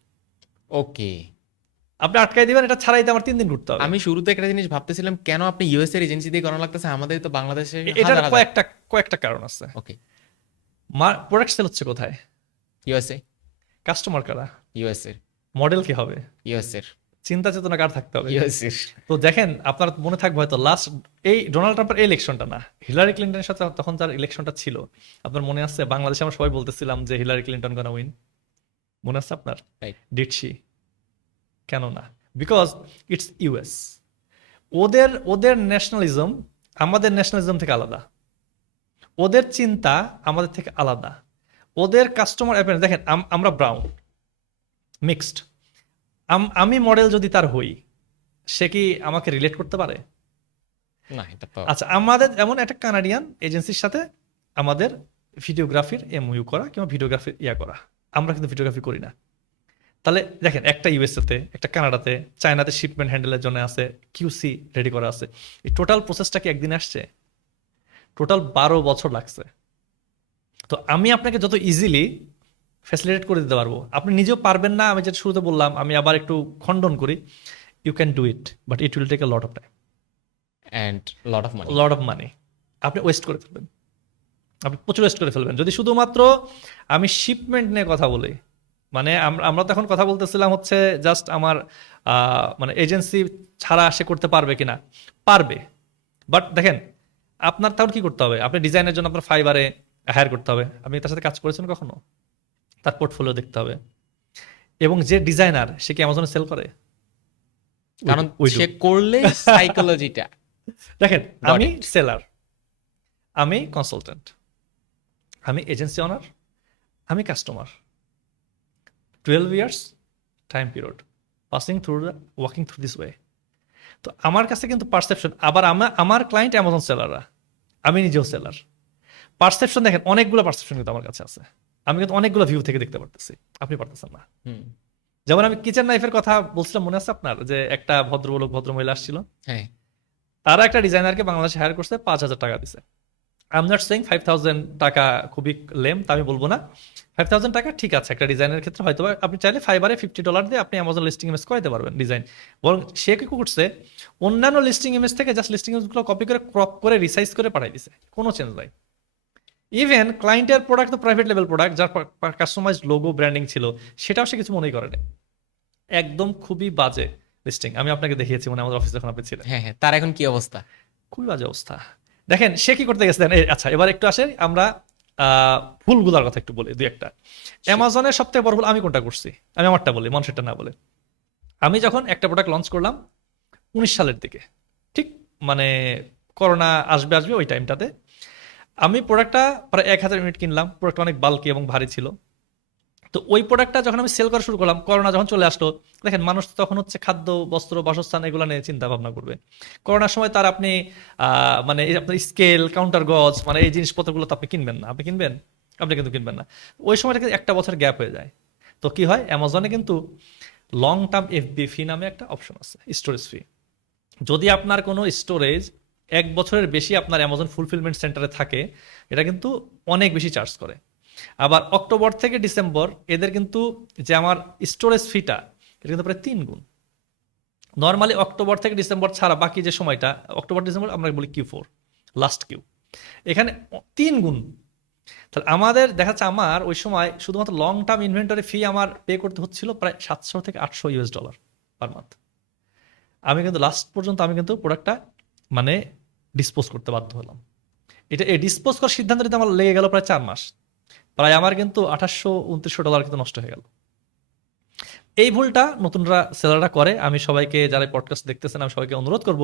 ওকে আপনি আটকাই দিবেন, এটা ছাড়াইতে আমার 3 দিন ঘুরতে হবে। আমি শুরুতে একটা জিনিস ভাবতেছিলাম, কেন আপনি ইউএস এর এজেন্সি দিয়ে করানো লাগতেছে, আমাদের তো বাংলাদেশে এটার কয়েকটা কারণ আছে। ওকে প্রোডাক্ট সেল হচ্ছে কোথায়? ইউএসএ কাস্টমার কারা? ইউএস এর মডেল কি হবে? ইউএস এর চিন্তা চেতনা কার থাকতে হবে? ইউএস এর তো দেখেন, আপনার মনে থাকবে হয়তো লাস্ট এই ডোনাল্ড ট্রাম্পের এই ইলেকশনটা না, হিলারি ক্লিন্টনের সাথে তখন যার ইলেকশনটা ছিল, আপনার মনে আছে? বাংলাদেশে আমরা সবাই বলতেছিলাম যে হিলারি ক্লিন্টন গানা উইন, মনে আছে আপনার? Write did she? কেন না? Because it's US. ওদের ন্যাশনালিজম আমাদের ন্যাশনালিজম থেকে আলাদা, ওদের চিন্তা আমাদের থেকে আলাদা, ওদের কাস্টমার অ্যাপিয়ারেন্স দেখেন, আমরা ব্রাউন মিক্সড, আমি মডেল যদি তার হই, সে কি আমাকে রিলেট করতে পারে? না এটা তো আচ্ছা, আমাদের এমন একটা কানাডিয়ান এজেন্সির সাথে আমাদের ভিডিওগ্রাফির এমইউ করা কিংবা ভিডিওগ্রাফির করা, আমরা কিন্তু ভিডিওগ্রাফি করি না। তাহলে দেখেন, একটা ইউএসএ তে, একটা কানাডাতে, চায়নাতে শিপমেন্ট হ্যান্ডেলের জন্য আছে, কিউসি রেডি করা আছে। এই টোটাল প্রসেসটা কি একদিন আসছে? টোটাল 12 বছর লাগছে। তো আমি আপনাকে যত ইজিলি ফ্যাসিলিটেট করে দিতে পারবো, আপনি নিজেও পারবেন না। আমি যেটা শুরুতে বললাম, আমি আবার একটু খণ্ডন করি, you can do it but it will take a lot of time, and lot of money lot of money. আপনি ওয়েস্ট করে ফেলবেন, আপনি প্রচুর ওয়েস্ট করে ফেলবেন যদি শুধুমাত্র আমি শিপমেন্ট নিয়ে কথা বলি। মানে আমরা তো এখন কথা বলতেছিলাম হচ্ছে জাস্ট আমার মানে এজেন্সি ছাড়া সে করতে পারবে কিনা, পারবে। বাট দেখেন, আপনার তখন কি করতে হবে? আপনি ডিজাইনের জন্য আপনার ফাইবারে হায়ার করতে হবে। আপনি তার সাথে কাজ করেছেন কখনো? তার পোর্টফোলিও দেখতে হবে। এবং যে ডিজাইনার, সে কি অ্যামাজনে সেল করে? কারণ We do. সে করলে সাইকোলজিটা দেখেন, Got আমি it. সেলার, আমি কনসালটেন্ট, আমি এজেন্সি ওনার, আমি customer, 12 years time period passing through walking through this way. তো আমার কাছে কিন্তু পারসেপশন, আবার আমার ক্লায়েন্ট অ্যামাজন সেলাররা, আমি নিজেও সেলার। পারসেপশন দেখেন, অনেকগুলো পারসেপশন কিন্তু আমার কাছে আছে, আমি কিন্তু অনেকগুলো ভিউ থেকে দেখতে পারতেছি, আপনি পারতেছেন না। যেমন আমি কিচেন নাইফের কথা বলছিলাম, মনে আছে আপনার? যে একটা ভদ্রমহিলা আসছিল, হ্যাঁ তারা একটা ডিজাইনারকে বাংলাদেশে হায়ার করছে, 5,000 টাকা দিছে। আই এম নট সেইং 5,000 টাকা খুবই লেম, তা আমি বলবো না। 5,000 টাকা ঠিক আছে একটা ডিজাইনের ক্ষেত্রে, হয়তো আপনি চাইলে ফাইবারে $50 দিয়ে আপনি অ্যামাজন লিস্টিং ইমেজ করাতে পারবেন ডিজাইন। বরং সে কি করছে, অন্যান্য লিস্টিং ইমেজ থেকে জাস্ট লিস্টিং ইমেজগুলো কপি করে ক্রপ করে রিসাইজ করে পাঠাই দিছে, কোনো চেঞ্জ নাই। ইভেন ক্লায়েন্টের প্রোডাক্ট তো প্রাইভেট লেভেল প্রোডাক্ট, যার কাস্টমাইজ লোগো ব্র্যান্ডিং ছিল, সেটাও সে কিছু মনেই করেনি। একদম খুবই বাজে লিস্টিং, আমি আপনাকে দেখিয়েছি মানে আমাদের অফিসে যখন আপনি ছিলেন। হ্যাঁ হ্যাঁ, তার এখন কি অবস্থা? খুবই বাজে অবস্থা। দেখেন সে কি করতে গেছে। আচ্ছা, এবার একটু আসে আমরা ভুলগুলার কথা একটু বলি, দুই একটা। অ্যামাজনের সবথেকে বড় ভুল আমি কোনটা করছি, আমি আমারটা বলি, মানুষেরটা না বলে। আমি যখন একটা প্রোডাক্ট লঞ্চ করলাম 19 সালের দিকে, ঠিক মানে করোনা আসবে ওই টাইমটাতে, আমি প্রোডাক্টটা প্রায় 1,000 ইউনিট কিনলাম। প্রোডাক্টটা অনেক বাল্কি এবং ভারী ছিল। তো ওই প্রোডাক্টটা যখন আমি সেল করা শুরু করলাম, করোনা যখন চলে আসলো, দেখেন মানুষ তখন হচ্ছে খাদ্য, বস্ত্র, বাসস্থান এগুলো নিয়ে চিন্তা ভাবনা করবে। করোনার সময় তার আপনি মানে এই আপনার স্কেল, কাউন্টার গজ, মানে এই জিনিসপত্রগুলো তো আপনি কিনবেন না। আপনি কিনবেন? আপনি কিন্তু কিনবেন না। ওই সময়টা কিন্তু 1 বছর গ্যাপ হয়ে যায়। তো কি হয়, অ্যামাজনে কিন্তু লং টার্ম এফবি ফি নামে একটা অপশন আছে, স্টোরেজ ফি। যদি আপনার কোনো স্টোরেজ 1 বছরের বেশি আপনার অ্যামাজন ফুলফিলমেন্ট সেন্টারে থাকে, এটা কিন্তু অনেক বেশি চার্জ করে। আবার অক্টোবর থেকে ডিসেম্বর এদের কিন্তু যে আমার স্টোরেজ ফিটা, এটা কিন্তু প্রায় 3 গুণ। নর্মালি অক্টোবর থেকে ডিসেম্বর ছাড়া বাকি যে সময়টা, অক্টোবর ডিসেম্বর আমরা বলি Q4, লাস্ট কিউ, এখানে 3 গুণ। তাহলে আমাদের দেখা যাচ্ছে আমার ওই সময় শুধুমাত্র লং টার্ম ইনভেন্টরি ফি আমার পে করতে হচ্ছিল প্রায় $700 থেকে $800 পার মান্থ। আমি কিন্তু লাস্ট পর্যন্ত আমি কিন্তু প্রোডাক্টটা মানে ডিসপোজ করতে বাধ্য হলাম। এটা এই ডিসপোজ করার সিদ্ধান্ত নিতে আমার লেগে গেল প্রায় 4 মাস। প্রায় আমার কিন্তু $2,800-2,900 কিন্তু নষ্ট হয়ে গেল। এই ভুলটা নতুনরা সেলাররা করে। আমি সবাইকে, যারা পডকাস্ট দেখতেছেন, আমি সবাইকে অনুরোধ করব,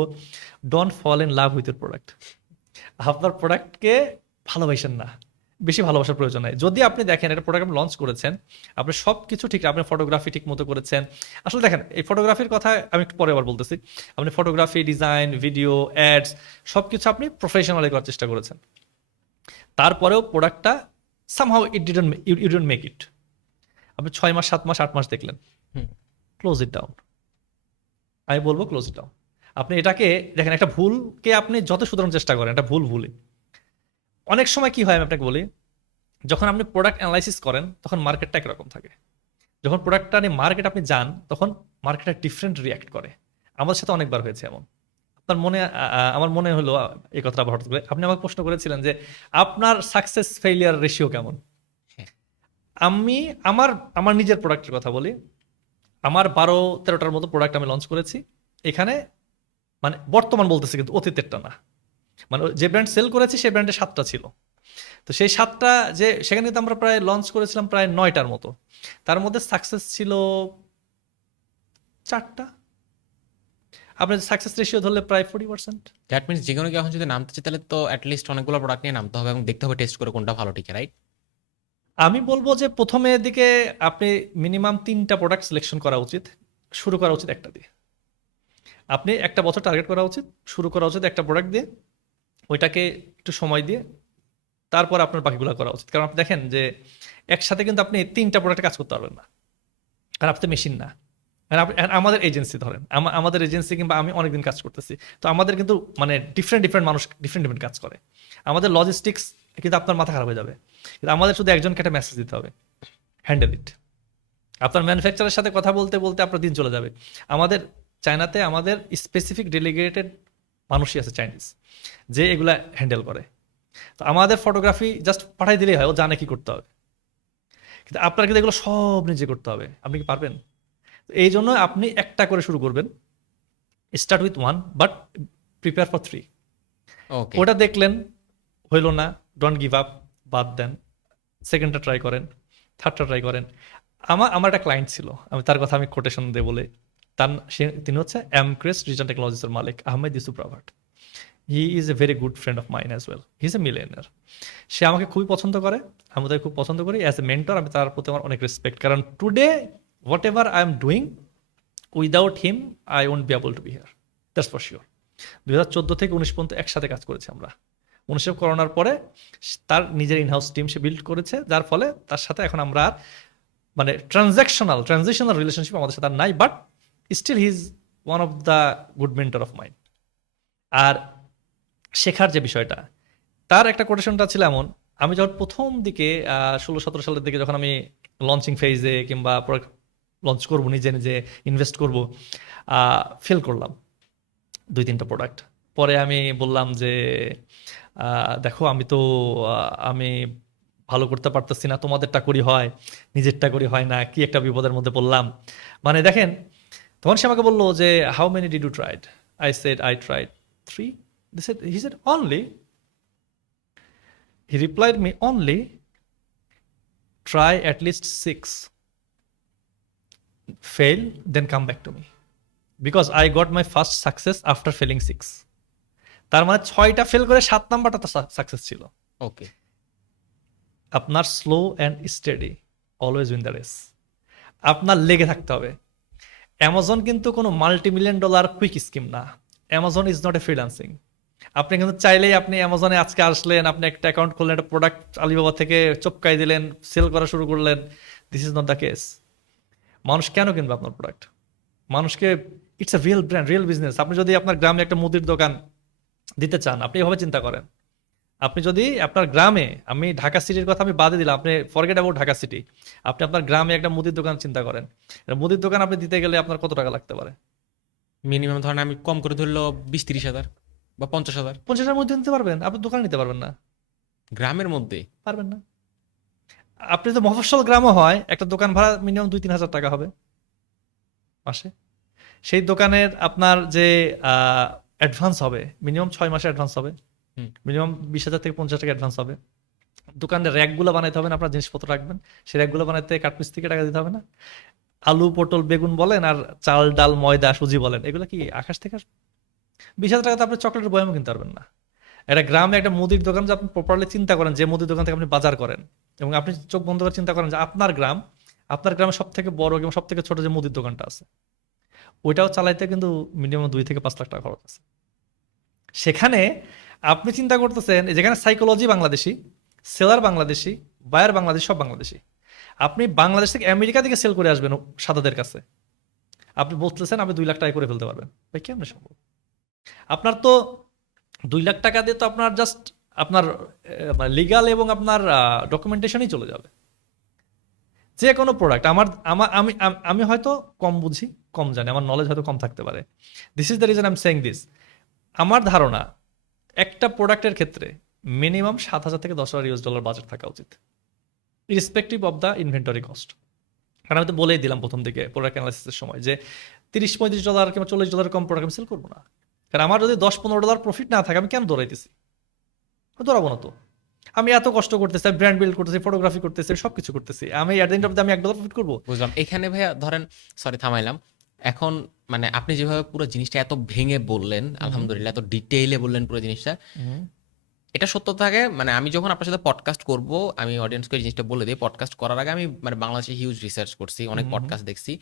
don't fall in love with your product. আপনার প্রোডাক্টকে ভালোবাসেন না, বেশি ভালোবাসার প্রয়োজন নাই। যদি আপনি দেখেন এটা প্রোডাক্ট আপনি লঞ্চ করেছেন, আপনি সব কিছু ঠিক, আপনি ফটোগ্রাফি ঠিক মতো করেছেন। আসলে দেখেন, এই ফটোগ্রাফির কথা আমি একটু পরে আবার বলতেছি। আপনি ফটোগ্রাফি, ডিজাইন, ভিডিও, অ্যাডস সব কিছু আপনি প্রফেশনালি করার চেষ্টা করেছেন, তারপরেও প্রোডাক্টটা somehow it didn't make it. আপনি 6 মাস, 7 মাস, 8 মাস দেখলেন, হুম। Close it down. আমি বলবো ক্লোজ ইট ডাউন। আপনি এটাকে দেখেন, একটা ভুলকে আপনি যত শুধরানোর চেষ্টা করেন, এটা ভুলই। অনেক সময় কি হয় আমি আপনাকে বলি, যখন আপনি প্রোডাক্ট অ্যানালাইসিস করেন তখন মার্কেটটা একরকম থাকে। যখন প্রোডাক্টটা নিয়ে মার্কেট আপনি যান, তখন মার্কেটটা ডিফারেন্ট রিয়াক্ট করে। আমাদের সাথে অনেকবার হয়েছে এমন। আপনার মনে আমার মনে হলো এই কথাটা আবার হঠাৎ করে, আপনি আমাকে প্রশ্ন করেছিলেন যে আপনার সাকসেস ফেইলিয়ার রেশিও কেমন। হ্যাঁ। আমি আমার আমার নিজের প্রোডাক্টের কথা বলি। আমার 12-13টার মতো প্রোডাক্ট আমি লঞ্চ করেছি। এখানে মানে বর্তমান বলতেছি, কিন্তু অতীতেরটা না। মানে যে ব্র্যান্ড সেল করেছি সেই ব্র্যান্ডে 7টা ছিল। তো সেই 7টা, যে সেখানে কিন্তু আমরা প্রায় লঞ্চ করেছিলাম প্রায় 9টার মতো। তার মধ্যে সাকসেস ছিল 4টা। আপনার সাকসেস রেশিও ধরলে প্রায় 40%। দ্যাট মিনস যে কোনো কেউ এখন যদি নামতে চায় তাহলে তো অ্যাটলিস্ট অনেকগুলো প্রোডাক্ট নিয়ে নামতে হবে এবং দেখতে হবে টেস্ট করে কোনটা ভালো টিকে, রাইট? আমি বলবো যে প্রথমের দিকে আপনি মিনিমাম 3টা প্রোডাক্ট সিলেকশন করা উচিত, শুরু করা উচিত একটা দিয়ে। আপনি একটা বছর টার্গেট করা উচিত, শুরু করা উচিত একটা প্রোডাক্ট দিয়ে, ওইটাকে একটু সময় দিয়ে তারপর আপনার বাকিগুলো করা উচিত। কারণ আপনি দেখেন যে একসাথে কিন্তু আপনি 3টা প্রোডাক্টে কাজ করতে পারবেন না, কারণ আপনি তো মেশিন না। আর আমাদের এজেন্সি ধরেন, আমাদের এজেন্সি কিংবা আমি অনেকদিন কাজ করতেছি, তো আমাদের কিন্তু মানে ডিফারেন্ট মানুষ ডিফারেন্ট কাজ করে। আমাদের লজিস্টিক্স কিন্তু আপনার মাথা খারাপ হয়ে যাবে, কিন্তু আমাদের শুধু একজনকে একটা মেসেজ দিতে হবে, হ্যান্ডেল ইট। আপনার ম্যানুফ্যাকচারের সাথে কথা বলতে বলতে আপনার দিন চলে যাবে। আমাদের চায়নাতে আমাদের স্পেসিফিক ডেলিগেটেড মানুষই আছে চাইনিজ, যে এগুলা হ্যান্ডেল করে। তো আমাদের ফটোগ্রাফি জাস্ট পাঠাই দিলেই হয়, ও জানে কি করতে হবে। কিন্তু আপনার কিন্তু এগুলো সব নিজে করতে হবে। আপনি কি পারবেন? তো এই জন্য আপনি একটা করে শুরু করবেন, start with 1 but prepare for 3। ওকে। ওটা দেখলেন হইল না, ডোন্ট গিভ আপ, বাদ দেন। সেকেন্ডটা ট্রাই করেন, থার্ডটা ট্রাই করেন। আমার একটা ক্লায়েন্ট ছিল, আমি তার কথা আমি কোটেশন দিয়ে বলে, তিনি হচ্ছে এমক্রেস রিজন টেকনোলজিসের মালিক Ahmed Yusuf Ravat. He is a very good friend of mine as well. He is a millionaire. সে আমাকে খুবই পছন্দ করে, আমি তাকে খুব পছন্দ করি। অ্যাজ এ মেন্টর আমি তার প্রতি আমার অনেক রেসপেক্ট, কারণ today what ever I am doing, without him I won't be able to B here, that's for sure. 2014 থেকে 19 পর্যন্ত একসাথে কাজ করেছি আমরা। 19 করোনার পরে তার নিজের ইনহাউস টিম সে বিল্ড করেছে, যার ফলে তার সাথে এখন আমরা আর মানে ট্রানজিশনাল রিলেশনশিপ আমাদের সাথে আর নাই, but still he is one of the good mentor of mind. আর শেখার যে বিষয়টা, তার একটা কোটেশনটা ছিল এমন, আমি যখন প্রথম দিকে 16-17 সালের দিকে যখন আমি লঞ্চিং ফেজে কিংবা লঞ্চ করবো, নিজে নিজে ইনভেস্ট করব, ফেল করলাম 2-3টা প্রোডাক্ট। পরে আমি বললাম যে দেখো আমি ভালো করতে পারতেছি না, তোমাদেরটা করি হয়, নিজেরটা করি হয় না, কি একটা বিপদের মধ্যে পড়লাম। মানে দেখেন, তখন সে আমাকে বললো যে how many did you tried? I said I tried 3। He said only. He replied me only. Try at least 6. Fail, then come back to me. Because I got my first success after failing 6. তার মানে 6টা fail করে 7 নাম্বারটা তো success ছিল। ওকে। আপনার slow and steady always win the race. আপনার লেগে থাকতে হবে। অ্যামাজন কিন্তু কোনো $multi-million কুইক স্কিম না। Amazon is not a freelancing. আপনি কিন্তু চাইলেই আপনি অ্যামাজনে আজকে আসলেন, আপনি একটা অ্যাকাউন্ট খুললেন, একটা প্রোডাক্ট আলিবাবা থেকে চপকাই দিলেন, সেল করা শুরু করলেন। This is not the case. মানুষ কেন কিনবে আপনার প্রোডাক্ট? মানুষকে, it's a real brand, real business. আপনি যদি আপনার গ্রামে একটা মুদির দোকান দিতে চান, আপনি এভাবে চিন্তা করেন। আপনি যদি আপনার গ্রামে, আমি ঢাকা সিটির কথা আমি বাদে দিলাম, আপনি ফরগেট অ্যাবাউট ঢাকা সিটি, আপনি আপনার গ্রামে একটা মুদির দোকান চিন্তা করেন। মুদির দোকান আপনি দিতে গেলে আপনার কত টাকা লাগতে পারে? মিনিমাম ধরেন আমি কম করে ধরলো 20-30 হাজার বা 50,000। 50,000 মধ্যে নিতে পারবেন? আপনি দোকান নিতে পারবেন না, গ্রামের মধ্যে পারবেন না। আপনি তো মফস্বল গ্রামও হয়, একটা দোকান ভাড়া মিনিমাম 2-3 হাজার টাকা হবে মাসে। সেই দোকানের আপনার যে অ্যাডভান্স হবে মিনিমাম 6 মাসে অ্যাডভান্স হবে, মিনিমাম 20,000 থেকে 50,000 টাকা অ্যাডভান্স হবে। দোকানের র্যাকগুলো বানাইতে হবে না, আপনার জিনিসপত্র রাখবেন, সেই র্যাকগুলো বানাইতে কাঠমিস্ত্রিকে টাকা দিতে হবে না। আলু পটল বেগুন বলেন আর চাল ডাল ময়দা সুজি বলেন, এগুলো কি আকাশ থেকে আসবে? 20,000 টাকাতে আপনি চকলেটের বয়ামও কিনতে পারবেন না। একটা গ্রামে একটা মুদির দোকান, যে আপনি প্রপারলি চিন্তা করেন যে মুদির দোকান থেকে আপনি বাজার করেন, এবং আপনি চোখ বন্ধ করে চিন্তা করেন যে আপনার গ্রামে সব থেকে বড় এবং সব থেকে ছোট যে মুদির দোকানটা আছে, ওইটাও চালাইতে কিন্তু মিনিমাম 2 থেকে 5 লাখ টাকা খরচ আছে। সেখানে আপনি চিন্তা করতেছেন, যেখানে psychology Bangladeshi, seller Bangladeshi, buyer Bangladeshi, সব বাংলাদেশি, আপনি বাংলাদেশ থেকে আমেরিকা থেকে সেল করে আসবেন সাদাদের কাছে, আপনি বলতেছেন আপনি 2 লাখ টাকা করে ফেলতে পারবেন। ভাই কেমন সম্ভব? আপনার তো 2 লাখ টাকা দিয়ে তো আপনার জাস্ট আপনার লিগাল এবং আপনার ডকুমেন্টেশনই চলে যাবে। যে কোনো প্রোডাক্ট আমার আমার আমি আমি- আমি হয়তো কম বুঝি, কম জানি, আমার নলেজ হয়তো কম থাকতে পারে। This is the reason I am saying this. আমার ধারণা একটা প্রোডাক্টের ক্ষেত্রে মিনিমাম 7,000 থেকে 10,000 ইউএস ডলার বাজেট থাকা উচিত, irrespective of the inventory cost. কারণ আমি তো বলেই দিলাম প্রথম দিকে প্রোডাক্ট অ্যানালাইসিসের সময় যে $30-35 কিংবা $40 কম প্রোডাক্ট আমি সেল করবো না। কারণ আমার যদি $10-15 প্রফিট না থাকে আমি কেন দৌড়াইতেছি? আমি দৌড়াবো না তো। আমি এত কষ্ট করতেছি, ব্র্যান্ড বিল্ড করতেছি, ফটোগ্রাফি করতেছি, সবকিছু করতেছি, আমি at the end of the আমি $1 প্রফিট করবো? বুঝলাম। এখানে ভাইয়া ধরেন, সরি থামাইলাম, এখন মানে আপনি যেভাবে পুরো জিনিসটা এত ভেঙে বললেন, আলহামদুলিল্লাহ এত ডিটেইলে বললেন পুরো জিনিসটা, এটা সত্য থাকে। মানে আমি যখন আপনার সাথে পডকাস্ট করব, আমি অডিয়েন্সকে এই জিনিসটা বলে দিই, পডকাস্ট করার আগে আমি মানে বাংলাদেশে হিউজ রিসার্চ করছি, অনেক পডকাস্ট দেখছি,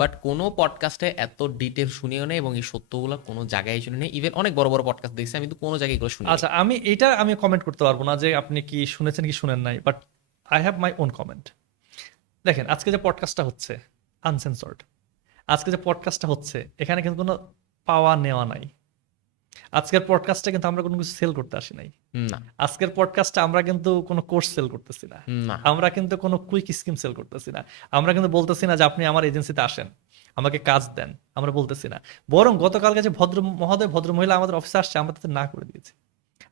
বাট কোনো পডকাস্টে এত ডিটেল শুনিও নেই এবং এই সত্যগুলো কোনো জায়গায় শুনি নেই। ইভেন অনেক বড় বড় পডকাস্ট দেখছি, আমি তো কোনো জায়গায় এগুলো শুনি নাই। আচ্ছা, আমি কমেন্ট করতে পারবো না যে আপনি কি শুনেছেন কি শুনেন নাই, but I have my own comment. দেখেন, আজকে যে পডকাস্টটা হচ্ছে আনসেন্সর্ড, আজকে যে পডকাস্টটা হচ্ছে এখানে কিন্তু কোনো পাওয়া নেওয়া নাই। আজকের পডকাস্টে কিন্তু আমরা কোনো কিছু সেল করতে আসি নাই। না, আজকের পডকাস্টে আমরা কিন্তু কোনো কোর্স সেল করতেছি না, না, আমরা কিন্তু কোনো কুইক স্কিম সেল করতেছি না, আমরা কিন্তু বলতেছি না যে আপনি আমার এজেন্সিতে আসেন, আমাকে কাজ দেন, আমরা বলতেছি না। বরং গতকালকে যে ভদ্র মহোদয় ভদ্র মহিলা আমাদের অফিসে আসছে, আমরা তাদের না করে দিয়েছি।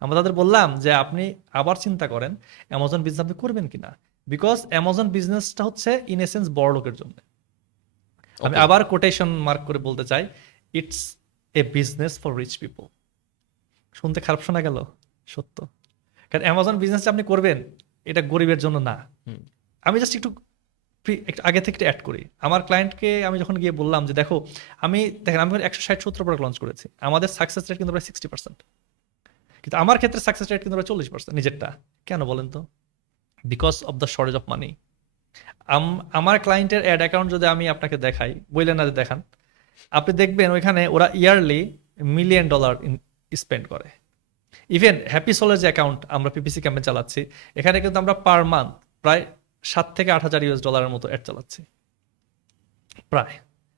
আমরা তাদের বললাম যে আপনি আবার চিন্তা করেন অ্যামাজন বিজনেস আপনি করবেন কিনা, বিকজ অ্যামাজন বিজনেসটা হচ্ছে ইন এসেন্স বড় লোকের জন্য। আমি Okay. আবার কোটেশন মার্ক করে বলতে চাই, it's a business for rich people. শুনতে খারাপ শোনা গেল, সত্য। কারণ অ্যামাজন বিজনেস আপনি করবেন, এটা গরিবের জন্য না। হুম। আমি জাস্ট একটু আগে থেকে অ্যাড করি। আমার ক্লায়েন্টকে আমি যখন গিয়ে বললাম যে দেখো, দেখেন আমি 160-70 প্রোডাক্ট লঞ্চ করেছি, আমাদের সাকসেস রেট কিন্তু প্রায় 60%, কিন্তু আমার ক্ষেত্রে সাকসেস রেট কিন্তু প্রায় 40% নিজেরটা। কেন বলেন তো? Because of the shortage of money. আমার ক্লায়েন্টের অ্যাড অ্যাকাউন্ট যদি আমি আপনাকে দেখাই, বললেন না যে দেখান, আপনি দেখবেন ওইখানে ওরা ইয়ারলি $1 মিলিয়ন স্পেন্ড করে। ইভেন হ্যাপি সোলের যে অ্যাকাউন্ট আমরা পিপিসি ক্যাম্পেইন চালাচ্ছি, এখানে কিন্তু আমরা পার মান্থ প্রায় 7 থেকে 8 হাজার ইউএস ডলারের মতো অ্যাড চালাচ্ছি প্রায়।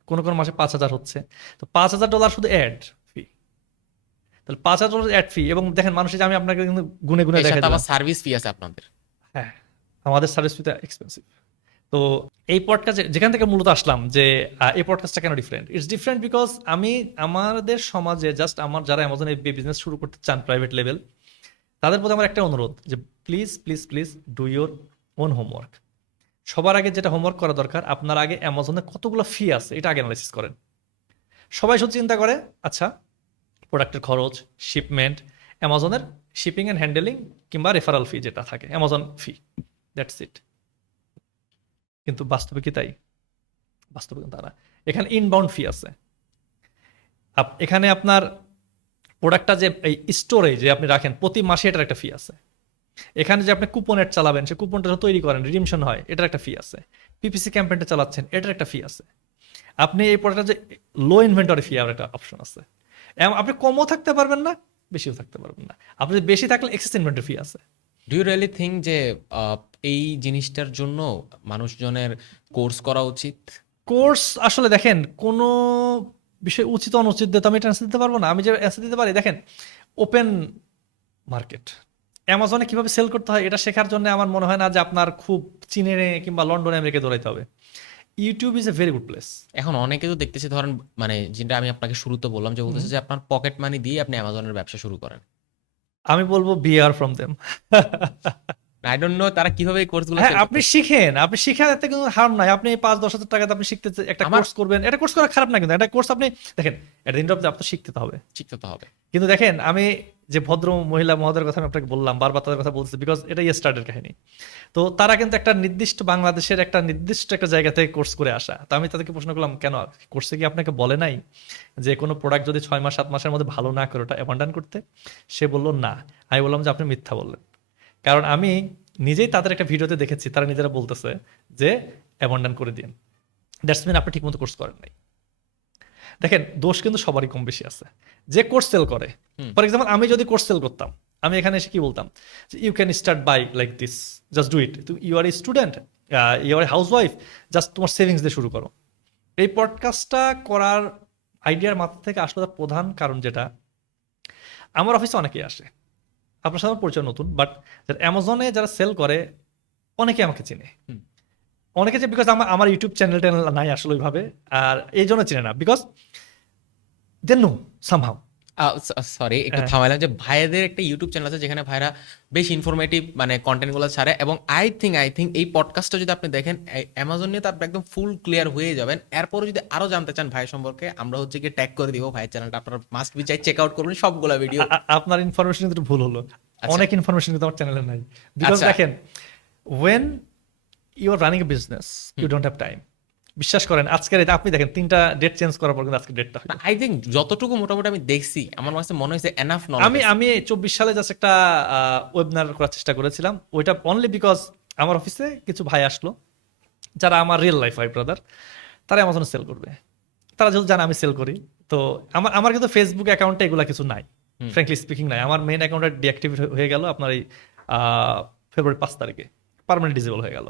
কোনো কোনো মাসে 5,000 হচ্ছে। তো $5,000 শুধু অ্যাড ফি। তাহলে $5,000 অ্যাড ফি, এবং দেখেন মানুষ, যে আমি আপনাকে কিন্তু গুনে গুনে এর দেখা সাথে দিলাম। আবার সার্ভিস ফি আছে আপনাদের। হ্যাঁ, আমাদের সার্ভিস ফিটা এক্সপেন্সিভ। তো এই পডকাস্ট যেখান থেকে মূলত আসলাম যে এই পডকাস্টটা কেন ডিফারেন্ট, ইটস ডিফারেন্ট বিকজ আমাদের সমাজে জাস্ট আমার যারা অ্যামাজন এফবিআই বিজনেস শুরু করতে চান প্রাইভেট লেভেল, তাদের প্রতি আমার একটা অনুরোধ যে please please please do your own homework. সবার আগে যেটা হোমওয়ার্ক করা দরকার, আপনার আগে অ্যামাজনে কতগুলো ফি আছে এটা আগে অ্যানালাইসিস করেন। সবাই শুধু চিন্তা করে আচ্ছা প্রোডাক্টের খরচ, শিপমেন্ট, অ্যামাজনের শিপিং অ্যান্ড হ্যান্ডেলিং কিংবা রেফারাল ফি যেটা থাকে অ্যামাজন ফি, দ্যাটস ইট। কিন্তু বাস্তবে কি তাই? বাস্তবে কিন্তু তা না। এখানে ইনবাউন্ড ফি আছে। এখানে আপনার প্রোডাক্টটা যে এই স্টোরে যে আপনি রাখেন প্রতি মাসে, এটার একটা ফি আছে। এখানে যে আপনি কুপন অ্যাড চালাবেন, সে কুপনটা তৈরি করেন, রিডিমশন হয়, এটার একটা ফি আছে। পিপিসি ক্যাম্পেইনটা চালাচ্ছেন, এটার একটা ফি আছে। আপনি এই প্রোডাক্টটা যে লো ইনভেন্টরি ফি আর একটা অপশন আছে। আপনি কমও থাকতে পারবেন না, বেশিও থাকতে পারবেন না। আপনি বেশি থাকলে এক্সেস ইনভেন্টরি ফি আছে। ডু ইউ রিয়েলি থিঙ্ক যে এই জিনিসটার জন্য মানুষজনের কোর্স করা উচিত? কোর্স আসলে দেখেন, কোনো বিষয় উচিত অনুচিত দিয়ে তো আমি এটা অ্যান্সার দিতে পারবো না। আমি যে অ্যান্সার দিতে পারি, দেখেন ওপেন মার্কেট, অ্যামাজনে কিভাবে সেল করতে হয় এটা শেখার জন্য আমার মনে হয় না যে আপনার খুব চীনে কিংবা লন্ডনে আমেরিকা দৌড়াইতে হবে। YouTube is a very good place. এখন অনেকে তো দেখতেছি, ধরেন মানে যেটা আমি আপনাকে শুরুতে বললাম, যে বলতেছে যে আপনার পকেট মানি দিয়ে আপনি অ্যামাজনের ব্যবসা শুরু করেন। আমি বলবো বিআর from them. I don't know তারা কিভাবে এই কোর্সগুলো হ্যাঁ, সেল আপনি করতেছে। শিখেন, এতে কিন্তু হার্ম নাই। আপনি 5-10 হাজার টাকাতে আপনি শিখতে একটা আমার কোর্স করবেন, এটা কোর্স করা খারাপ না, কিন্তু একটা কোর্স আপনি দেখেন at the end of the আপনি শিখতে তো হবে। শিখতে তো হবে। কিন্তু দেখেন, আমি যে ভদ্র মহিলা মহোদয়ের কথা আমি আপনাকে বললাম, বারবার তাদের কথা বলছি, বিকজ এটা স্টার্টের কাহিনী। তো তারা কিন্তু একটা নির্দিষ্ট বাংলাদেশের একটা নির্দিষ্ট একটা জায়গা থেকে কোর্স করে আসা। তো আমি তাদেরকে প্রশ্ন করলাম, কেন কোর্সে কি আপনাকে বলে নাই যে কোনো প্রোডাক্ট যদি 6 মাস 7 মাসের মধ্যে ভালো না করে ওটা অ্যাবান্ডন করতে? সে বললো না। আমি বললাম যে আপনি মিথ্যা বললেন, কারণ আমি নিজেই তাদের একটা ভিডিওতে দেখেছি তারা নিজেরা বলতেছে যে অ্যাবান্ডন করে দিন। দ্যাটস মিন আপনি ঠিকমতো কোর্স করেন নাই। দেখেন, দোষ কিন্তু সবারই কম বেশি আছে। যে কোর্স সেল করে, ফর এক্সাম্পল আমি যদি কোর্স সেল করতাম, আমি এখানে এসে কি বলতাম, you can start by like this, just do it, you are a student, you are a housewife, just তোমার সেভিংস দিয়ে শুরু করো। এই পডকাস্টটা করার আইডিয়ার মাথা থেকে আসলে তার প্রধান কারণ যেটা, আমার অফিসে অনেকেই আসে, আপনার সাথে আমার পরিচয় নতুন, বাট অ্যামাজনে যারা সেল করে অনেকে আমাকে চিনে। অনেকে যে, বিকজ আমার ইউটিউব চ্যানেল নাই আসলে ওইভাবে, আর এই জন্য চিনে না, because they know somehow. Sorry একটু হ্যাঁ। থামাইলাম, যে ভাইয়াদের একটা ইউটিউব চ্যানেল আছে যেখানে ভাইরা বেশ ইনফরমেটিভ মানে কন্টেন্টগুলো ছাড়ে, এবং আই থিঙ্ক এই পডকাস্টটা যদি আপনি দেখেন অ্যামাজন নিয়ে তো আপনি একদম ফুল ক্লিয়ার হয়ে যাবেন। এরপরে যদি আরো জানতে চান ভাই সম্পর্কে, আমরা হচ্ছে গিয়ে ট্যাগ করে দিব ভাইয়ের চ্যানেলটা, আপনারা মাস্ট বি চাই চেক আউট করবেন সবগুলা ভিডিও। আপনার ইনফরমেশন কিন্তু ভুল হলো, অনেক ইনফরমেশন কিন্তু আমার চ্যানেলে নাই, বিকজ আচ্ছা। দেখেন, when you are running a business you don't have time. বিশ্বাস করেন, আজকের এটা আপনি দেখেন 3টা ডেট চেঞ্জ করার পর কিন্তু আজকে ডেটটা হয়। আই থিঙ্ক যতটুকু মোটামুটি আমি দেখছি আমার কাছে মনে হয়েছে এনাফ নলেজ। আমি 24 সালে জাস্ট একটা ওয়েবিনার করার চেষ্টা করেছিলাম, ওইটা অনলি বিকজ আমার অফিসে কিছু ভাই আসলো যারা আমার রিয়েল লাইফ ভাই ব্রাদার, তারা অ্যামাজনে সেল করবে। তারা যেহেতু জানে আমি সেল করি, তো আমার কিন্তু ফেসবুক অ্যাকাউন্টে এগুলো কিছু নাই, ফ্র্যাঙ্কলি স্পিকিং নাই। আমার মেইন অ্যাকাউন্টটা ডিঅ্যাক্টিভ হয়ে গেল আপনার এই ফেব্রুয়ারি 5 তারিখে, পার্মানেন্ট ডিসেবল হয়ে গেল।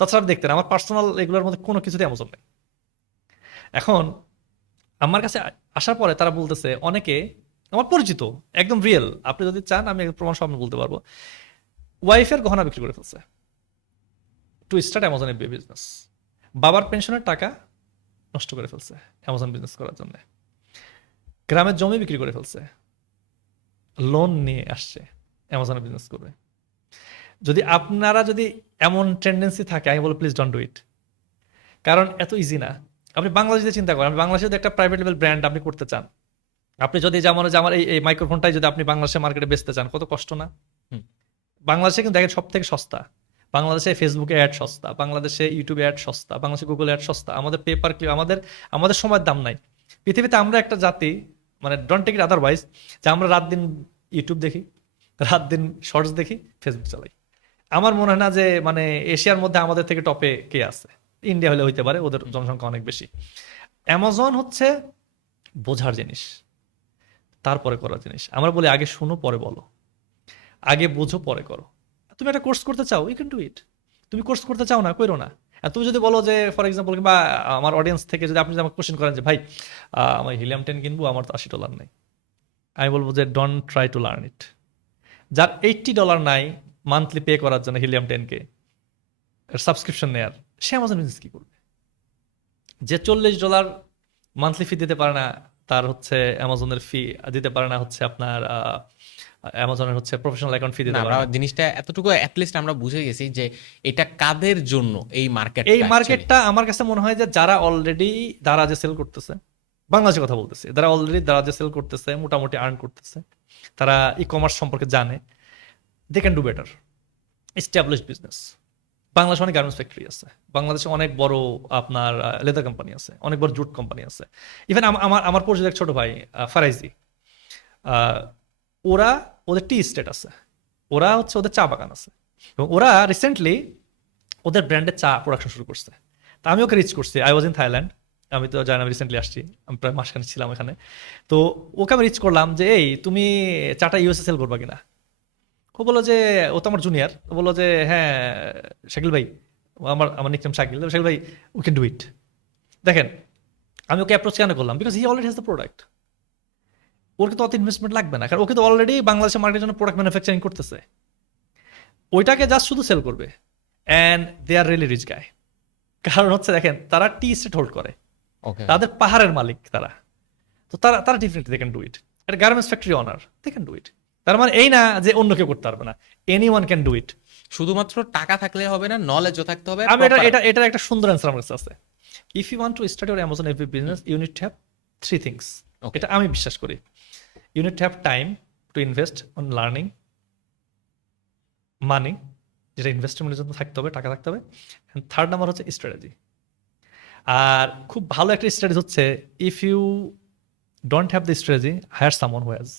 তাছাড়া আপনি দেখতেন আমার পার্সোনাল এগুলোর মধ্যে কোনো কিছুতে অ্যামাজন নেই। এখন আমার কাছে আসার পরে তারা বলতেছে, অনেকে আমার পরিচিত একদম রিয়েল, আপনি যদি চান আমি প্রমাণ সামনে বলতে পারবো, ওয়াইফের গহনা বিক্রি করে ফেলছে to start Amazon FBI business. বাবার পেনশনের টাকা নষ্ট করে ফেলছে অ্যামাজন বিজনেস করার জন্য। গ্রামের জমি বিক্রি করে ফেলছে, লোন নিয়ে আসছে অ্যামাজনে বিজনেস করবে। যদি আপনারা যদি এমন টেন্ডেন্সি থাকে, আমি বলবো প্লিজ ডোন্ট ডু ইট, কারণ এত ইজি না। আপনি বাংলাদেশে চিন্তা করেন, বাংলাদেশে যদি একটা প্রাইভেট লেভেল ব্র্যান্ড আপনি করতে চান, আপনি যদি যেমন যে আমার এই মাইক্রোফোনটাই যদি আপনি বাংলাদেশের মার্কেটে বেচতে চান, কত কষ্ট না? বাংলাদেশে কিন্তু দেখেন সব থেকে সস্তা, বাংলাদেশে ফেসবুকে অ্যাড সস্তা, বাংলাদেশে ইউটিউবে অ্যাড সস্তা, বাংলাদেশে গুগল অ্যাড সস্তা, আমাদের পেপার ক্লিপ, আমাদের সময়ের দাম নাই। পৃথিবীতে আমরা একটা জাতি, মানে ডোন্ট টেক ইট আদারওয়াইজ, যে আমরা রাত দিন ইউটিউব দেখি, রাত দিন শর্টস দেখি, ফেসবুক চালাই। আমার মনে হয় না যে মানে এশিয়ার মধ্যে আমাদের থেকে টপে কে আছে। ইন্ডিয়া হলে হইতে পারে, ওদের জনসংখ্যা অনেক বেশি। অ্যামাজন হচ্ছে বোঝার জিনিস, তারপরে করার জিনিস। আমরা বলি আগে শুনো পরে বলো, আগে বোঝো পরে করো। তুমি একটা কোর্স করতে চাও, ইউ ক্যান ডু ইট। তুমি কোর্স করতে চাও না, করো না। আর তুমি যদি বলো যে, ফর এক্সাম্পল, কিংবা আমার অডিয়েন্স থেকে যদি আপনি আমাকে কোশ্চেন করেন যে ভাই আমার হিলিয়াম 10 কিনবো, আমার তো $80 নাই, আমি বলবো যে don't try to learn it. যার $80 নাই মান্থলি পে করার জন্য হিলিয়াম 10K সাবস্ক্রিপশন নেয়ার, সে অ্যামাজন বিজনেস কি করবে? যে $40 মান্থলি ফি দিতে পারে না, তার হচ্ছে অ্যামাজনের ফি দিতে পারে না, হচ্ছে আপনার অ্যামাজনের হচ্ছে প্রফেশনাল অ্যাকাউন্ট ফি দিতে না, পারে আমরা না। জিনিসটা এতটুকু অ্যাটলিস্ট আমরা বুঝে গেছি যে এটা কাদের জন্য এই মার্কেট। এই মার্কেটটা আমার কাছে মনে হয় যে যারা অলরেডি দারাজে সেল করতেছে, বাংলাদেশের কথা বলতেছে, যারা অলরেডি দারাজে সেল করতেছে, মোটামুটি আর্ন করতেছে, তারা ই কমার্স সম্পর্কে জানে, they can do better establish business. বাংলাদেশে অনেক গার্মেন্টস ফ্যাক্টরি আছে, বাংলাদেশে অনেক বড় আপনার লেদার কোম্পানি আছে, অনেক বড় জুট কোম্পানি আছে। ইভেন আমার পরিচিত এক ছোট ভাই ফারাইজি, ওরা ওদের টি স্টেট আছে, ওরা হচ্ছে ওদের চা বাগান আছে, এবং ওরা রিসেন্টলি ওদের ব্র্যান্ডের চা প্রোডাকশন শুরু করছে। তা আমি ওকে রিচ করছি, আই ওয়াজ ইন থাইল্যান্ড, আমি তো জানি আমি রিসেন্টলি আসছি, আমি প্রায় মাসখানেক ছিলাম এখানে। তো ওকে আমি রিচ করলাম যে এই তুমি চাটা ইউএসএ সেল করবা কিনা। ও বললো যে, ও তো আমার জুনিয়র, ও বললো যে হ্যাঁ শাকিল ভাই, আমার নিকনেম শাকিল, শাকিল ভাই উই ক্যান ডু ইট। দেখেন আমি ওকে অ্যাপ্রোচ কেন করলাম, because he already has the product. ওর কিন্তু অত ইনভেস্টমেন্ট লাগবে না, কারণ ওকে তো অলরেডি বাংলাদেশের মার্কেটের জন্য প্রোডাক্ট ম্যানুফ্যাকচারিং করতেছে, ওইটাকে জাস্ট শুধু সেল করবে। And they are really rich guy, কারণ হচ্ছে দেখেন তারা টি স্টেট হোল্ড করে, ওকে, তাদের পাহাড়ের মালিক তারা, তো তারা differently they can do it. একটা garments factory owner, they can do it. তার মানে এই না যে অন্য কেউ করতে পারবে না, এনি ওয়ান ক্যান ডু ইট। শুধুমাত্র টাকা থাকলে হবে না, নলেজও থাকতে হবে। আমি এটার একটা সুন্দর অ্যান্সার আমার কাছে আছে। If you want to start your Amazon FB business, you need to have 3 things. Okay. এটা আমি বিশ্বাস করি। You need to have time to invest on learning money, যেটা ইনভেস্টমেন্টের জন্য থাকতে হবে, টাকা থাকতে হবে। থার্ড নাম্বার হচ্ছে স্ট্র্যাটেজি। আর খুব ভালো একটা স্ট্র্যাটেজি হচ্ছে, if you don't have the strategy, hire someone who has.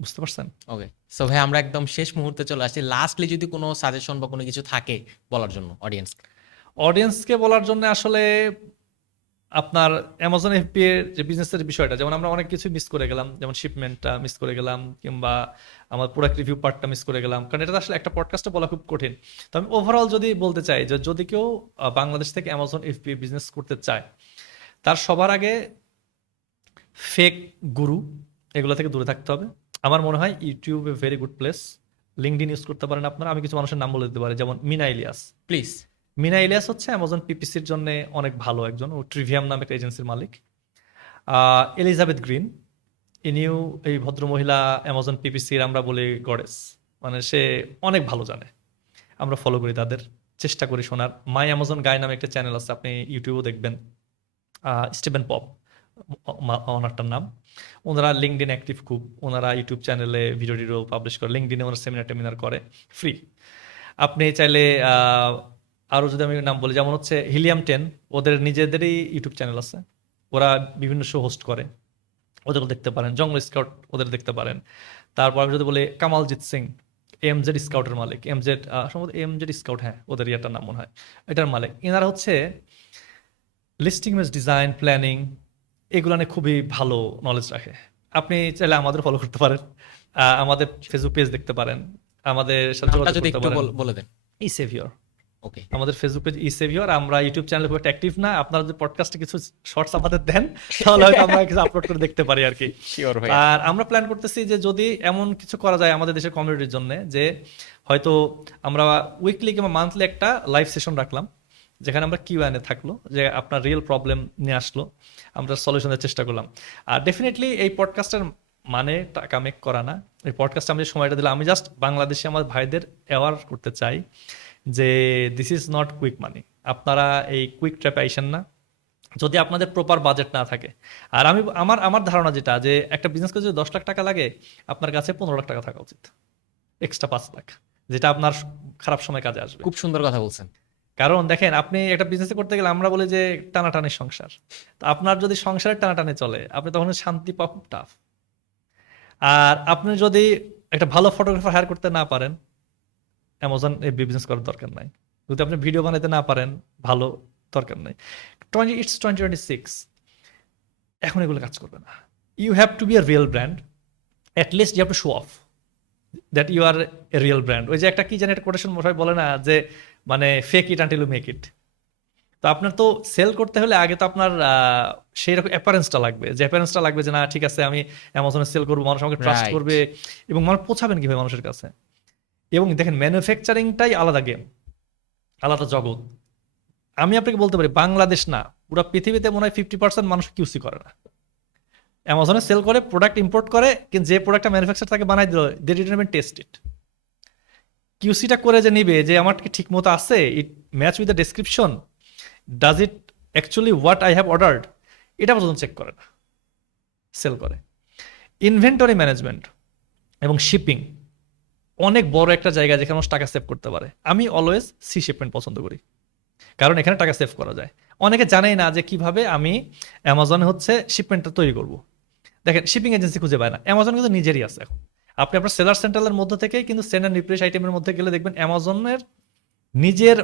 বুঝতে পারছেন? ওকে, সো ভাই আমরা একদম শেষ মুহূর্তে চলে আসছি। লাস্টলি যদি কোনো সাজেশন বা কোনো কিছু থাকে বলার জন্য অডিয়েন্স। অডিয়েন্সকে বলার জন্য আসলে আপনার অ্যামাজন এফবি এর যে বিজনেসের বিষয়টা, যেমন আমরা অনেক কিছু মিস করে গেলাম, যেমন শিপমেন্টটা মিস করে গেলাম, কিংবা আমার প্রোডাক্ট রিভিউ পার্টটা মিস করে গেলাম, কারণ এটা তো আসলে একটা পডকাস্টে বলা খুব কঠিন। তো আমি ওভারঅল যদি বলতে চাই যে যদি কেউ বাংলাদেশ থেকে অ্যামাজন এফবি বিজনেস করতে চায়, তার সবার আগে ফেক গুরু এগুলো থেকে দূরে থাকতে হবে। আমার মনে হয় ইউটিউব এ very good place. LinkedIn use করতে পারেন আপনারা। আমি কিছু মানুষের নাম বলে দিতে পারি, যেমন মিনা ইলিয়াস। প্লিজ। মিনা ইলিয়াস হচ্ছে অ্যামাজন পিপিসির জন্য অনেক ভালো একজন, ও ট্রিভিয়াম নামে একটা এজেন্সির মালিক। এলিজাবেথ গ্রিন, ইনিও এই ভদ্র মহিলা অ্যামাজন পিপিসির আমরা বলি গডেস, মানে সে অনেক ভালো জানে, আমরা ফলো করি তাদের, চেষ্টা করি শোনার। মাই অ্যামাজন গাই নামে একটা চ্যানেল আছে, আপনি ইউটিউবেও দেখবেন, স্টিভেন পপ ওনারটার নাম। ওনারা লিঙ্কডিন অ্যাক্টিভ খুব, ওনারা ইউটিউব চ্যানেলে ভিডিও টিডিও পাবলিশ করে, লিঙ্কডিনে ওনারা সেমিনার টেমিনার করে ফ্রি। আপনি চাইলে আরও যদি আমি নাম বলি, যেমন হচ্ছে হিলিয়াম 10, ওদের নিজেদেরই ইউটিউব চ্যানেল আছে, ওরা বিভিন্ন শো হোস্ট করে, ওদেরও দেখতে পারেন। জঙ্গল স্কাউট ওদের দেখতে পারেন। তারপর আমি যদি বলি কামালজিৎ সিং, এমজেড স্কাউটের মালিক, এমজেড সম্ভবত এমজেড স্কাউট, হ্যাঁ ওদের ইয়াটার নাম মনে হয়, এটার মালিক। এনারা হচ্ছে লিস্টিং ইমেজ ডিজাইন, প্ল্যানিং, এগুলো নিয়ে খুবই ভালো নলেজ রাখে। আপনি চাইলে আমাদের ফলো করতে পারেন, আমাদের ফেসবুক পেজ দেখতে পারেন, আমাদের সাথে নামটা যোগাযোগ যদি করতে একটু পারেন। বলে দেন। ই সেভিয়র ওকে। আমাদের ফেসবুক পেজ ই সেভিয়র। আমরা ইউটিউব চ্যানেলে খুব একটা অ্যাক্টিভ না, আপনারা যদি পডকাস্টে কিছু শর্টস আমাদের দেন তাহলে হয়তো আমরা কিছু আপলোড করে দেখতে পারি আর কি। শিওর ভাই। আর আমরা প্ল্যান করতেছি যে যদি এমন কিছু করা যায় আমাদের দেশের কমিউনিটির জন্য, যে হয়তো আমরা উইকলি কিংবা মান্থলি একটা লাইভ সেশন রাখলাম, যেখানে আমরা কিউএনএ থাকলো, যে আপনার রিয়েল প্রবলেম নিয়ে আসলো, আমরা সলিউশনের চেষ্টা করলাম। আর ডেফিনেটলি এই পডকাস্টের মানে টাকা মেক করা না। এই পডকাস্টে আমি যে সময়টা দিলাম, আমি জাস্ট বাংলাদেশে আমার ভাইদের অ্যাওয়ার করতে চাই যে দিস ইজ নট কুইক মানি। আপনারা এই কুইক ট্র্যাপে আইসেন না যদি আপনাদের প্রপার বাজেট না থাকে। আর আমি আমার ধারণা যেটা, যে একটা বিজনেস করে যদি 10 লাখ টাকা লাগে, আপনার কাছে 15 লাখ টাকা থাকা উচিত, এক্সট্রা 5 লাখ, যেটা আপনার খারাপ সময় কাজে আসবে। খুব সুন্দর কথা বলছেন। কারণ দেখেন, আপনি একটা বিজনেস করতে গেলে আমরা বলি যে টানাটানি সংসার, তো আপনার যদি সংসারের টানাটানি চলে, আপনি তখন শান্তি পাওয়া খুব টাফ। আর আপনি যদি একটা ভালো ফটোগ্রাফার হায়ার করতে না পারেন, অ্যামাজন এই বিজনেস করার দরকার নাই। যদি আপনি ভিডিও বানাতে না পারেন ভালো, দরকার নাই। ইটস 2026, এখন এগুলো কাজ করবে না। You have to be a real brand, at least you have to show off that you are a real brand. ওই যে একটা কি জানি একটা কোটেশন মশাই বলে না, যে মানে fake it until you make it. তো আপনার তো সেল করতে হলে আগে তো আপনার সেই রকম অ্যাপারেন্সটা লাগবে, যে অ্যাপারেন্সটা লাগবে যে না ঠিক আছে আমি অ্যামাজনে সেল করবো, মানুষ আমাকে ট্রাস্ট Right. করবে, এবং মানুষ পৌঁছাবেন কিভাবে মানুষের কাছে। এবং দেখেন, ম্যানুফ্যাকচারিংটাই আলাদা গেম, আলাদা জগৎ। আমি আপনাকে বলতে পারি, বাংলাদেশ না, পুরো পৃথিবীতে মনে হয় 50% মানুষ কিউসি করে না। অ্যামাজনে সেল করে, প্রোডাক্ট ইম্পোর্ট করে, কিন্তু যে প্রোডাক্টটা ম্যানুফ্যাকচার তাকে বানাই দিল, they didn't even test it. কিউসিটা করে যে নিবে, যে আমার কি ঠিক মতো আছে, it match with the description, does it actually what I have ordered, এটা পর্যন্ত চেক করে না, সেল করে। ইনভেন্টরি ম্যানেজমেন্ট এবং শিপিং অনেক বড় একটা জায়গা যেখানে মানুষ টাকা সেভ করতে পারে। আমি অলওয়েজ সি শিপমেন্ট পছন্দ করি, কারণ এখানে টাকা সেভ করা যায়। অনেকে জানেই না যে কিভাবে আমি অ্যামাজনে হচ্ছে শিপমেন্টটা তৈরি করব। দেখেন, শিপিং এজেন্সি খুঁজে পায় না, অ্যামাজন কিন্তু নিজেরই আছে। এখন আপনি আপনার সেলার সেন্ট্রালের মধ্যে থেকেই কিন্তু সেন্ড অ্যান্ড রিপ্লেস আইটেমের মধ্যে গেলে দেখবেন অ্যামাজনের নিজের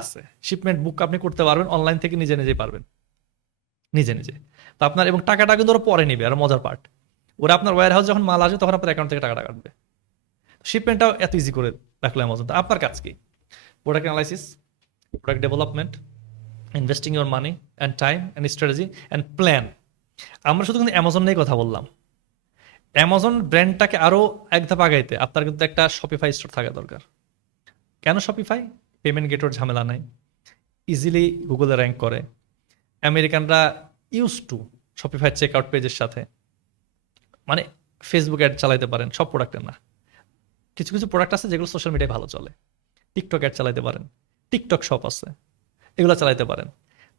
আছে, শিপমেন্ট বুক আপনি করতে পারবেন অনলাইন থেকে, নিজে নিজেই পারবেন, নিজে নিজে। তো আপনার এবং টাকাটা কিন্তু ওরা পরে নিবে। আর মজার পার্ট, ওরা আপনার ওয়্যার হাউস যখন মাল আসবে তখন আপনার অ্যাকাউন্ট থেকে টাকাটা কাটবে। শিপমেন্টটাও এত ইজি করে রাখলো অ্যামাজন। তো আপনার কাজ কি? Product analysis, product development, investing your money and time and strategy and plan. আমরা শুধু কিন্তু অ্যামাজন নিয়ে কথা বললাম। অ্যামাজন ব্র্যান্ডটাকে আরও এক ধাপ আগাইতে আপনার কিন্তু একটা শপিফাই স্টোর থাকা দরকার। কেন শপিফাই? পেমেন্ট গেটওয়ের ঝামেলা নাই, ইজিলি গুগলে র্যাঙ্ক করে। আমেরিকানরা use to Shopify check out পেজের সাথে, মানে ফেসবুক অ্যাড চালাইতে পারেন, সব প্রোডাক্টের না, কিছু কিছু প্রোডাক্ট আছে যেগুলো সোশ্যাল মিডিয়ায় ভালো চলে। টিকটক অ্যাড চালাইতে পারেন, টিকটক শপ আছে, এগুলো চালাইতে পারেন।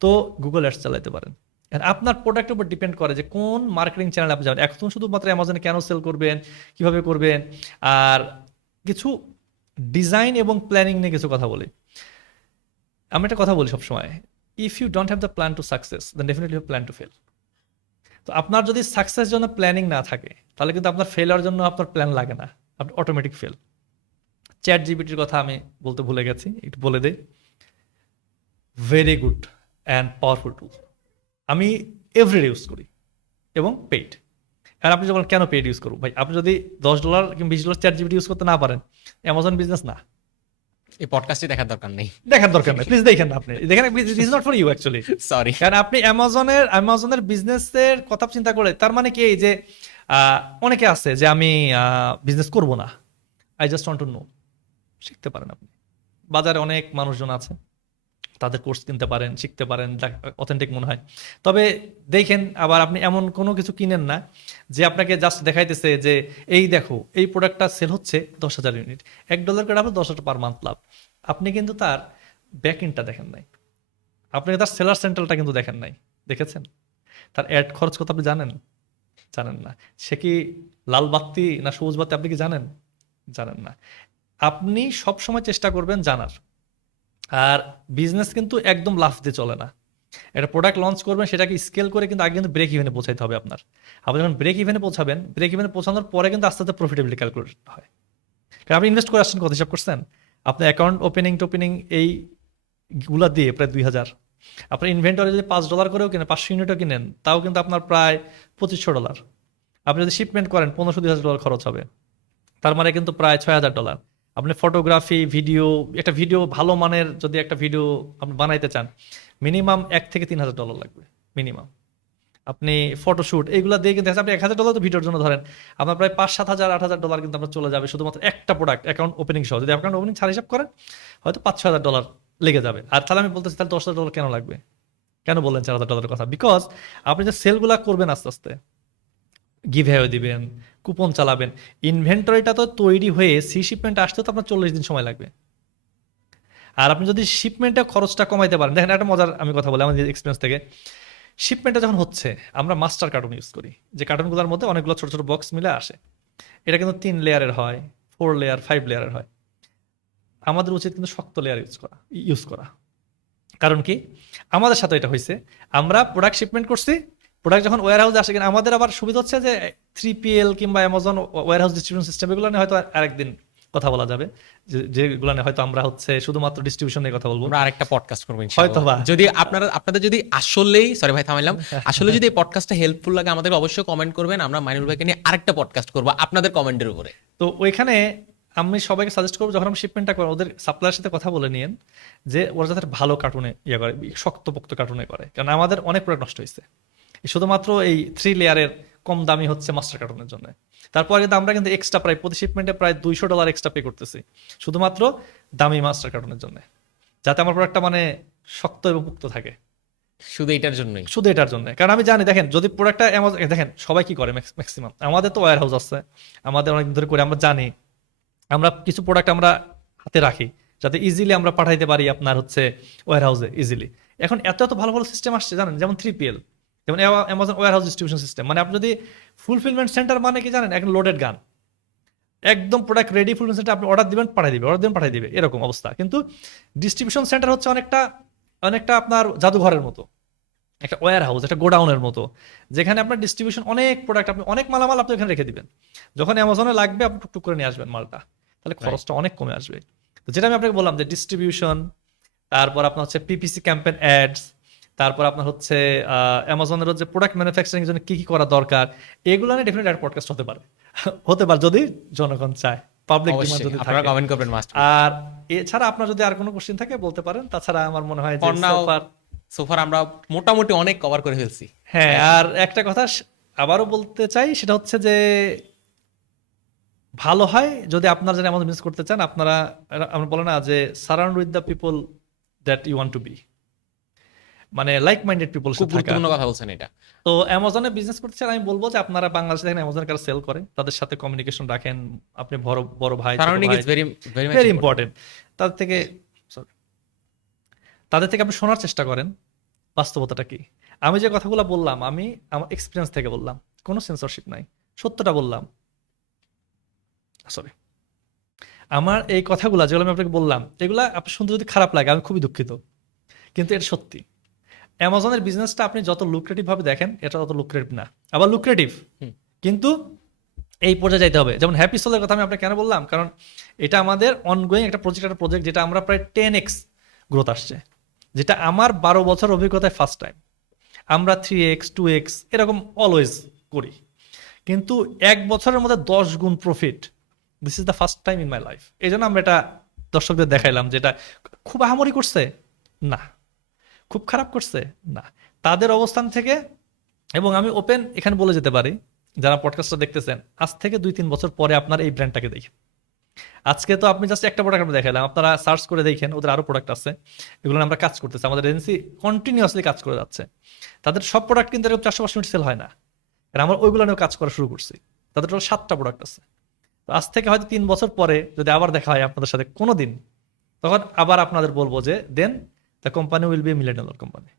তো গুগল অ্যাডস চালাইতে পারেন, And আপনার প্রোডাক্টের উপর ডিপেন্ড করে যে কোন মার্কেটিং চ্যানেল আপনি যাবেন। এখন শুধুমাত্র অ্যামাজনে কেন সেল করবেন, কিভাবে করবেন, আর কিছু ডিজাইন এবং প্ল্যানিং নিয়ে কিছু কথা বলি। আমি একটা কথা বলি সবসময়, if you don't have the plan to success then definitely you plan to fail. তো আপনার যদি সাকসেস জন্য প্ল্যানিং না থাকে তাহলে কিন্তু আপনার ফেলার জন্য আপনার প্ল্যান লাগে না, আপনি অটোমেটিক ফেল। চ্যাট জিপিটির কথা আমি বলতে ভুলে গেছি, একটু বলে দেই। ভেরি গুড অ্যান্ড পাওয়ারফুল টুল, আমি এভরিডে ইউজ করি এবং পেইড। আর আপনি যখন কেন পেইড ইউজ করবো ভাই, আপনি যদি $10 কিংবা $20 চ্যাট জিপিটি ইউজ করতে না পারেন, অ্যামাজন বিজনেস না, এই পডকাস্টে দেখার দরকার নেই, দেখার দরকার নেই, প্লিজ দেখেন না, আপনি দেখেন, it is not for you actually. Sorry. কারণ আপনি অ্যামাজনের বিজনেসের কথা চিন্তা করে, তার মানে কি এই যে অনেকে আছে যে আমি বিজনেস করব না, I just want to know, শিখতে পারেন আপনি। বাজারে অনেক মানুষজন আছে, তাদের কোর্স কিনতে পারেন, শিখতে পারেন, অথেন্টিক মনে হয়। তবে দেখেন আবার আপনি এমন কোনো কিছু কিনেন না যে আপনাকে জাস্ট দেখাইতেছে যে এই দেখো এই প্রোডাক্টটা সেল হচ্ছে 10,000 ইউনিট, $1 করে আপনার 10,000 পার মান্থ লাভ। আপনি কিন্তু তার ব্যাক এন্ডটা দেখেন নাই, আপনি তার সেলার সেন্ট্রালটা কিন্তু দেখেন নাই, দেখেছেন? তার অ্যাড খরচ কত আপনি জানেন? জানেন না। সে কি লাল বাতি না সবুজ বাতি আপনি কি জানেন? জানেন না। আপনি সব সময় চেষ্টা করবেন জানার। আর বিজনেস কিন্তু একদম লাফ দিয়ে চলে না। একটা প্রোডাক্ট লঞ্চ করবেন, সেটাকে স্কেল করে কিন্তু আগে কিন্তু ব্রেক ইভেনে পৌঁছাইতে হবে আপনার। আপনি যখন ব্রেক ইভেনে পৌঁছাবেন, ব্রেক ইভেনে পৌঁছানোর পরে কিন্তু আস্তে আস্তে প্রফিটেবিলিটি ক্যালকুলেট হয়। কারণ আপনি ইনভেস্ট করে আসছেন, কত হিসাব করছেন? আপনি অ্যাকাউন্ট ওপেনিং এইগুলা দিয়ে প্রায় 2,000, আপনার ইনভেন্টরি যদি $5 করেও কিনেন, 500 ইউনিটও কিনেন, তাও কিন্তু আপনার প্রায় $2,500। আপনি যদি শিপমেন্ট করেন, $15,000-2,000 খরচ হবে, তার মানে কিন্তু প্রায় $6,000। আপনি ফটোগ্রাফি, ভিডিও, একটা ভিডিও ভালো মানের যদি একটা ভিডিও আপনি বানাইতে চান, মিনিমাম $1,000 থেকে $3,000 লাগবে মিনিমাম। আপনি ফটোশুট এইগুলো দিয়ে কিন্তু আপনি $1,000 তো ভিডিওর জন্য ধরেন, আপনার প্রায় $5,000-7,000 $8,000 কিন্তু আপনার চলে যাবে শুধুমাত্র একটা প্রোডাক্ট অ্যাকাউন্ট ওপেনিং সহ। যদি অ্যাকাউন্ট ওপেনিং ছাড়া হিসাব করেন, হয়তো $5,000-6,000 লেগে যাবে। আর তাহলে আমি বলতেছি তাহলে $10,000 কেন লাগবে? কেন বললেন $4,000 কথা? বিকজ আপনি যে সেলগুলা করবেন আস্তে আস্তে, গিভঅ্যাওয়ে দিবেন, কুপন চালাবেন, ইনভেন্টরিটা তো তৈরি হয়ে সি শিপমেন্ট আসতে তো আপনার 40 দিন সময় লাগবে। আর আপনি যদি শিপমেন্টে খরচটা কমাইতে পারেন, দেখেন একটা মজার আমি কথা বলি আমাদের এক্সপিরিয়েন্স থেকে। শিপমেন্টটা যখন হচ্ছে, আমরা মাস্টার কার্টুন ইউজ করি, যে কার্টুনগুলোর মধ্যে অনেকগুলো ছোট ছোট বক্স মিলে আসে। এটা কিন্তু 3 লেয়ারের হয়, 4 লেয়ার, 5 লেয়ারের হয়। আমাদের উচিত কিন্তু শক্ত লেয়ার ইউজ করা। কারণ কি, আমাদের সাথে এটা হয়েছে, আমরা প্রোডাক্ট শিপমেন্ট করছি, প্রোডাক্ট যখন ওয়্যার হাউসে আসে, কিনা আমাদের আবার সুবিধা হচ্ছে যে 3PL কিংবা Amazon warehouse distribution system, এগুলো নিয়ে হয়তো আরেকদিন কথা বলা যাবে, যেগুলো নিয়ে হয়তো আমরা হচ্ছে শুধুমাত্র ডিস্ট্রিবিউশন নিয়ে কথা বলবো, আমরা আরেকটা পডকাস্ট করবো হয়তো বা। যদি আপনাদের যদি আসলেই, সরি ভাই থামাইলাম, আসলে যদি এই পডকাস্টটা হেল্পফুল লাগে আমাদের অবশ্যই কমেন্ট করবেন, আমরা মাইনুল ভাইকে নিয়ে আরেকটা পডকাস্ট করবো আপনাদের কমেন্টের উপরে। তো ওইখানে আমি সবাইকে সাজেস্ট করবো, যখন আমি শিপমেন্টটা করি ওদের সাপ্লাইয়ের সাথে কথা বলে নিন যে ওরা যাতে ভালো কার্টুনে করে, শক্তপোক্ত কার্টুনে করে। কারণ আমাদের অনেক প্রোডাক্ট নষ্ট হয়েছে শুধুমাত্র এই 3 লেয়ারের কম দামি হচ্ছে মাস্টার কার্টুনের জন্য। তারপরে কিন্তু আমরা কিন্তু এক্সট্রা প্রায় প্রতি শিপমেন্টে প্রায় $200 এক্সট্রা পে করতেছি শুধুমাত্র দামি মাস্টার কার্টুনের জন্য, যাতে আমার প্রোডাক্টটা মানে শক্ত এবং মুক্ত থাকে, শুধু এটার জন্যই। শুধু এটার জন্য। কারণ আমি জানি, দেখেন যদি প্রোডাক্টটা দেখেন সবাই কি করে ম্যাক্সিমাম, আমাদের তো ওয়্যার হাউস আছে, আমাদের অনেক ধরে করে, আমরা জানি আমরা কিছু প্রোডাক্ট আমরা হাতে রাখি যাতে ইজিলি আমরা পাঠাইতে পারি আপনার হচ্ছে ওয়্যার হাউসে ইজিলি। এখন এত এত ভালো ভালো সিস্টেম আসছে জানেন, যেমন 3PL, যেমন Amazon warehouse distribution system. মানে আপনি যদি ফুলফিলমেন্ট সেন্টার মানে কি জানেন, এখন লোডেড গান, একদম প্রোডাক্ট রেডি, ফুলফিলমেন্ট সেন্টার আপনি অর্ডার দিবেন পাঠিয়ে দিবে, অর্ডার দিবেন পাঠিয়ে দিবে, এরকম অবস্থা। কিন্তু ডিস্ট্রিবিউশন সেন্টার হচ্ছে অনেকটা আপনার জাদুঘরের মতো, একটা ওয়্যার হাউস, একটা গোডাউনের মতো, যেখানে আপনার ডিস্ট্রিবিউশন অনেক প্রোডাক্ট, আপনি অনেক মালামাল আপনি এখানে রেখে দিবেন, যখন অ্যামাজনে লাগবে আপনি টুকটুক করে নিয়ে আসবেন মালটা, তাহলে খরচটা অনেক কমে আসবে। তো যেটা আমি আপনাকে বললাম যে ডিস্ট্রিবিউশন, তারপর আপনার হচ্ছে পিপিসি ক্যাম্পেইন অ্যাডস, তারপর আপনার হচ্ছে অ্যামাজনের যে প্রোডাক্ট ম্যানুফ্যাকচারিং জন্য কি কি করা দরকার, এগুলো নিয়ে ডেফিনেটলি একটা পডকাস্ট হতে পারে যদি জনগণ চায়, পাবলিক ডিমান্ড যদি আপনারা থাকে। কমেন্ট করবেন মাস্ট। আর এছাড়া আপনার যদি আর কোনো কোশ্চেন থাকে বলতে পারেন, তাছাড়া আমার মনে হয় যে সোফার আমরা মোটামুটি অনেক কভার করে ফেলছি। হ্যাঁ, আর একটা কথা আবারও বলতে চাই, সেটা হচ্ছে যে ভালো হয় যদি আপনারা যারা আমাদের বিজনেস করতে চান, আপনারা আমরা বলে না যে surround with the people that you want to be, মানে লাইক মাইন্ডেড পিপল। খুব গুরুত্বপূর্ণ কথা বলছেন এটা। তো অ্যামাজনে বিজনেস করতে চান, আমি বলবো যে আপনারা বাংলাদেশে দেখেন অ্যামাজনের কাছে সেল করে, তাদের সাথে কমিউনিকেশন রাখেন, আপনি বড় ভাই, surrounding is very very important. তাদের থেকে আপনি শোনার চেষ্টা করেন বাস্তবতাটা কি। আমি যে কথাগুলো বললাম আমি আমার এক্সপিরিয়েন্স থেকে বললাম, কোনো সেন্সরশিপ নাই, সত্যটা বললাম। সরি, আমার এই কথাগুলো যেগুলো আমি আপনাকে বললাম এগুলা আপনার শুনতে যদি খারাপ লাগে আমি খুবই দুঃখিত, কিন্তু এটা সত্যি। অ্যামাজনের বিজনেসটা আপনি যত লুক্রেটিভ ভাবে দেখেন এটা তত লুক্রেটিভ না, আবার লুক্রেটিভ, কিন্তু এই পর্যায়ে যাইতে হবে। যেমন হ্যাপি সোলের কথা আমি আপনাকে কেন বললাম, কারণ এটা আমাদের অনগোয়িং একটা প্রজেক্ট যেটা আমরা প্রায় 10x গ্রোথ আসছে, যেটা আমার 12 বছর অভিজ্ঞতায় ফার্স্ট টাইম। আমরা 3x 2x এরকম অলওয়েজ করি, কিন্তু 1 বছরের মধ্যে 10 গুণ profit, this is the first time in my life. এই জন্য আমরা এটা দর্শকদের দেখাইলাম, যেটা খুব আহামরি করছে না, খুব খারাপ করছে না, তাদের অবস্থান থেকে। এবং আমি ওপেন এখানে বলে যেতে পারি, যারা পডকাস্টটা দেখতেছেন আজ থেকে 2-3 বছর পরে আপনার এই ব্র্যান্ডটাকে দেখেন। আজকে তো আপনি জাস্ট একটা প্রোডাক্ট দেখালাম, আপনারা সার্চ করে দেখেন ওদের আরো প্রোডাক্ট আছে, এগুলো নিয়ে আমরা কাজ করতেছি, আমাদের এজেন্সি কন্টিনিউয়াসলি কাজ করে যাচ্ছে। তাদের সব প্রোডাক্ট কিন্তু এরকম 400-500 মিনিট সেল হয় না, আর আমরা ওইগুলো নিয়েও কাজ করা শুরু করছি। তাদের টোটাল 7টা প্রোডাক্ট আছে। তো আজ থেকে হয়তো 3 বছর পরে যদি আবার দেখা হয় আপনাদের সাথে কোনো দিন, তখন আবার আপনাদের বলবো যে then the company will be $1 million company.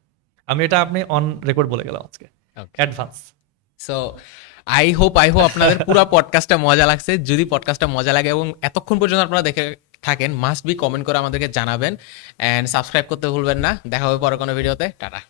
আমি এটা আপনি অন রেকর্ড বলে গেলাম আজকে, অ্যাডভান্স। সো আই হোপ আপনাদের পুরো পডকাস্টটা মজা লাগছে। যদি পডকাস্টটা মজা লাগে এবং এতক্ষণ পর্যন্ত আপনারা দেখে থাকেন, মাস্ট বি কমেন্ট করে আমাদেরকে জানাবেন, অ্যান্ড সাবস্ক্রাইব করতে ভুলবেন না। দেখা হবে পরে কোনো ভিডিওতে। টাটা।